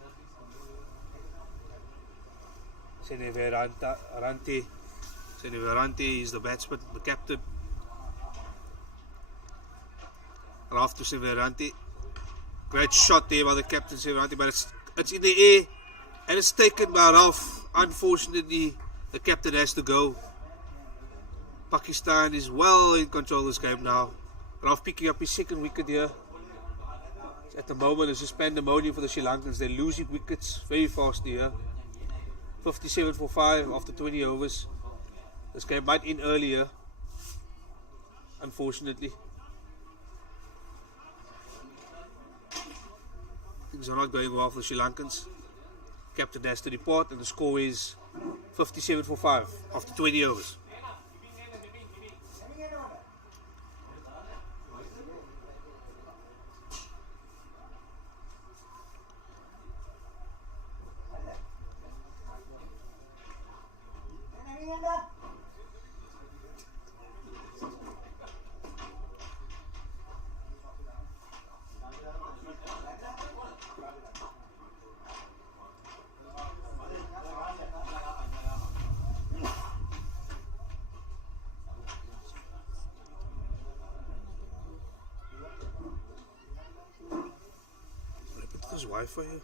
Seneverante is the batsman, the captain. Ralph to Seneverante. Great shot there by the captain Seneverante, but it's in the air and it's taken by Ralph. Unfortunately, the captain has to go. Pakistan is well in control of this game now. Ralph picking up his 2nd wicket here. At the moment, it's just pandemonium for the Sri Lankans. They're losing wickets very fast here. 57 for 5 after 20 overs. This game might end earlier, unfortunately. Things are not going well for the Sri Lankans. Captain has to report, and the score is 57 for 5 after 20 overs. There's Wi-Fi here.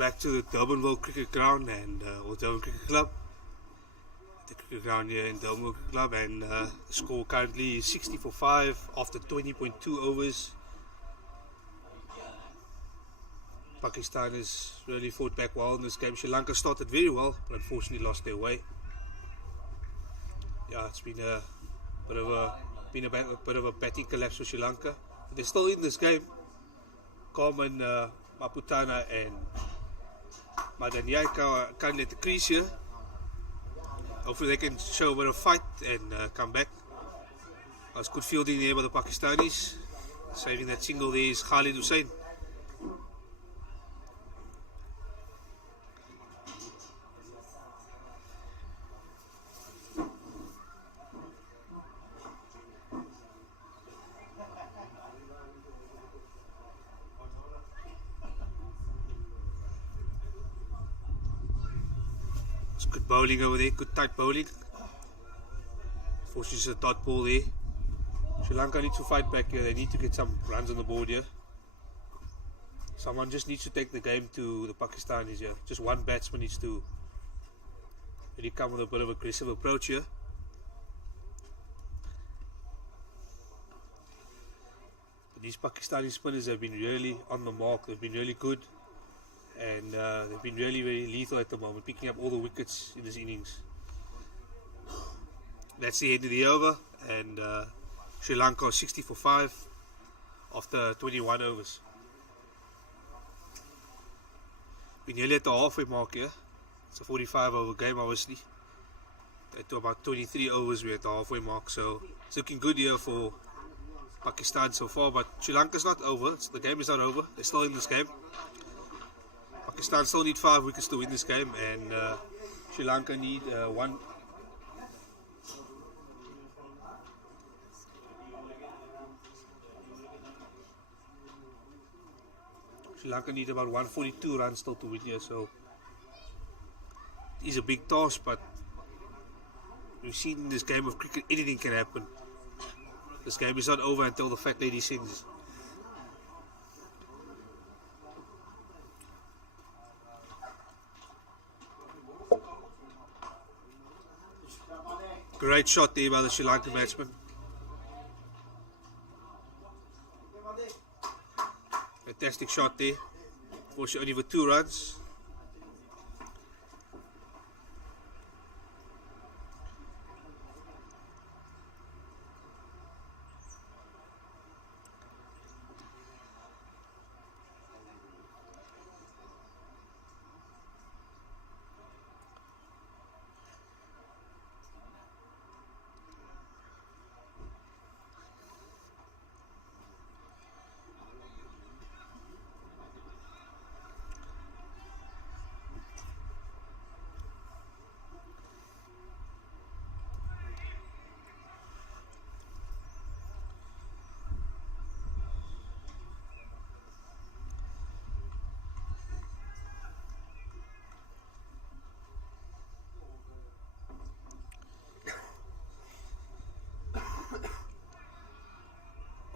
back to the Durbanville Cricket Ground and or Durban Cricket Club. The cricket ground here in Durbanville Cricket Club, and the score currently is 60 for 5 after 20.2 overs. Pakistan has really fought back well in this game. Sri Lanka started very well, but unfortunately lost their way. Yeah, it's been a bit of a batting collapse for Sri Lanka. But they're still in this game. Coleman, Maputana and Madanyai currently at the crease here. Hopefully they can show a bit of fight and come back. That was good fielding there by the Pakistanis. Saving that single there is Khalid Hussain. Good bowling over there, good tight bowling. Fortunately, it's a dot ball there. Sri Lanka needs to fight back here. They need to get some runs on the board here. Someone just needs to take the game to the Pakistanis here. Just one batsman needs to really come with a bit of aggressive approach here. But these Pakistani spinners have been really on the mark. They've been really good. And they've been really very lethal at the moment, picking up all the wickets in this innings. That's the end of the over, and Sri Lanka 60 for 5 after 21 overs. We're nearly at the halfway mark here. It's a 45 over game, obviously. At about 23 overs, we're at the halfway mark, so it's looking good here for Pakistan so far. But Sri Lanka's not over. The game is not over. They're still in this game. Pakistan still need 5 wickets to win this game, and Sri Lanka need 1. Sri Lanka need about 142 runs still to win here, so it is a big task, but we've seen in this game of cricket anything can happen. This game is not over until the fat lady sings. Great shot there by the Sri Lankan batsman. Fantastic shot there. Fortunately only for 2 runs.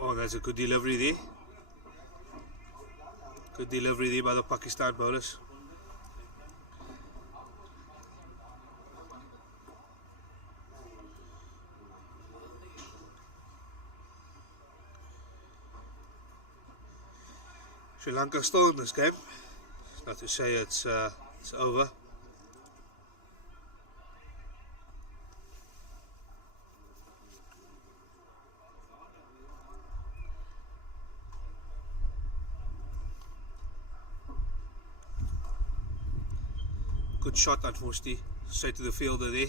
Oh, that's a good delivery there. Good delivery there by the Pakistan bowlers. Sri Lanka still in this game. Not to say it's over. Good shot, unfortunately, straight to the fielder there.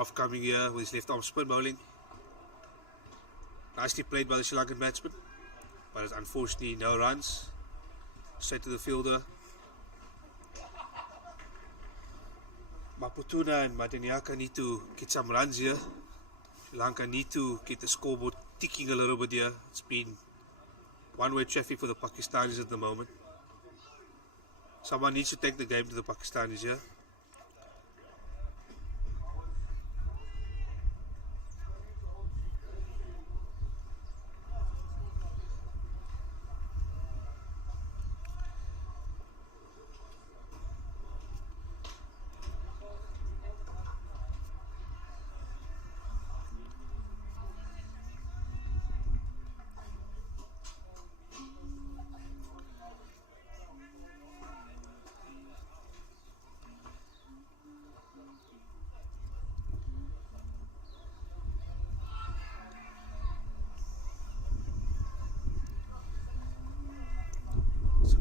Ralph coming here with his left arm spin bowling. Nicely played by the Sri Lankan batsman, but it's unfortunately no runs. Straight to the fielder. Maputuna and Madaniaka need to get some runs here. Sri Lanka need to get the scoreboard ticking a little bit here. It's been one-way traffic for the Pakistanis at the moment. Someone needs to take the game to the Pakistanis here.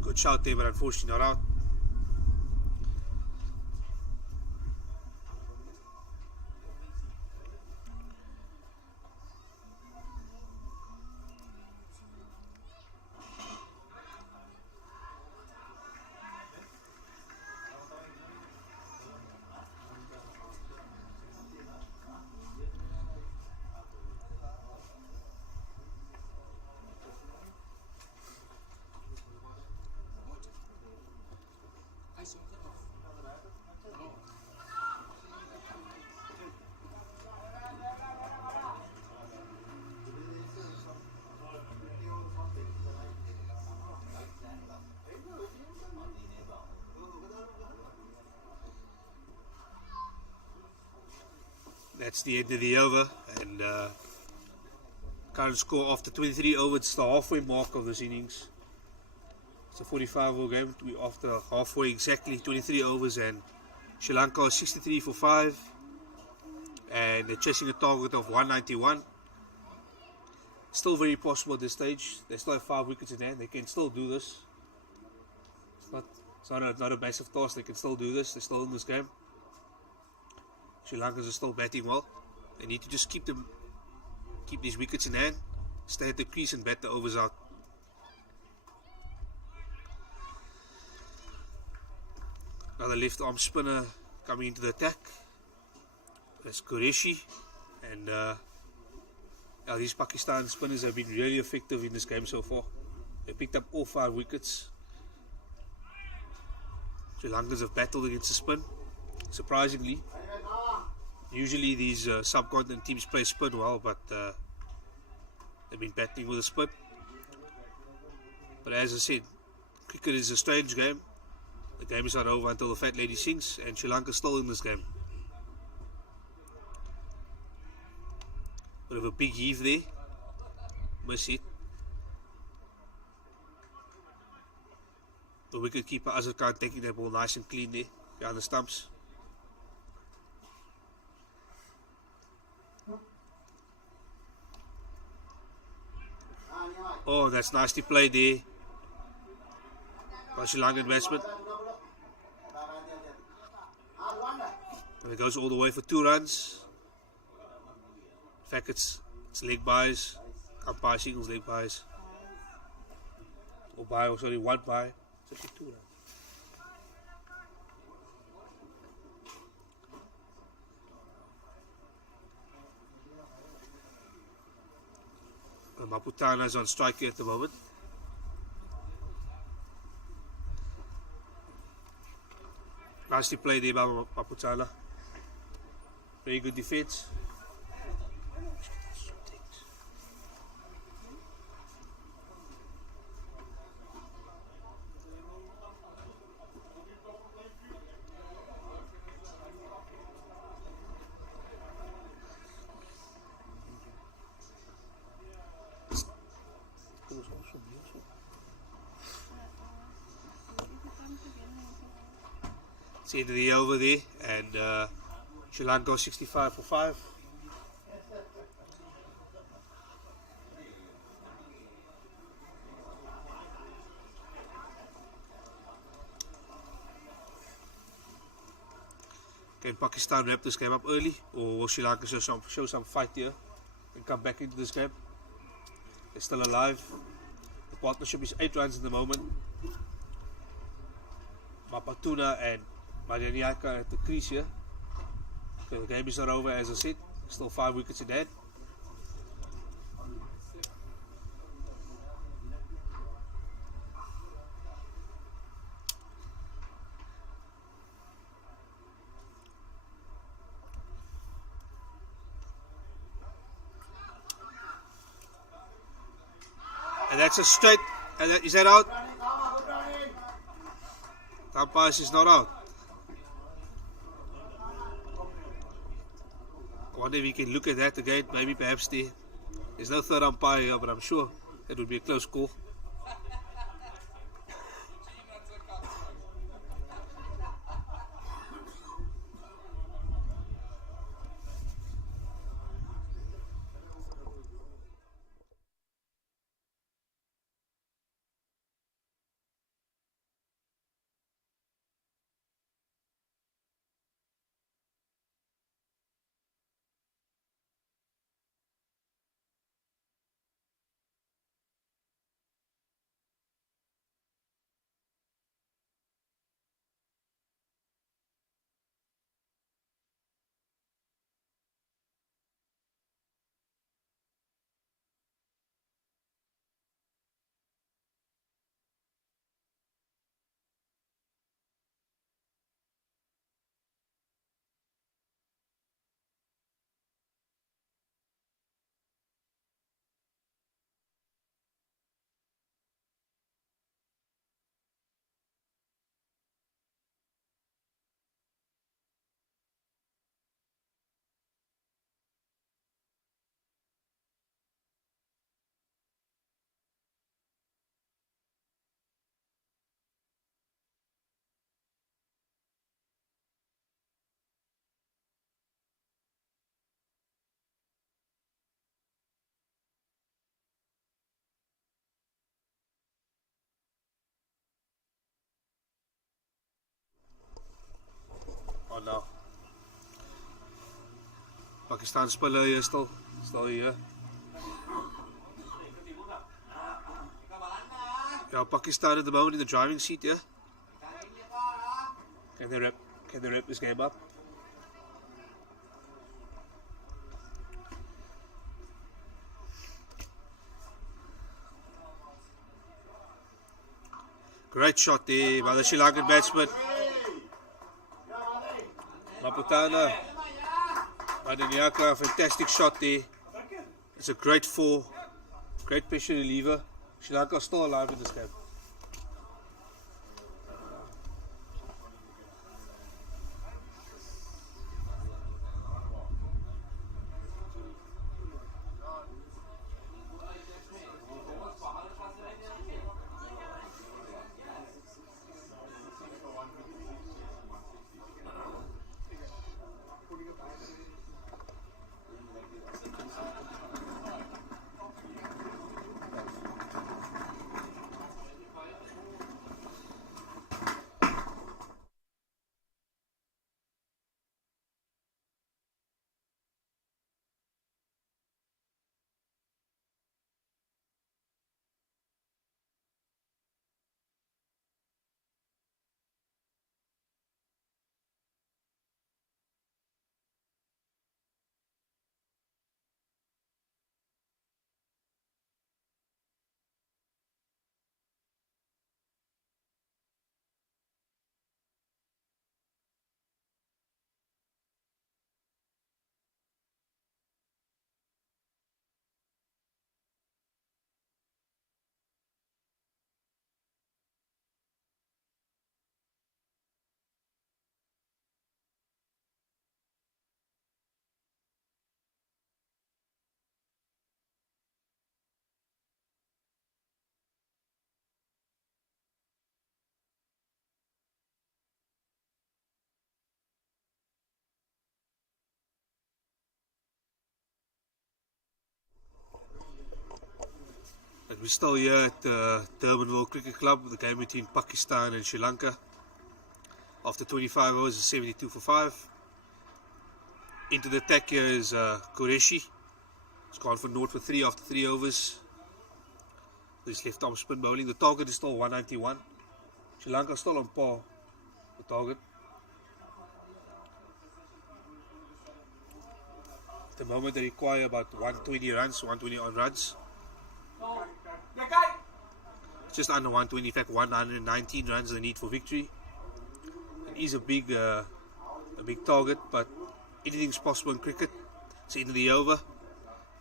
Good shot there, but unfortunately not out. That's the end of the over, and current score after 23 overs, it's the halfway mark of this innings. It's a 45 over game. We're after halfway exactly, 23 overs, and Sri Lanka is 63 for 5, and they're chasing a target of 191. Still very possible at this stage. They still have 5 wickets in hand. They can still do this. It's not a massive task. They can still do this. They're still in this game. Sri Lankans are still batting well. They need to just keep these wickets in hand, stay at the crease and bat the overs out. Another left arm spinner coming into the attack. That's Qureshi, and these Pakistan spinners have been really effective in this game so far. They picked up all 5 wickets. Sri Lankans have battled against the spin, surprisingly. Usually these subcontinent teams play spin well, but they've been battling with a spin. But as I said, cricket is a strange game. The game is not over until the fat lady sings, and Sri Lanka is still in this game. Bit of a big heave there. Miss it. The wicket keeper Azhar Khan taking that ball nice and clean there behind the stumps. Oh, that's nicely played there by Sri Lankan batsman. And it goes all the way for 2 runs. In fact, it's leg byes, umpire singles leg byes. Or bye, sorry, 1 bye. It's actually 2 runs. Maputana is on strike at the moment. Nicely played there by Maputana. Very good defense. It's the end of the over there, and Sri Lanka 65 for 5. Can Pakistan wrap this game up early, or will Sri Lanka show some fight here and come back into this game? They're still alive. The partnership is 8 runs in the moment. Mapatuna and Marianiaka at the crease here. So the game is not over, as I said. Still 5 wickets in hand. And that's a straight. And is that out? The umpire is not out. I wonder if we can look at that again. Maybe perhaps there's no third umpire here, but I'm sure it would be a close call. Oh no. Pakistan speler hier still hier. Yeah, Pakistan at the moment in the driving seat here. Can they wrap this game up? Great shot there by the Sri Lankan batsman. Maputana, Madaniaka, fantastic shot there. It's a great 4, great pressure reliever. Sri Lanka is still alive in this game. And we're still here at the Durban World Cricket Club, the game between Pakistan and Sri Lanka. After 25 overs, it's 72 for 5. Into the attack here is Qureshi. He's gone for 0 for 3 after 3 overs. This left arm spin bowling. The target is still 191. Sri Lanka still on par with the target. At the moment they require about 120 runs, 120 odd runs. It's just under 120, in fact 119 runs they need for victory. It is a big target, but anything's possible in cricket. It's the end of the over.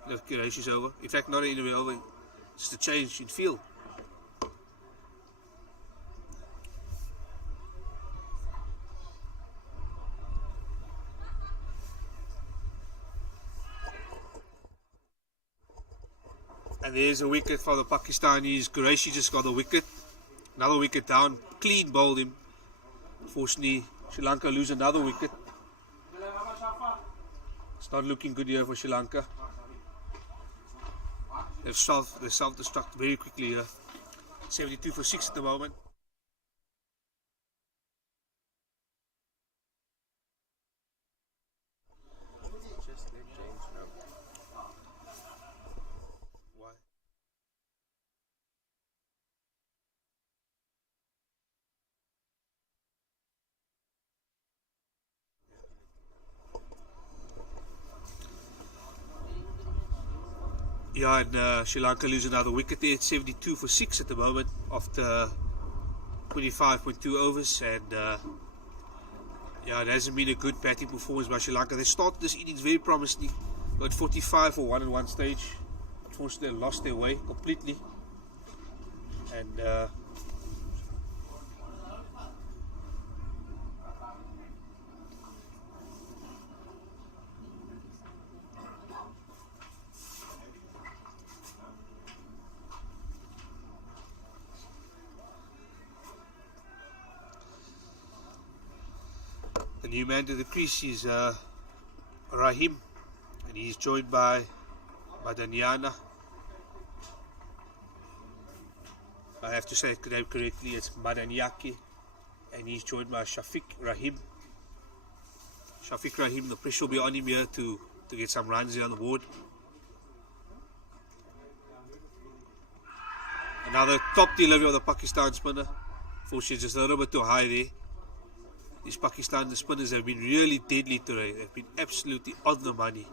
The Qureshi's over. In fact, not the end of the over, just a change in field. And there's a wicket for the Pakistanis. Qureshi just got a wicket. Another wicket down. Clean bowled him. Unfortunately, Sri Lanka lose another wicket. It's not looking good here for Sri Lanka. They've self-destruct very quickly here. 72 for 6 at the moment. Why? Yeah, and Sri Lanka lose another wicket there. It's 72 for 6 at the moment after 25.2 overs. And yeah, it hasn't been a good batting performance by Sri Lanka. They started this innings very promisingly. Got 45 for 1 at one stage. Unfortunately, they lost their way completely. And the new man to the crease is Rahim, and he's joined by Madanyana. I have to say it correctly, it's Madanyaki, and he's joined by Shafiq Rahim. Shafiq Rahim, the pressure will be on him here to get some runs here on the board. Another top delivery of the Pakistan spinner. Unfortunately, just a little bit too high there. These Pakistan spinners have been really deadly today. They've been absolutely on the money.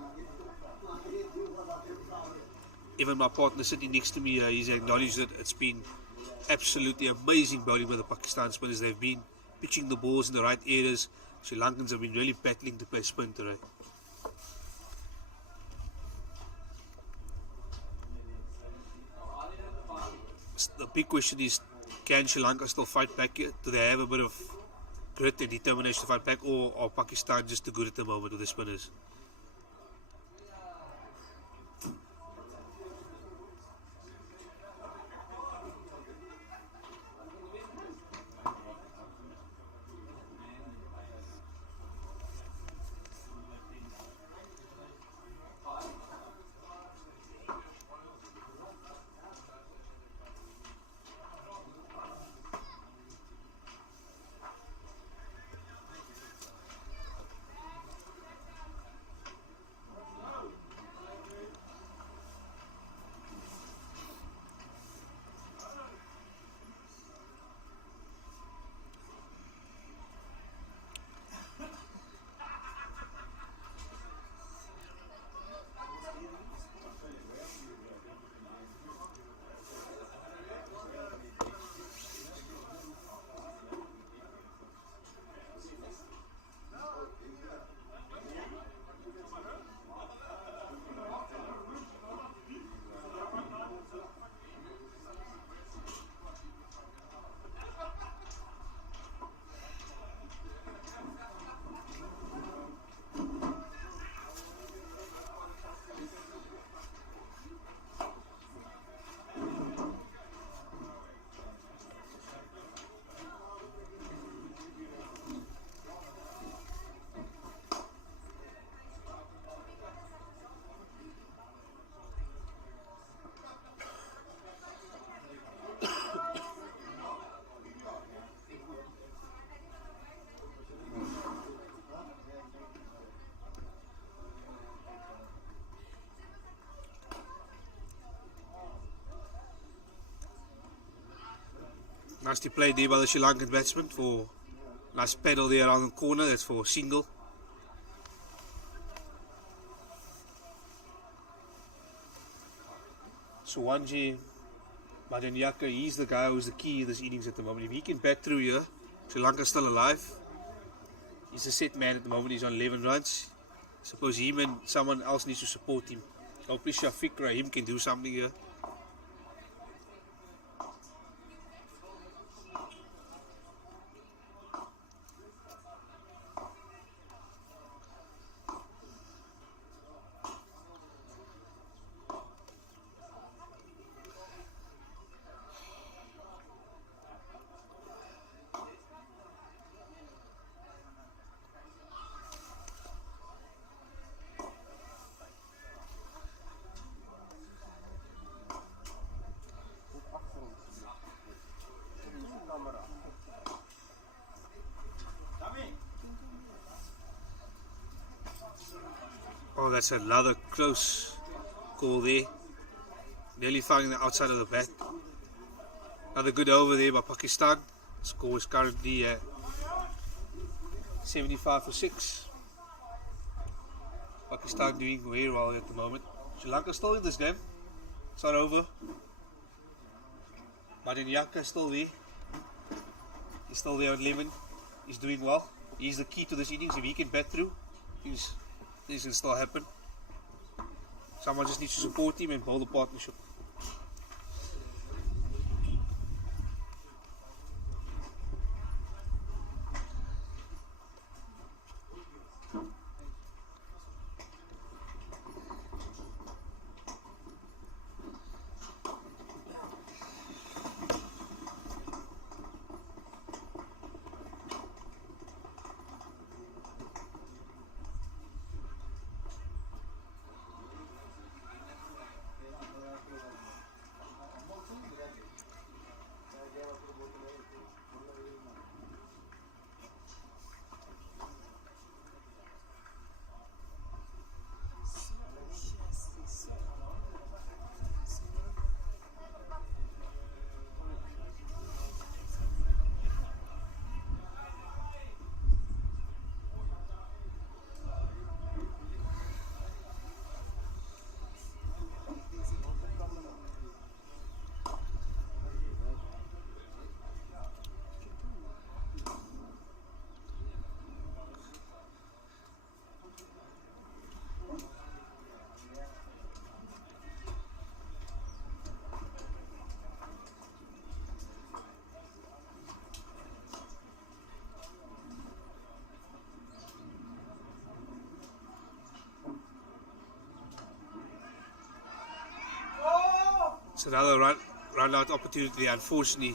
Even my partner sitting next to me, he's acknowledged that it's been absolutely amazing bowling by the Pakistan spinners. They've been pitching the balls in the right areas. Sri Lankans have been really battling to play spin today. The big question is, can Sri Lanka still fight back here? Do they have a bit of grit and determination to fight back, or are Pakistan just too good at the moment with the spinners? Nicely played there by the Sri Lankan batsman for nice pedal there around the corner. That's for single. Suwanje Madanyaka, he's the guy who's the key in this innings at the moment. If he can bat through here, Sri Lanka's still alive. He's a set man at the moment. He's on 11 runs. Suppose him and someone else needs to support him. Hopefully Shafiq Rahim can do something here. Oh, that's another close call there. Nearly finding the outside of the bat. Another good over there by Pakistan. Score is currently 75 for 6. Pakistan doing very well at the moment. Sri Lanka still in this game. It's not over. Madanyaka is still there. He's still there on 11. He's doing well. He's the key to this innings. If he can bat through, this can still happen. Someone just needs to support him and bowl the partnership. It's another run out opportunity. Unfortunately,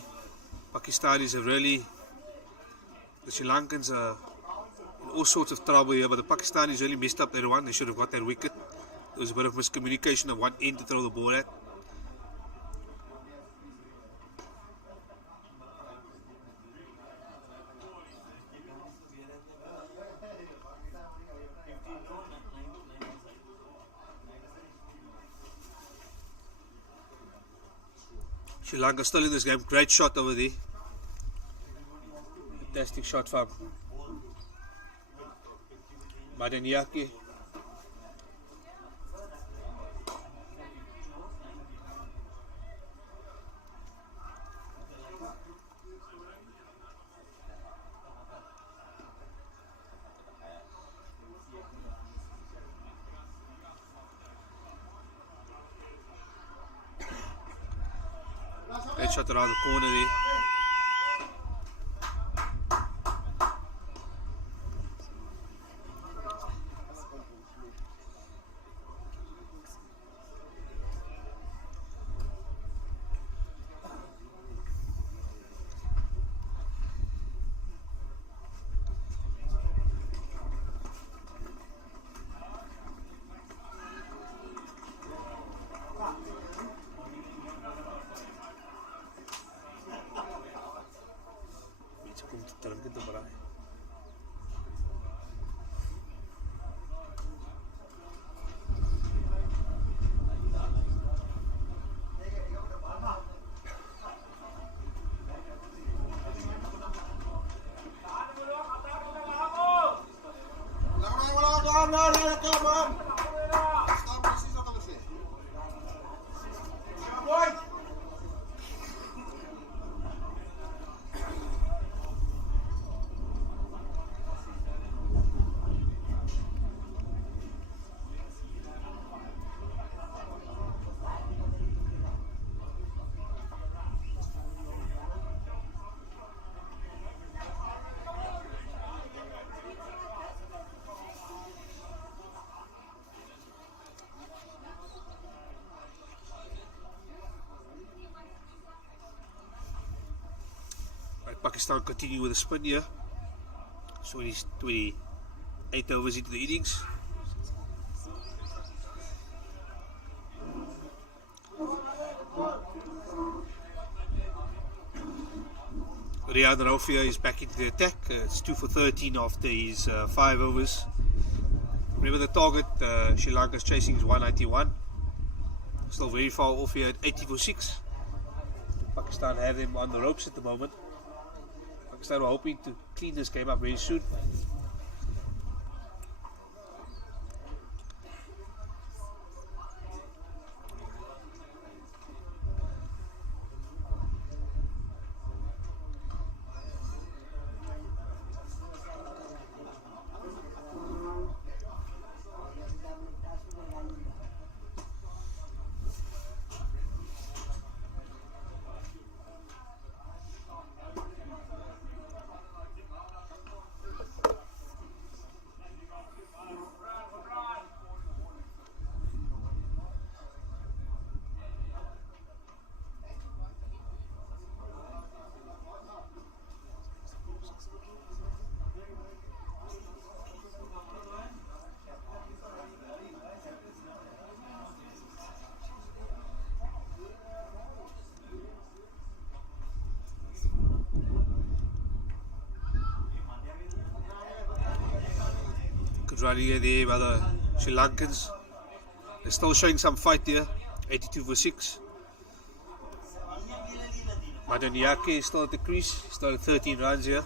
Pakistanis have really, the Sri Lankans are in all sorts of trouble here, but the Pakistanis really messed up that one. They should have got that wicket. There was a bit of miscommunication of one end to throw the ball at. Sri Lanka still in this game. Great shot over there. Fantastic shot from Madanyaki. Great shot around the corner there. Pakistan continue with a spin here. So 28 overs into the innings. Riyad Raufia is back into the attack. It's 2 for 13 after his 5 overs. Remember the target Sri Lanka's chasing is 191. Still very far off here at 80 for 6. Pakistan have them on the ropes at the moment. Pakistan were hoping to clean this game up very soon. Running there by the Sri Lankans. They're still showing some fight there. 82 for 6. Madaniake is still at the crease. Still at 13 runs here.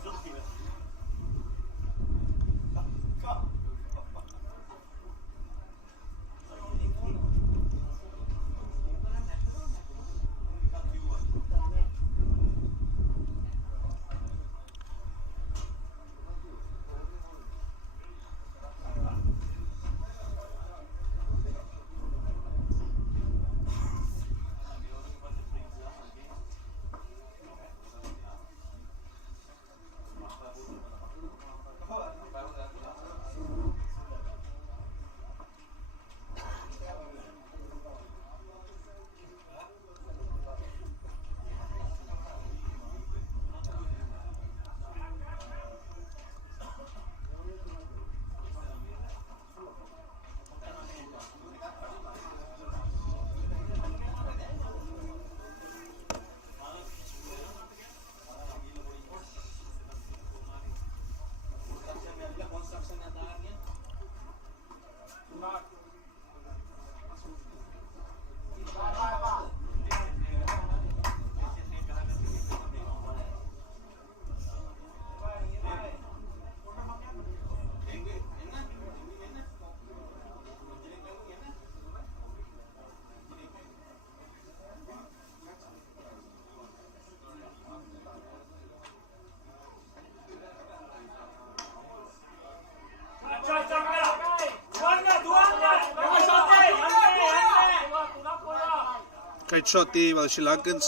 Great shot there by the Sri Lankans.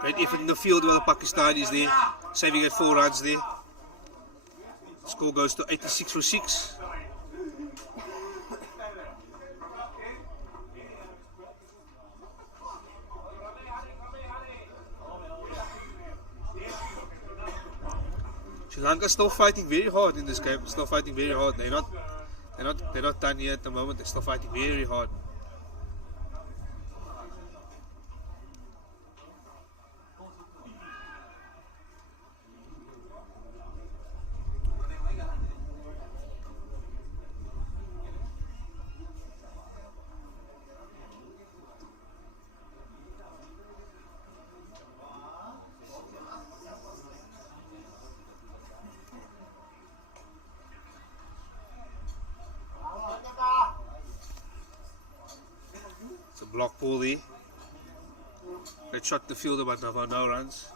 Great effort in the field by the Pakistanis there, saving at 4 runs there. Score goes to 86 for 6. Sri Lanka still fighting very hard in this game. Still fighting very hard. They're not done here at the moment. They're still fighting very hard. Block ball there. They shot the fielder but no runs.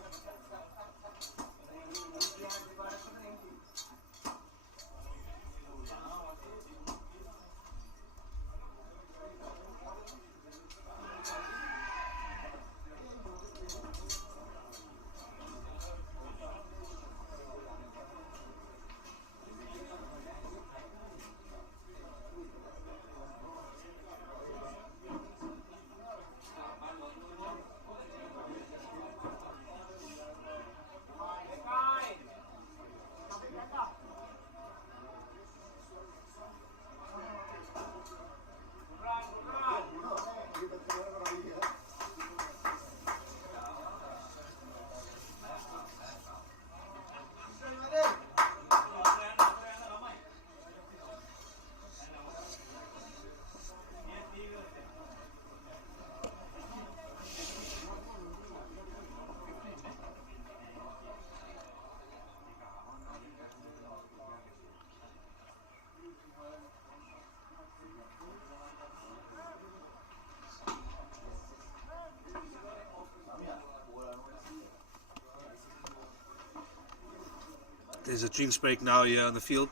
There's a drinks break now here on the field.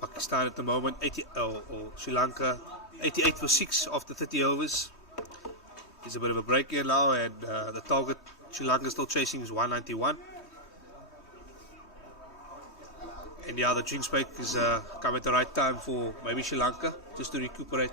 Pakistan at the moment, or Sri Lanka, 88 for 6 after 30 overs. There's a bit of a break here now, and the target Sri Lanka is still chasing is 191. And yeah, the drinks break is come at the right time for maybe Sri Lanka, just to recuperate.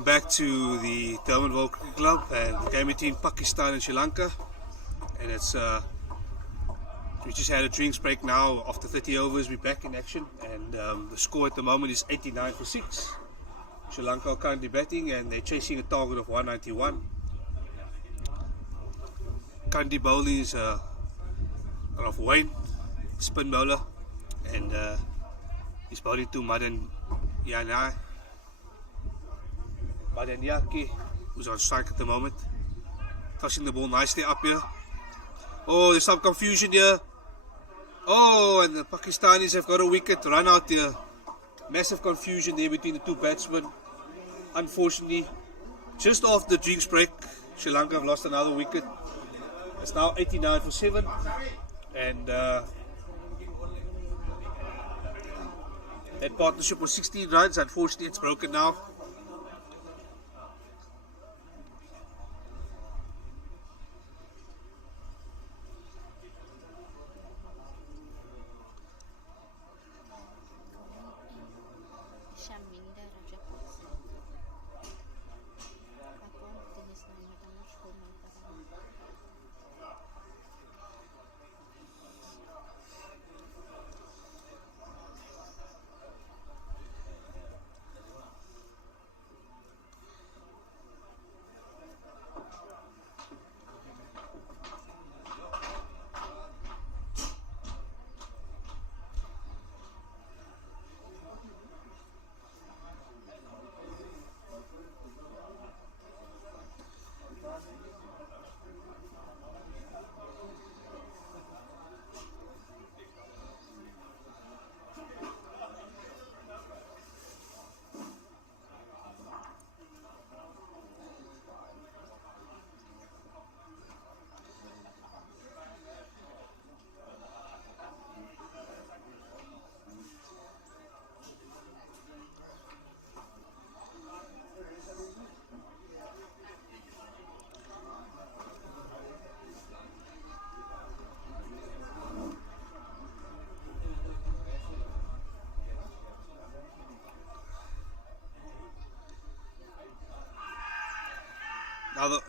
Welcome back to the Tailender Cricket Club and the game between Pakistan and Sri Lanka. And it's we just had a drinks break now. After 30 overs, we're back in action, and the score at the moment is 89 for 6. Sri Lanka are currently batting, and they're chasing a target of 191. Currently bowling is of Wayne, spin bowler, and he's bowling to Madan Yaki, who's on strike at the moment. Tossing the ball nicely up here. Oh, there's some confusion here. Oh, and the Pakistanis have got a wicket run out here. Massive confusion there between the two batsmen. Unfortunately, just after the drinks break, Sri Lanka have lost another wicket. It's now 89 for 7. And that partnership was 16 runs. Unfortunately, it's broken now.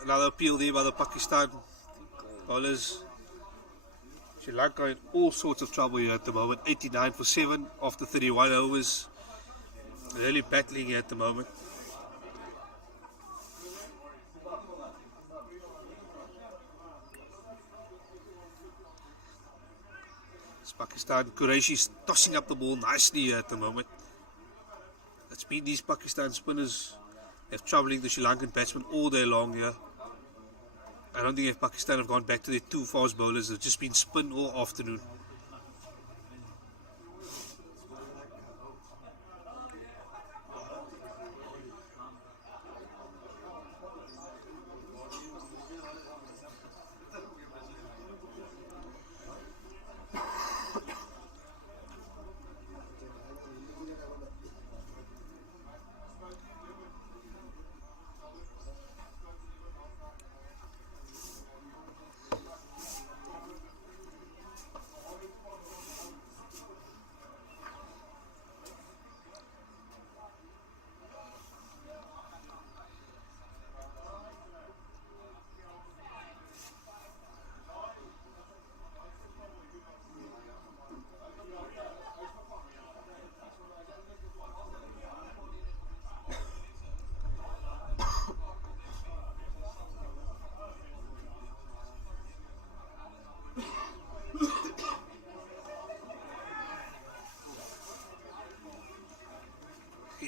Another appeal there by the Pakistan bowlers. Sri Lanka in all sorts of trouble here at the moment. 89 for 7 after 31 overs. Really battling here at the moment. It's Pakistan. Qureshi's tossing up the ball nicely here at the moment. It's been these Pakistan spinners have troubling the Sri Lankan batsmen all day long here. I don't think if Pakistan have gone back to their two fast bowlers, they've just been spin all afternoon.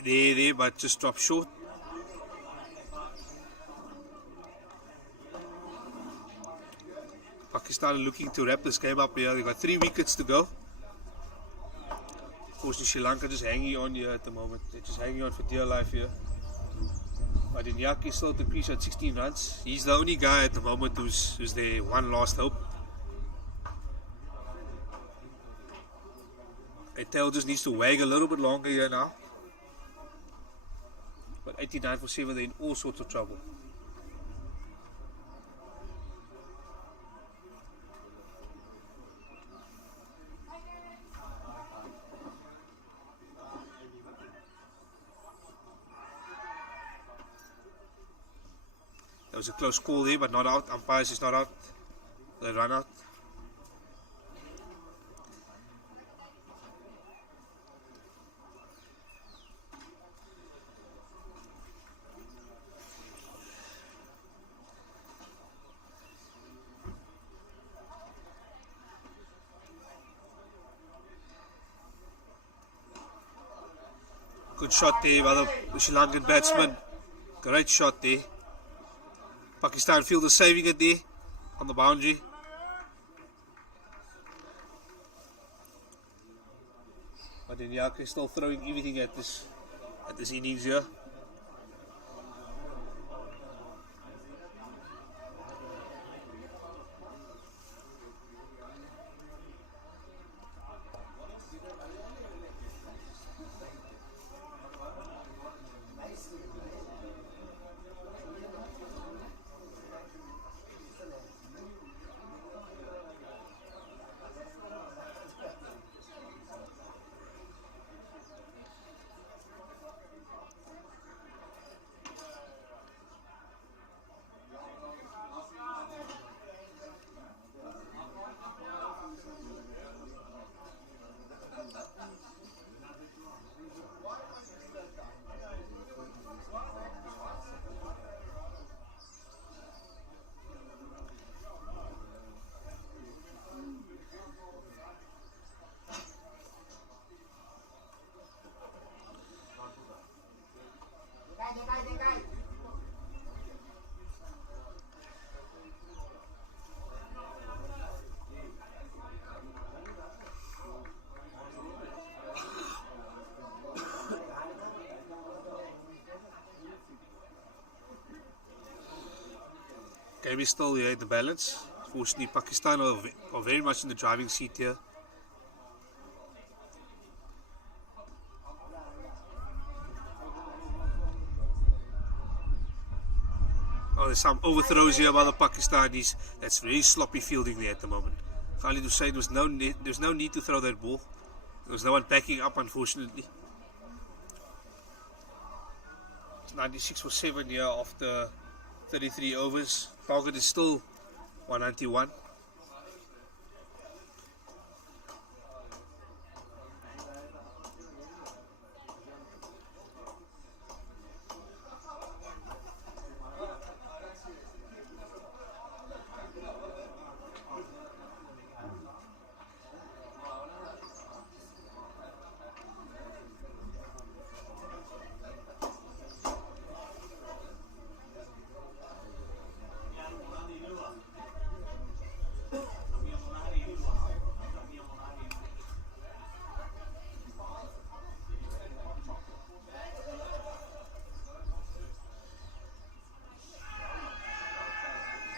There, but just dropped short. Pakistan are looking to wrap this game up here. They've got 3 wickets to go. Of course, Sri Lanka just hanging on here at the moment. They're just hanging on for dear life here. But Yaki is still at the crease at 16 runs. He's the only guy at the moment who's their one last hope. And tail just needs to wag a little bit longer here now. But 89 for 7, they're in all sorts of trouble. was a close call there, but not out. Umpires is not out. They run out. Good shot there by the Sri Lankan batsman. Great shot there. Pakistan fielder saving it there on the boundary. But Yaka is still throwing everything at this innings here. Game is still here in the balance. Fortunately, Pakistan are very much in the driving seat here. Oh, there's some overthrows here by the Pakistanis. That's very sloppy fielding there at the moment. Khalid Hussain, there was no need to throw that ball. There was no one backing up, unfortunately. It's 96 for 7 here after 33 overs. Target is still 191.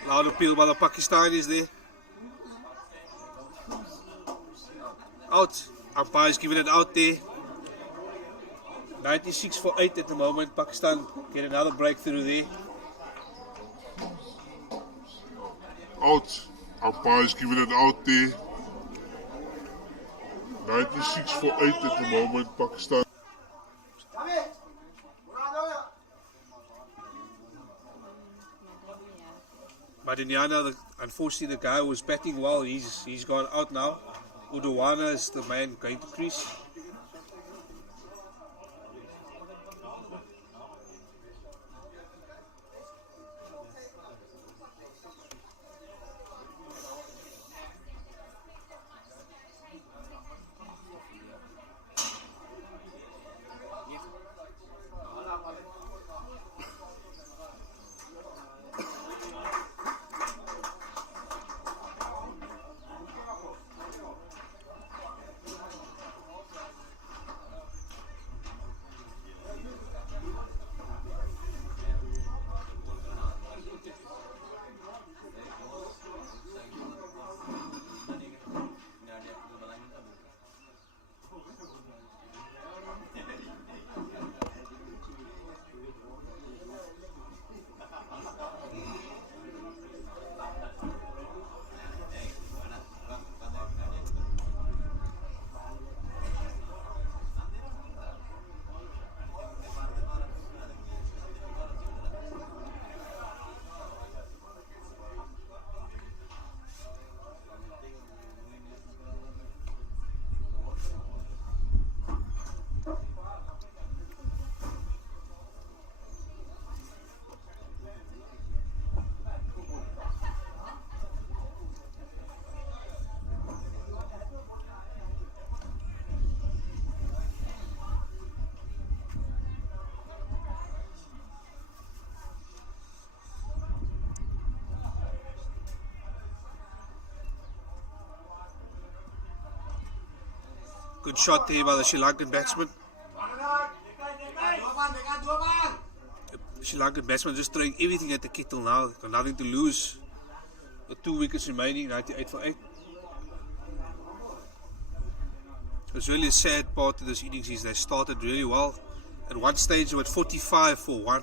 Loud appeal by the Pakistanis there. Out. Umpire's giving it out there. 96 for 8 at the moment. Pakistan get another breakthrough there. Out. Umpire's giving it out there. 96 for 8 at the moment. Pakistan. Madiniana, unfortunately the guy who was batting well, he's gone out now. Udawana is the man going to crease. Good shot there by the Sri Lankan batsman. The Sri Lankan batsman just throwing everything at the kettle now. Got nothing to lose. With 2 wickets remaining, 98 for 8. It's really a sad part of this innings is they started really well. At one stage they were at 45 for 1.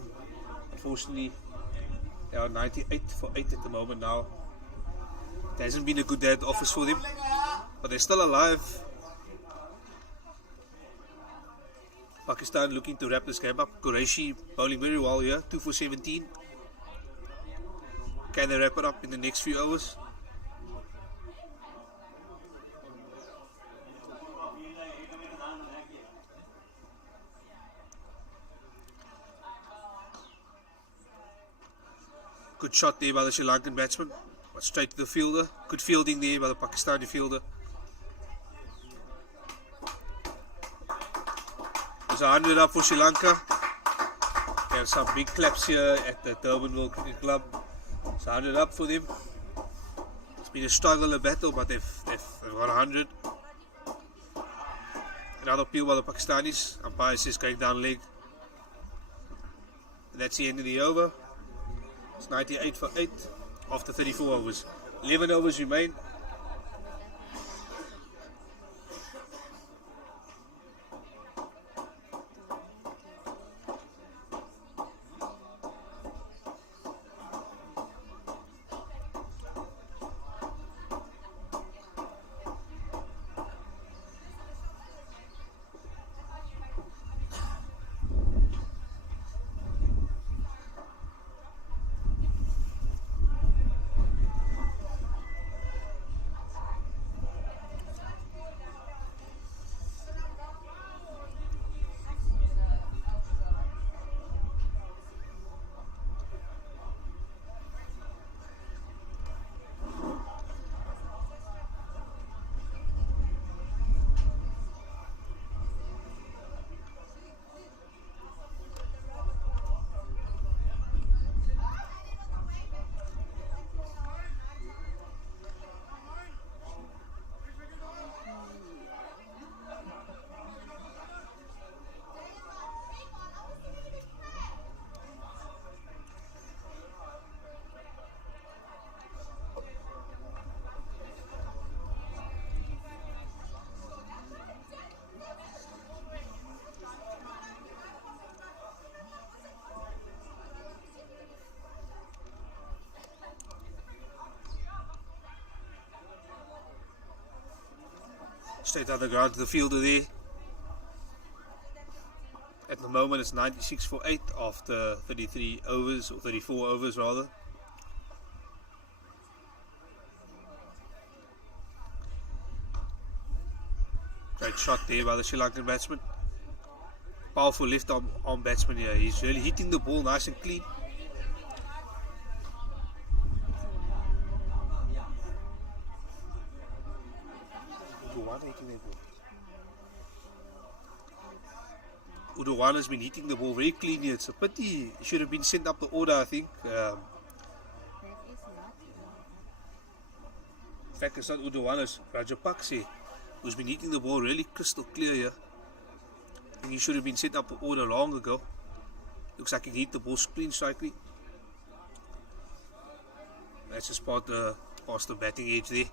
Unfortunately, they are 98 for 8 at the moment now. It hasn't been a good day at the office for them, but they're still alive. Pakistan looking to wrap this game up. Qureshi bowling very well here, 2 for 17. Can they wrap it up in the next few hours? Good shot there by the Sri Lankan batsman. But straight to the fielder. Good fielding there by the Pakistani fielder. There's 100 up for Sri Lanka. They have some big claps here at the Durban Cricket Club. It's 100 up for them. It's been a struggle, a battle, but they've got 100. Another appeal by the Pakistanis. Umpire says going down leg. And that's the end of the over. It's 98 for 8 after 34 overs. 11 overs remain. Straight out the ground to the fielder there. At the moment it's 96 for 8 after 33 overs, or 34 overs rather. Great shot there by the Sri Lankan batsman. Powerful left arm batsman here. He's really hitting the ball nice and clean. Udawan has been hitting the ball very cleanly. It's a pity. He should have been sent up the order, I think. In fact, it's not Udawan, it's Rajapakse, who's been hitting the ball really crystal clear here. I think he should have been sent up the order long ago. Looks like he can hit the ball clean strikely. That's just past the batting edge there.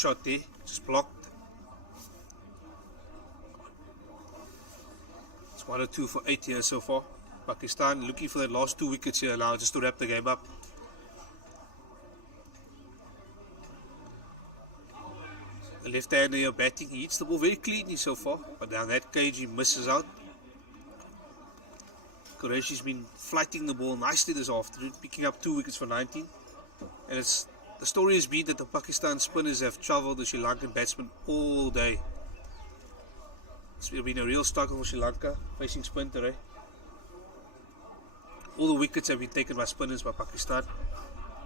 shot there, just blocked. It's 1 or 2 for 8 here so far. Pakistan looking for the last 2 wickets here now just to wrap the game up. The left-hander here batting, he hits the ball very cleanly so far, but down that cage he misses out. Qureshi's been flighting the ball nicely this afternoon, picking up 2 wickets for 19. And the story has been that the Pakistan spinners have travelled the Sri Lankan batsmen all day. It's been a real struggle for Sri Lanka facing spin today. All the wickets have been taken by spinners by Pakistan,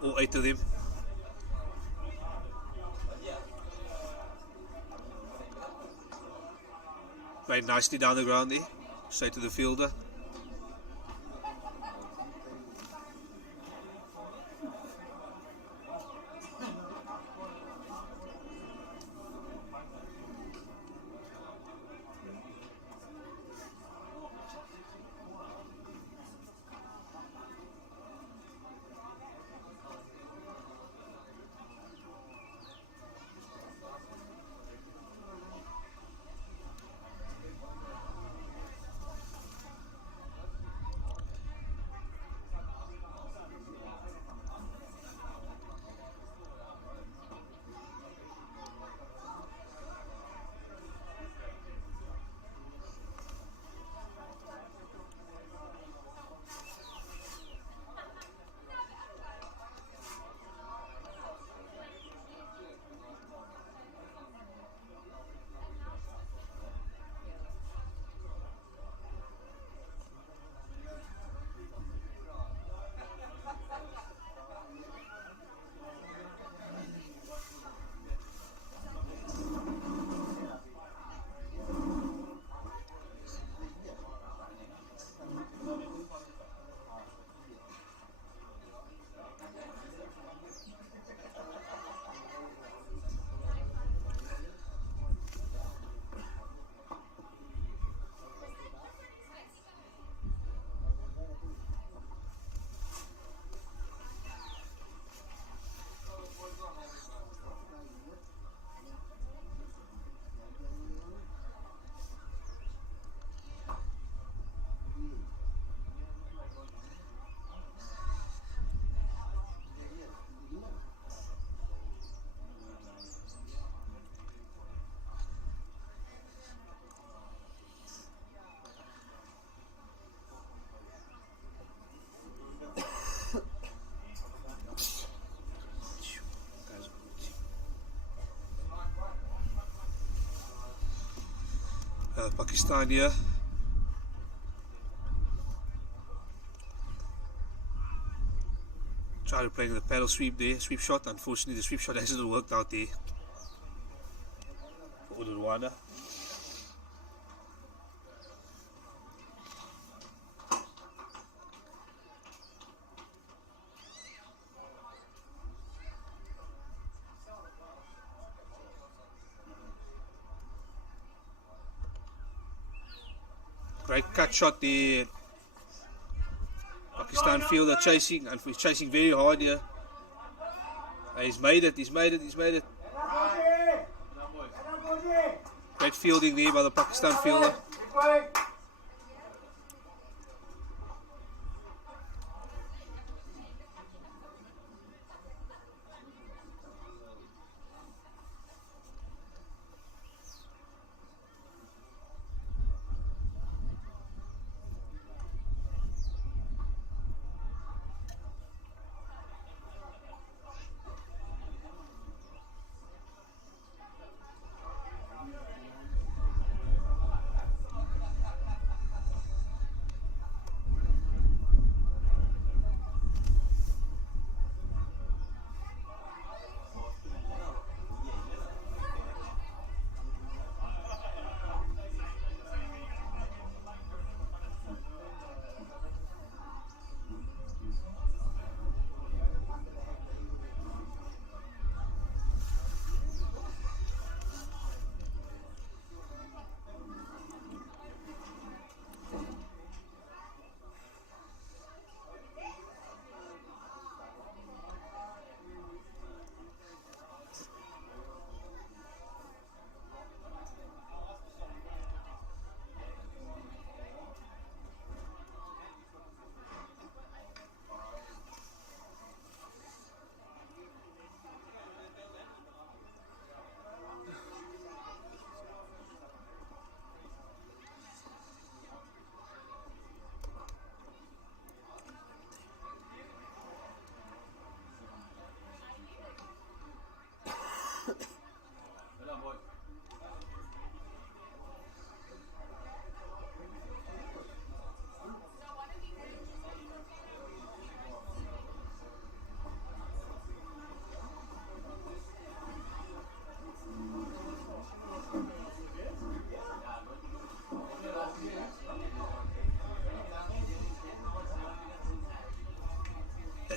all 8 of them. Played nicely down the ground there, straight to the fielder. Pakistan here. Try to play the paddle sweep there, sweep shot. Unfortunately, the sweep shot hasn't worked out there for Udurwana. Great cut shot there. Pakistan fielder chasing, and he's chasing very hard here. He's made it. Great fielding there by the Pakistan fielder.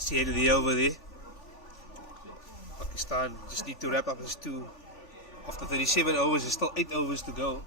That's the end of the over there. Pakistan just need to wrap up this two. After 37 overs, there's still 8 overs to go.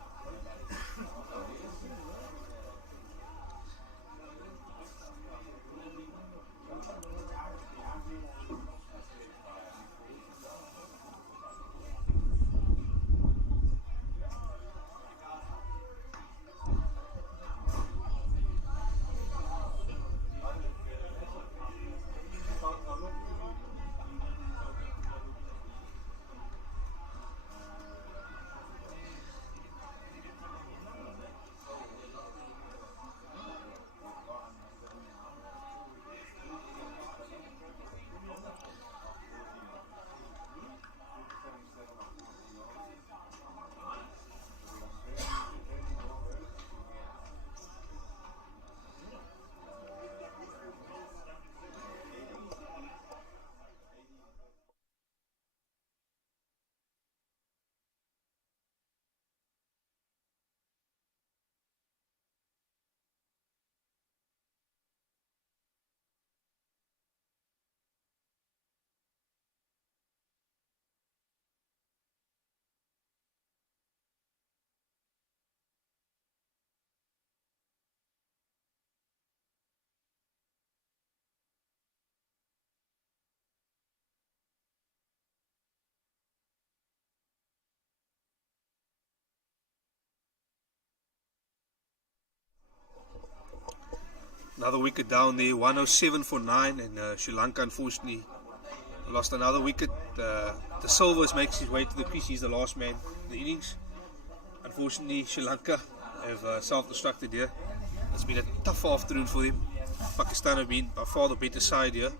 Another wicket down there, 107 for 9, and Sri Lanka unfortunately lost another wicket. The Silvers makes his way to the crease. He's the last man in the innings. Unfortunately, Sri Lanka have self-destructed here. It's been a tough afternoon for them. Pakistan have been by far the better side here.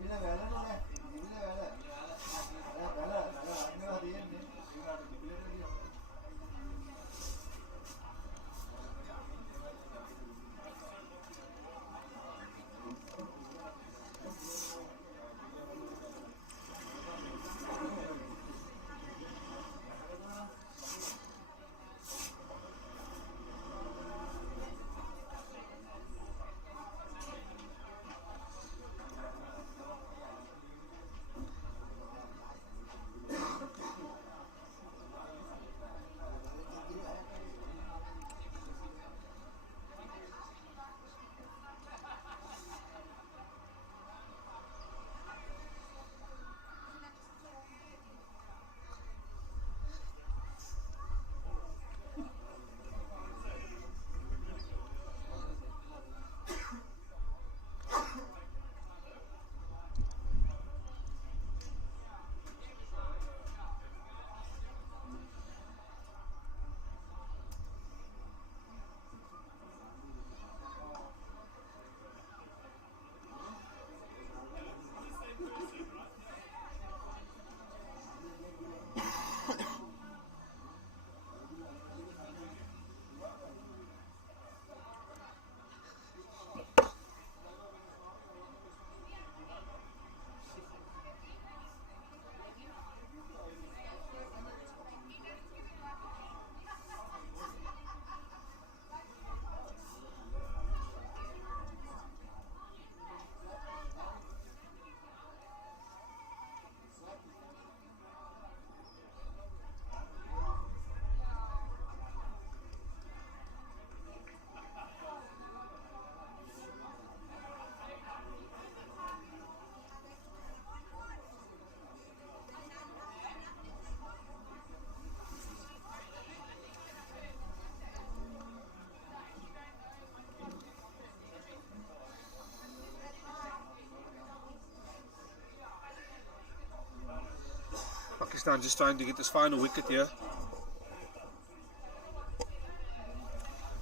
Pakistan just trying to get this final wicket here.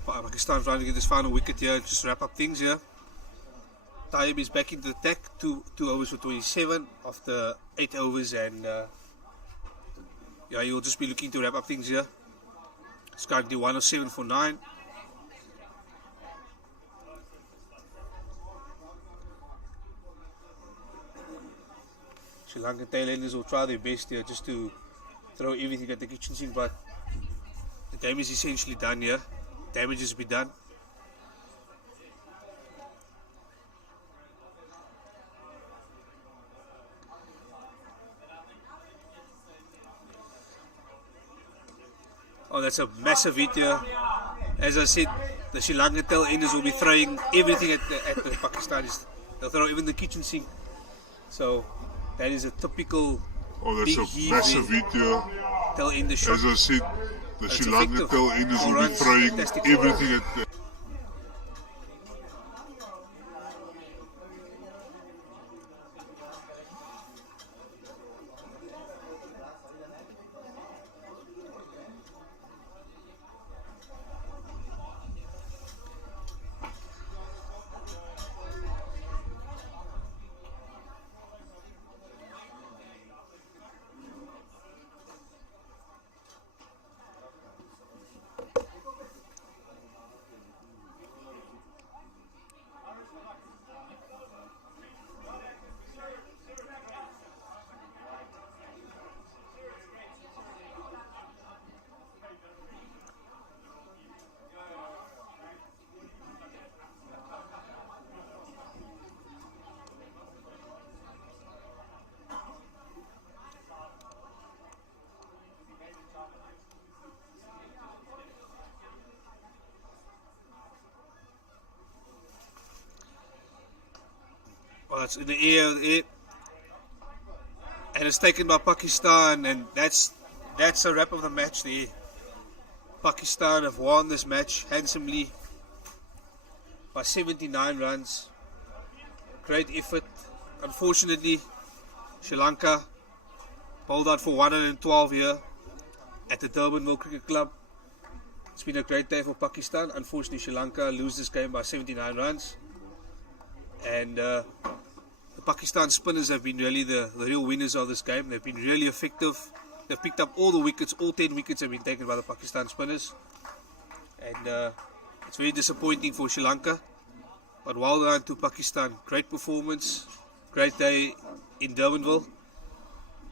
Pakistan trying to get this final wicket here, just wrap up things here. Taib is back into the attack, 2 overs for 27 after 8 overs, and yeah, he'll just be looking to wrap up things here. It's currently 107 for 9. Sri Lankan Tailenders will try their best here just to throw everything at the kitchen sink, but the game is essentially done here. Damage has been done. Oh, that's a massive hit here. As I said, the Sri Lankan tailenders will be throwing everything at the Pakistanis. They'll throw even the kitchen sink. So that is a typical Oh, that's big a heave massive hit here. tailender shot. As I said, the It's Sri Lankan effective. tailenders All will be runs, throwing fantastic. everything at the... Well, it's in the air, and it's taken by Pakistan, and that's a wrap of the match there. Pakistan have won this match handsomely by 79 runs. Great effort. Unfortunately, Sri Lanka bowled out for 112 here at the Durbanville Cricket Club. It's been a great day for Pakistan. Unfortunately, Sri Lanka lose this game by 79 runs. And the Pakistan spinners have been really the real winners of this game. They've been really effective. They've picked up all the wickets. All 10 wickets have been taken by the Pakistan spinners. And it's very disappointing for Sri Lanka. But well done to Pakistan. Great performance. Great day in Durbanville.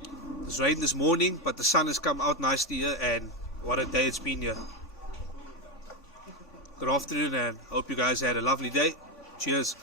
It was rain this morning, but the sun has come out nicely here. And what a day it's been here. Good afternoon, and hope you guys had a lovely day. Cheers.